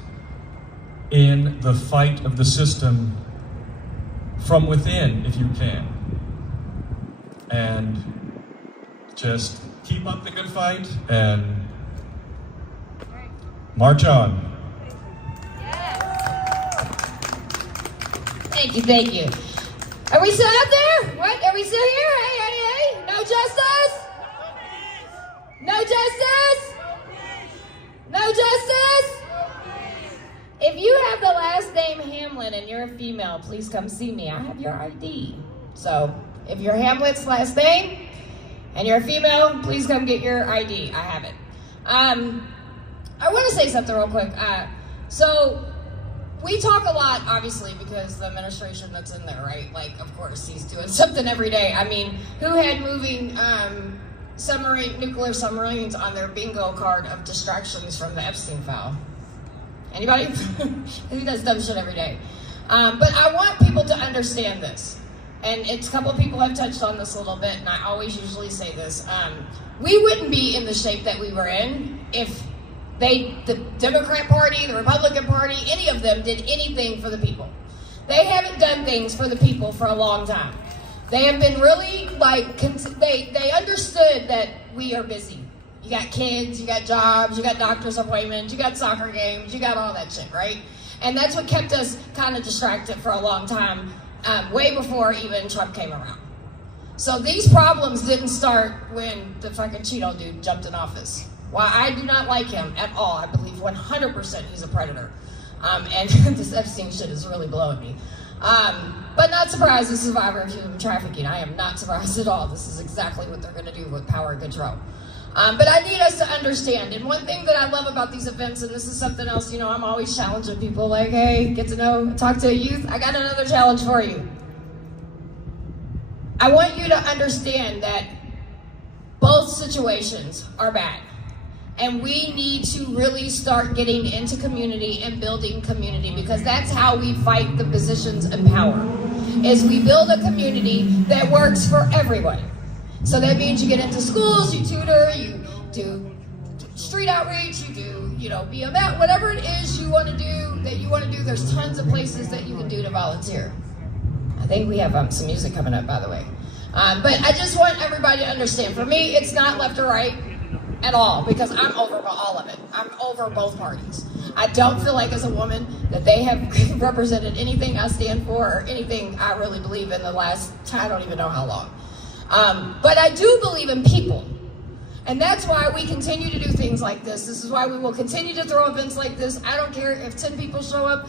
in the fight of the system from within, if you can. And just keep up the good fight and march on. Thank you. Are we still out there? What? Are we still here? Hey. No justice? No justice? No justice? If you have the last name Hamlin and you're a female, please come see me. I have your ID. So if you're Hamlet's last name and you're a female, please come get your ID. I have it. I want to say something real quick. So we talk a lot, obviously, because the administration that's in there, right? Like, of course, he's doing something every day. I mean, who had moving nuclear submarines on their bingo card of distractions from the Epstein file? Anybody? Who does dumb shit every day? But I want people to understand this. And it's a couple of people have touched on this a little bit, and I always usually say this. We wouldn't be in the shape that we were in if the Democrat Party, the Republican Party, any of them did anything for the people. They haven't done things for the people for a long time. They have been really, like, they understood that we are busy. You got kids, you got jobs, you got doctor's appointments, you got soccer games, you got all that shit, right? And that's what kept us kind of distracted for a long time, way before even Trump came around. So these problems didn't start when the fucking Cheeto dude jumped in office. While I do not like him at all, I believe 100% he's a predator. And this Epstein shit is really blowing me. But not surprised, as a survivor of human trafficking. I am not surprised at all. This is exactly what they're going to do with power and control. But I need us to understand, and one thing that I love about these events, and this is something else, you know, I'm always challenging people like, hey, get to know, talk to a youth. I got another challenge for you. I want you to understand that both situations are bad. And we need to really start getting into community and building community, because that's how we fight the positions of power, is we build a community that works for everyone. So that means you get into schools, you tutor, you do street outreach, you do, you know, BMF, whatever it is you want to do, there's tons of places that you can do to volunteer. I think we have some music coming up, by the way. But I just want everybody to understand, for me, it's not left or right at all, because I'm over all of it. I'm over both parties. I don't feel like, as a woman, that they have represented anything I stand for or anything I really believe in the last, I don't even know how long. But I do believe in people. And that's why we continue to do things like this. This is why we will continue to throw events like this. I don't care if 10 people show up,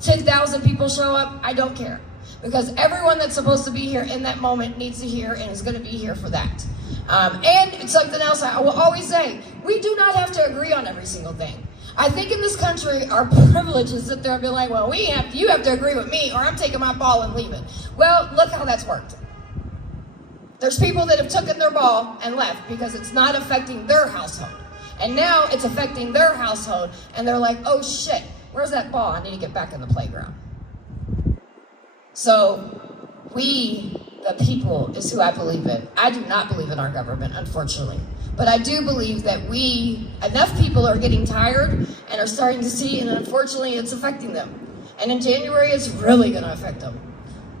10,000 people show up, I don't care. Because everyone that's supposed to be here in that moment needs to hear and is going to be here for that. And it's something else I will always say, we do not have to agree on every single thing. I think in this country, our privilege is sit there and be like, well, you have to agree with me or I'm taking my ball and leaving. Well, look how that's worked. There's people that have taken their ball and left because it's not affecting their household. And now it's affecting their household and they're like, oh shit, where's that ball? I need to get back in the playground. So we, the people, is who I believe in. I do not believe in our government, unfortunately. But I do believe that enough people are getting tired and are starting to see, and unfortunately it's affecting them. And in January, it's really gonna affect them.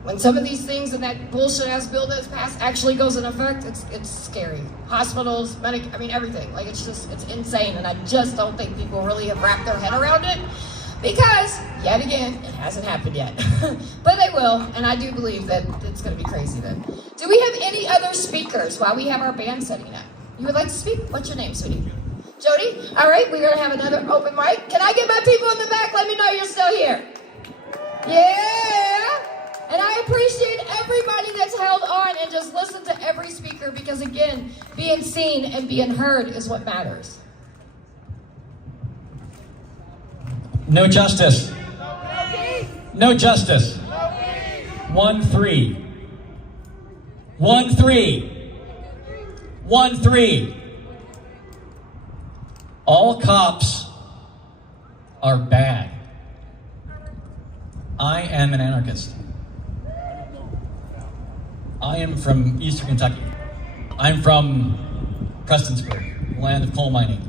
When some of these things and that bullshit ass bill that's passed actually goes in effect, it's scary. Hospitals, everything. Like, it's insane. And I just don't think people really have wrapped their head around it. Because, yet again, it hasn't happened yet. But they will, and I do believe that it's going to be crazy then. Do we have any other speakers while we have our band setting up? You would like to speak? What's your name, sweetie? Jody? All right, we're going to have another open mic. Can I get my people in the back? Let me know you're still here. Yeah! And I appreciate everybody that's held on and just listened to every speaker, because, again, being seen and being heard is what matters. No justice. No justice. 1-3. 1-3. 1-3. All cops are bad. I am an anarchist. I am from Eastern Kentucky. I'm from Prestonsburg, land of coal mining.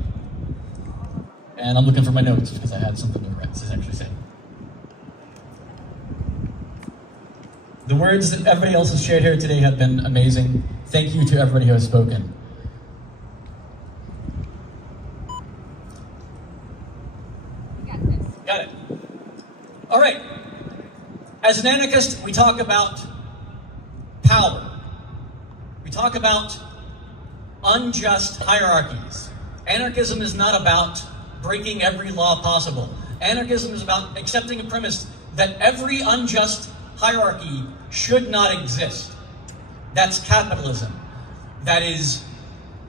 And I'm looking for my notes because I had something to actually say. The words that everybody else has shared here today have been amazing. Thank you to everybody who has spoken. Got it. All right. As an anarchist, we talk about power. We talk about unjust hierarchies. Anarchism is not about breaking every law possible. Anarchism is about accepting a premise that every unjust hierarchy should not exist. That's capitalism. That is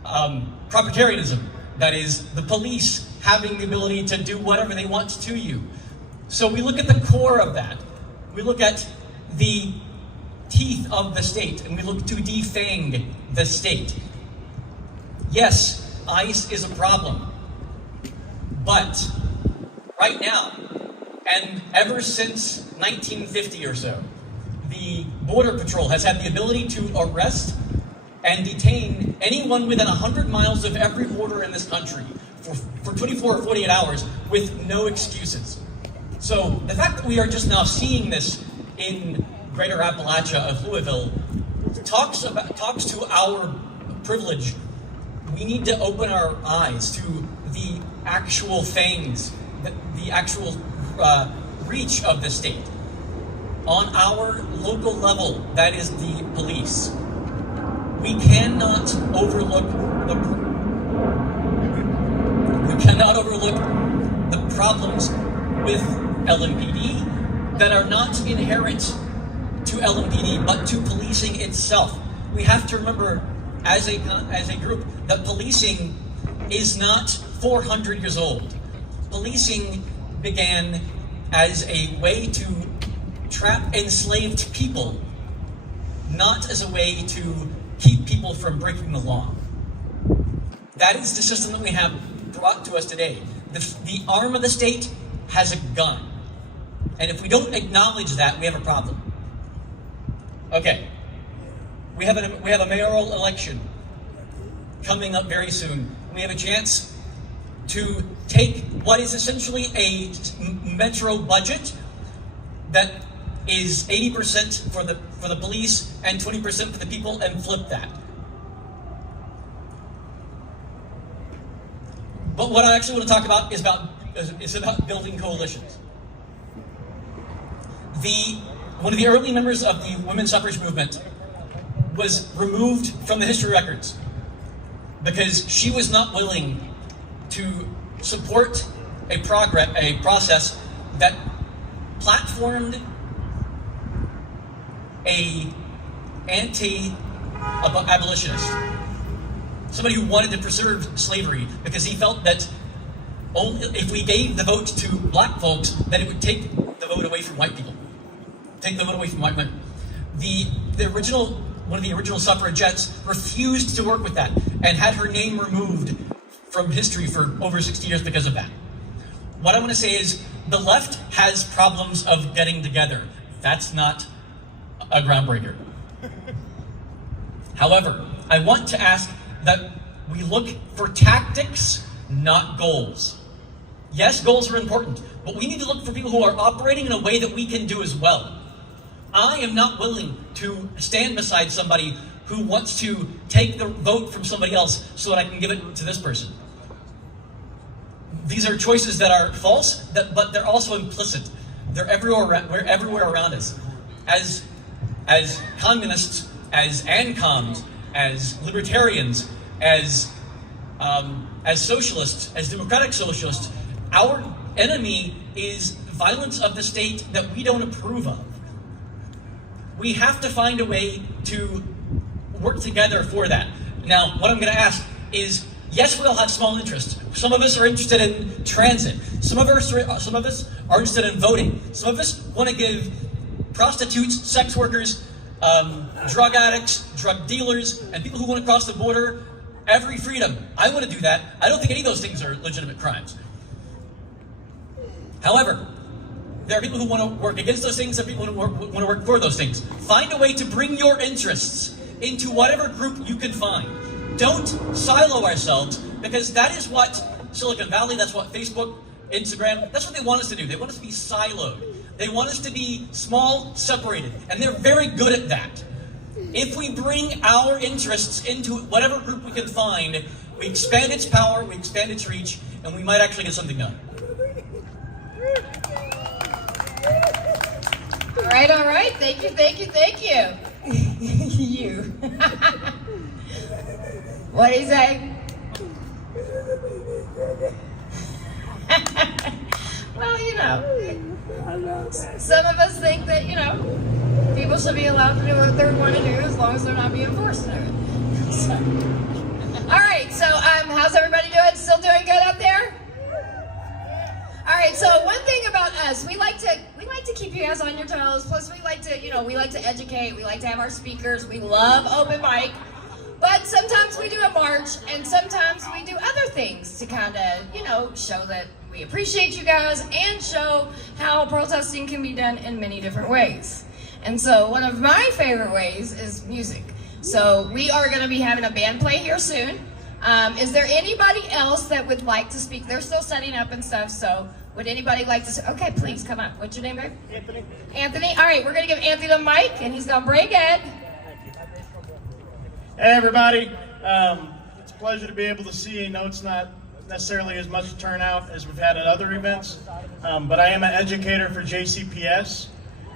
proprietarianism. That is the police having the ability to do whatever they want to you. So we look at the core of that. We look at the teeth of the state, and we look to defang the state. Yes, ICE is a problem. But right now, and ever since 1950 or so, the Border Patrol has had the ability to arrest and detain anyone within 100 miles of every border in this country for 24 or 48 hours with no excuses. So the fact that we are just now seeing this in greater Appalachia of Louisville talks to our privilege. We need to open our eyes to the actual things, the actual reach of the state. On our local level, that is the police. We cannot overlook the problems with LMPD that are not inherent to LMPD, but to policing itself. We have to remember, as a group, that policing is not 400 years old. Policing began as a way to trap enslaved people, not as a way to keep people from breaking the law. That is the system that we have brought to us today. The arm of the state has a gun. And if we don't acknowledge that, we have a problem. Okay. We have a mayoral election coming up very soon. We have a chance to take what is essentially a metro budget that is 80% for the police and 20% for the people, and flip that. But what I actually want to talk about is about building coalitions. One of the early members of the women's suffrage movement was removed from the history records because she was not willing to support a process that platformed a anti-abolitionist, somebody who wanted to preserve slavery because he felt that only if we gave the vote to black folks, that it would take the vote away from white people, take the vote away from white men. One of the original suffragettes refused to work with that and had her name removed from history for over 60 years because of that. What I want to say is the left has problems of getting together. That's not a groundbreaker. However, I want to ask that we look for tactics, not goals. Yes, goals are important, but we need to look for people who are operating in a way that we can do as well. I am not willing to stand beside somebody who wants to take the vote from somebody else so that I can give it to this person. These are choices that are false, but they're also implicit. They're everywhere around us. As communists, as ANCOMs, as libertarians, as socialists, as democratic socialists, our enemy is violence of the state that we don't approve of. We have to find a way to work together for that. Now, what I'm going to ask is, yes, we all have small interests. Some of us are interested in transit. Some of us are interested in voting. Some of us want to give prostitutes, sex workers, drug addicts, drug dealers, and people who want to cross the border every freedom. I want to do that. I don't think any of those things are legitimate crimes. However, there are people who want to work against those things, and people who want to work for those things. Find a way to bring your interests into whatever group you can find. Don't silo ourselves, because that is what Silicon Valley, that's what Facebook, Instagram, that's what they want us to do. They want us to be siloed. They want us to be small, separated, and they're very good at that. If we bring our interests into whatever group we can find, we expand its power, we expand its reach, and we might actually get something done. All right. Thank you. You. What do you say? Well, some of us think that, people should be allowed to do what they want to do as long as they're not being forced to do it. So. All right, so how's everybody doing? Still doing good up there? All right, so one thing about us, we like to keep you guys on your toes. Plus, we like to educate. We like to have our speakers. We love open mic. But sometimes we do a march, and sometimes we do other things to kind of, show that we appreciate you guys and show how protesting can be done in many different ways. And so one of my favorite ways is music. So we are going to be having a band play here soon. Is there anybody else that would like to speak? They're still setting up and stuff, so would anybody like to say? Okay, please come up. What's your name, babe? Anthony. Anthony. All right, we're going to give Anthony the mic, and he's going to break it. Hey everybody, it's a pleasure to be able to see. I know it's not necessarily as much turnout as we've had at other events, but I am an educator for JCPS,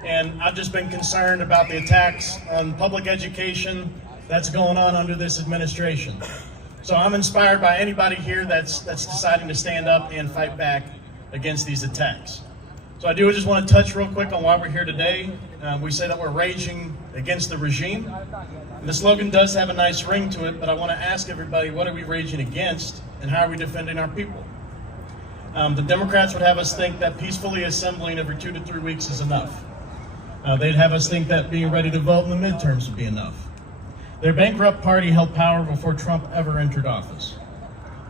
and I've just been concerned about the attacks on public education that's going on under this administration. So I'm inspired by anybody here that's deciding to stand up and fight back against these attacks. So I do just want to touch real quick on why we're here today. We say that we're raging against the regime. And the slogan does have a nice ring to it, but I want to ask everybody, what are we raging against and how are we defending our people? The Democrats would have us think that peacefully assembling every 2 to 3 weeks is enough. They'd have us think that being ready to vote in the midterms would be enough. Their bankrupt party held power before Trump ever entered office.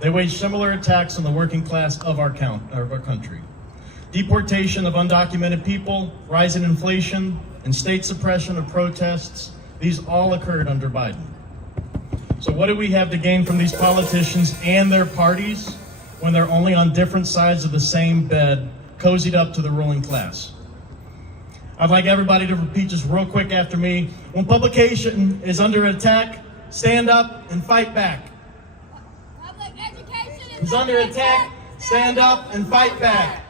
They waged similar attacks on the working class of our country. Deportation of undocumented people, rising inflation, and state suppression of protests, these all occurred under Biden. So what do we have to gain from these politicians and their parties when they're only on different sides of the same bed, cozied up to the ruling class? I'd like everybody to repeat just real quick after me. When publication is under attack, stand up and fight back. Public education is under attack, stand up and fight back.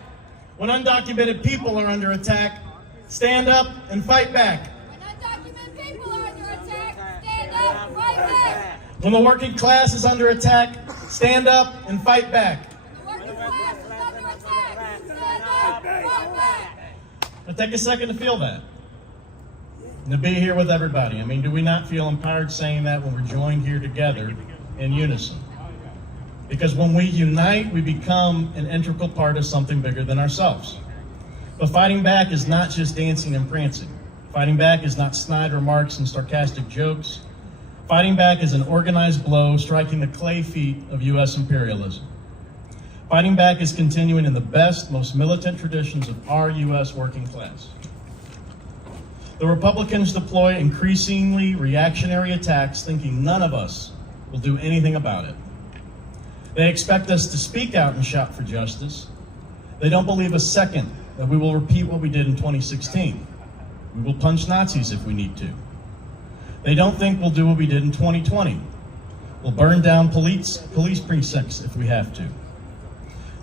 When undocumented people are under attack, stand up and fight back. When undocumented people are under attack, stand up and fight back. When the working class is under attack, stand up and fight back. The working class is under attack, stand up and fight back. Now take a second to feel that. And to be here with everybody. I mean, do we not feel empowered saying that when we're joined here together in unison? Because when we unite, we become an integral part of something bigger than ourselves. But fighting back is not just dancing and prancing. Fighting back is not snide remarks and sarcastic jokes. Fighting back is an organized blow striking the clay feet of U.S. imperialism. Fighting back is continuing in the best, most militant traditions of our U.S. working class. The Republicans deploy increasingly reactionary attacks, thinking none of us will do anything about it. They expect us to speak out and shout for justice. They don't believe a second that we will repeat what we did in 2016. We will punch Nazis if we need to. They don't think we'll do what we did in 2020. We'll burn down police precincts if we have to.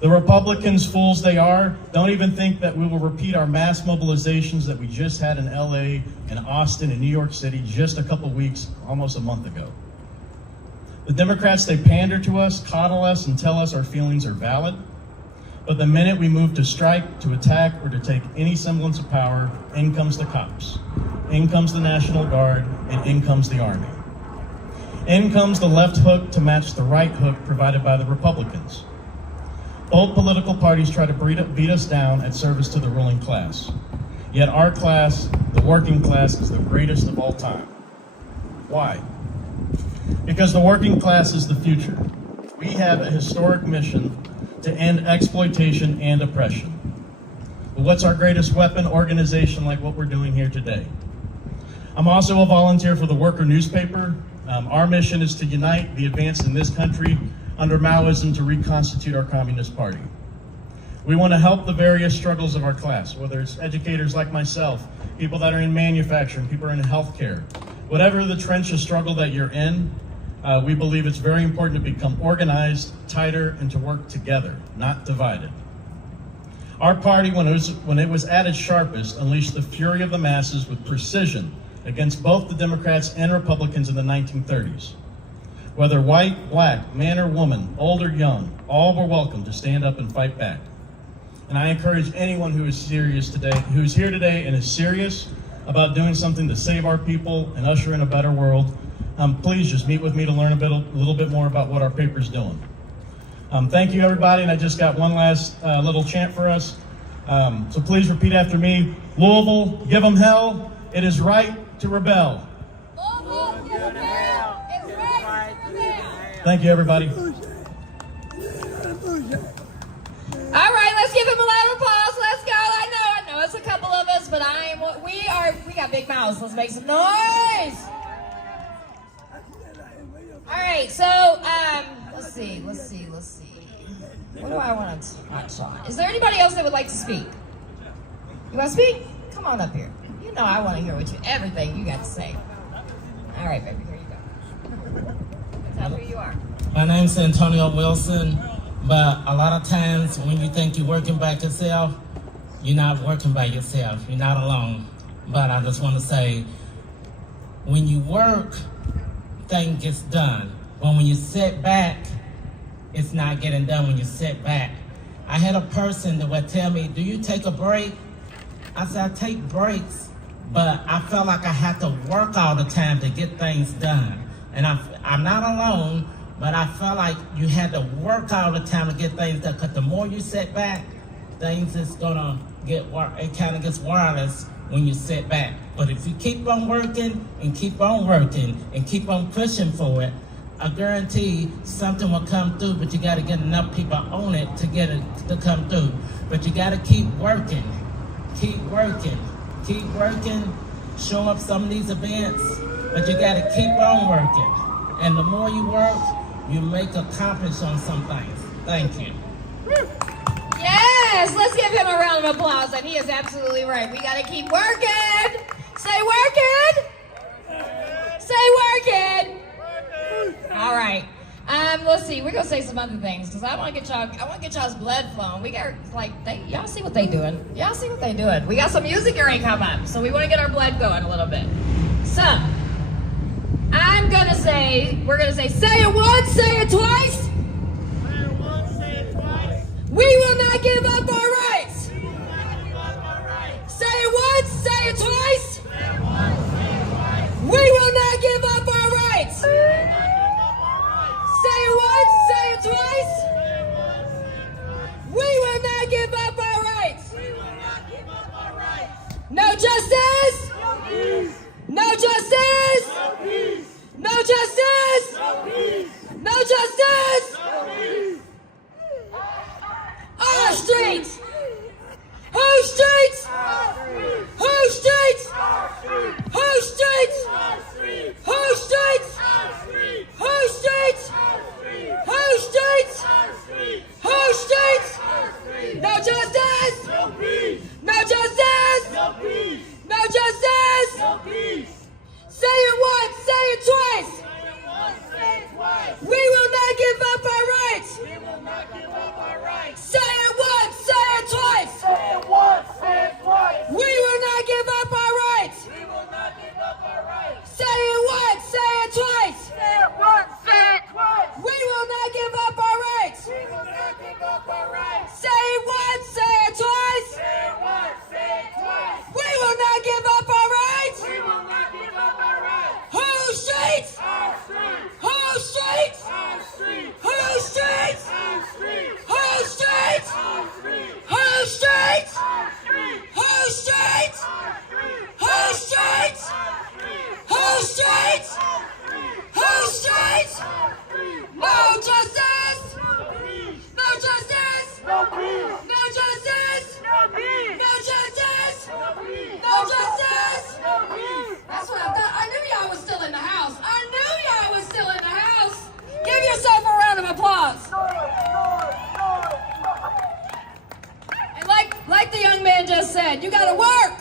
The Republicans, fools they are, don't even think that we will repeat our mass mobilizations that we just had in LA and Austin and New York City just a couple weeks, almost a month ago. The Democrats, they pander to us, coddle us, and tell us our feelings are valid. But the minute we move to strike, to attack, or to take any semblance of power, in comes the cops. In comes the National Guard, and in comes the Army. In comes the left hook to match the right hook provided by the Republicans. Both political parties try to beat us down at service to the ruling class. Yet our class, the working class, is the greatest of all time. Why? Because the working class is the future. We have a historic mission to end exploitation and oppression. But what's our greatest weapon? Organization like what we're doing here today. I'm also a volunteer for the Worker newspaper. Our mission is to unite the advanced in this country under Maoism to reconstitute our Communist Party. We want to help the various struggles of our class, whether it's educators like myself, people that are in manufacturing, people are in healthcare. Whatever the trench of struggle that you're in, we believe it's very important to become organized, tighter, and to work together, not divided. Our party, when it was at its sharpest, unleashed the fury of the masses with precision against both the Democrats and Republicans in the 1930s. Whether white, black, man or woman, old or young, all were welcome to stand up and fight back. And I encourage anyone who is here today and is serious about doing something to save our people and usher in a better world, please just meet with me to learn a little bit more about what our paper's doing. Thank you, everybody, and I just got one last little chant for us. So please repeat after me. Louisville, give them hell. It is right to rebel. Louisville, give them hell. It's right to rebel. Thank you, everybody. All right, let's give him a loud applause. Let's go. I know it's a couple of us, but we got big mouths. Let's make some noise. All right, so let's see. What do I want to touch on? Is there anybody else that would like to speak? You want to speak? Come on up here. You know I want to hear everything you got to say. All right, baby, here you go. Tell who you are. My name's Antonio Wilson, but a lot of times when you think you're working by yourself, you're not working by yourself. You're not alone. But I just want to say, when you work, things gets done. But when you sit back, it's not getting done when you sit back. I had a person that would tell me, do you take a break? I said, I take breaks, but I felt like I had to work all the time to get things done. And I'm not alone, but I felt like you had to work all the time to get things done, because the more you sit back, things is gonna it kind of gets wireless when you sit back. But if you keep on working and keep on working and keep on pushing for it, I guarantee something will come through, but you gotta get enough people on it to get it to come through. But you gotta keep working, show up some of these events, but you gotta keep on working. And the more you work, you make accomplish on some things. Thank you. Yes, let's give him a round of applause, and he is absolutely right. We gotta keep working. Say working. Say working. All right. Let's see. We're gonna say some other things because I want to get y'all's blood flowing. We got y'all see what they doing. Y'all see what they doing. We got some music already come up, so we want to get our blood going a little bit. So we're gonna say it once, say it twice. Say it once, say it twice. We will not give up our rights. We will not give up our rights. Say it once, say it twice. Say it once, say it twice. We will not give up our rights. We will not give up our rights. Say it once, say it twice. Say it once, say it twice. We will not give up our rights. We will not give up our rights. No justice. No peace. No justice. No peace. No justice. No peace. No justice. No peace. Our streets. Whose streets? Whose streets? Whose streets? Whose streets? Whose streets? Whose streets? Whose streets? No justice. No peace. No justice. No peace. No justice. No peace. Say it once, say it twice. Say it once, say it twice. We will not give up our rights. We will not give up our rights. Say it once, say it twice. Say it once, say it twice. We will not give up our rights. We will not give up our rights. Say it once, say it twice. Say it once, say it twice. We will not give up our rights. We will not give up our rights. Say it once, say it twice. Say it once, say it twice. We will not give up our rights. We will not give up our rights. Whose streets? Our streets. Whose streets? Our streets. Whose streets? Our streets. Whose streets? Our streets. Whose streets? Our streets. Whose streets? Our Whose streets. streets? Our Whose streets. streets? Whose streets? No justice! No justice! No peace. No justice! No peace. No justice! No peace. No justice! No peace. That's what I thought. I knew y'all was still in the house. I knew y'all was still in the house. Give yourself a round of applause. And like the young man just said, you gotta work.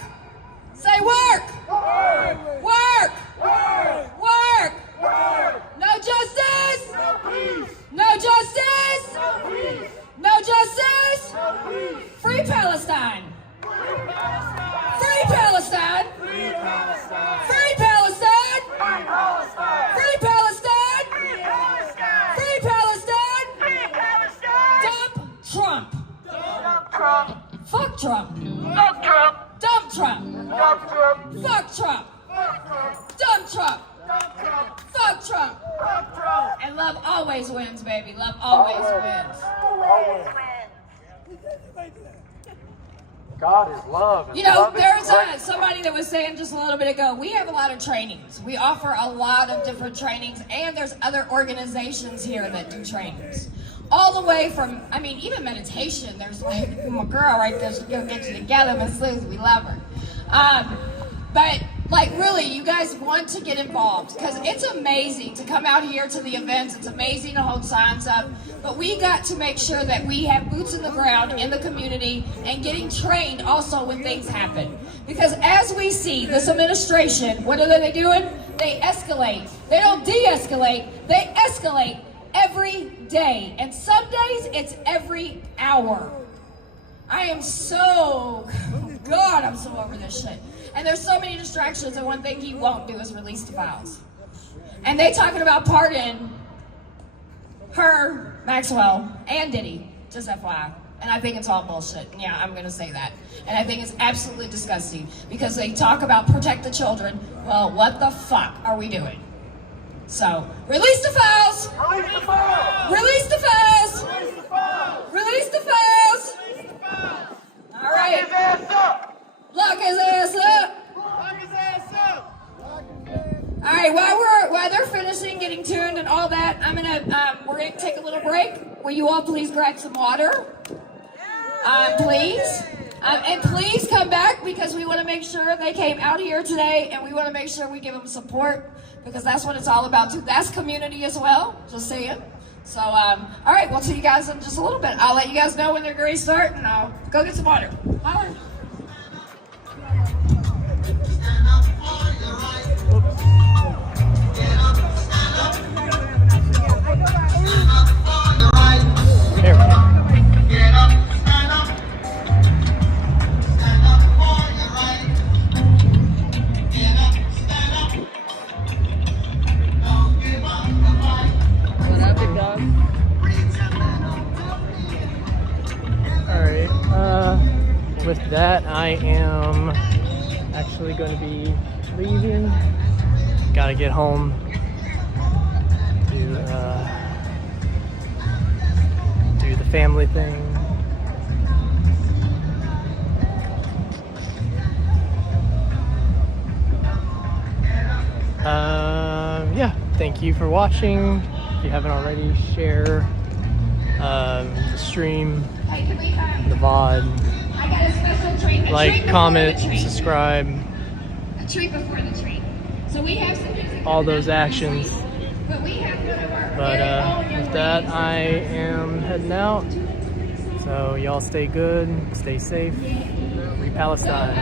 Say work. Work. Work. Work. Work. Work. No justice. No peace. No justice. No peace. No justice. No peace. Free Palestine. Free Palestine. Free Palestine. Free Palestine. Free Palestine. Free Palestine. Free Palestine. Free Palestine. Free Palestine. Free Palestine. Dump Trump. Dump Trump. Fuck Trump. Dump Trump. Dump Trump. Dump Trump. Fuck Trump. Fuck Trump. Dump Trump. Dump Trump. Fuck Trump. Fuck Trump. And love always wins, baby. Love always wins. Always. God is love. And You know, love is there's great. somebody that was saying just a little bit ago, we have a lot of trainings. We offer a lot of different trainings, and there's other organizations here that do trainings. All the way from, I mean, even meditation. There's like my girl right there, she's gonna get you together, Miss Liz, we love her. But Like really, you guys want to get involved because it's amazing to come out here to the events. It's amazing to hold signs up, but we got to make sure that we have boots in the ground in the community and getting trained also when things happen. Because as we see this administration, what are they doing? They escalate. They don't de-escalate. They escalate every day, and some days it's every hour. I am so, God, I'm so over this shit. And there's so many distractions, and one thing he won't do is release the files. And they talking about pardoning her, Maxwell, and Diddy, just FYI. And I think it's all bullshit. Yeah, I'm gonna say that. And I think it's absolutely disgusting because they talk about protect the children. Well, what the fuck are we doing? So, release the files! Release the files! Release the files! Release the files! Release the files! Release the files! All right. Lock his ass up! Lock his ass up! Lock his ass up! All right, while they're finishing getting tuned and all that, we're gonna take a little break. Will you all please grab some water? Please. And please come back because we want to make sure they came out here today and we want to make sure we give them support because that's what it's all about too. That's community as well, just saying. So, all right, we'll see you guys in just a little bit. I'll let you guys know when they're going to start and I'll go get some water. Holler. With that, I am actually going to be leaving. Gotta get home to do the family thing. Yeah, thank you for watching. If you haven't already, share the stream, the VOD. I got a special treat. Like, comment, subscribe. A treat before the treat. So we have some music. All those actions. But we have to work. But with that, I am heading out. So y'all stay good, stay safe. Free Palestine.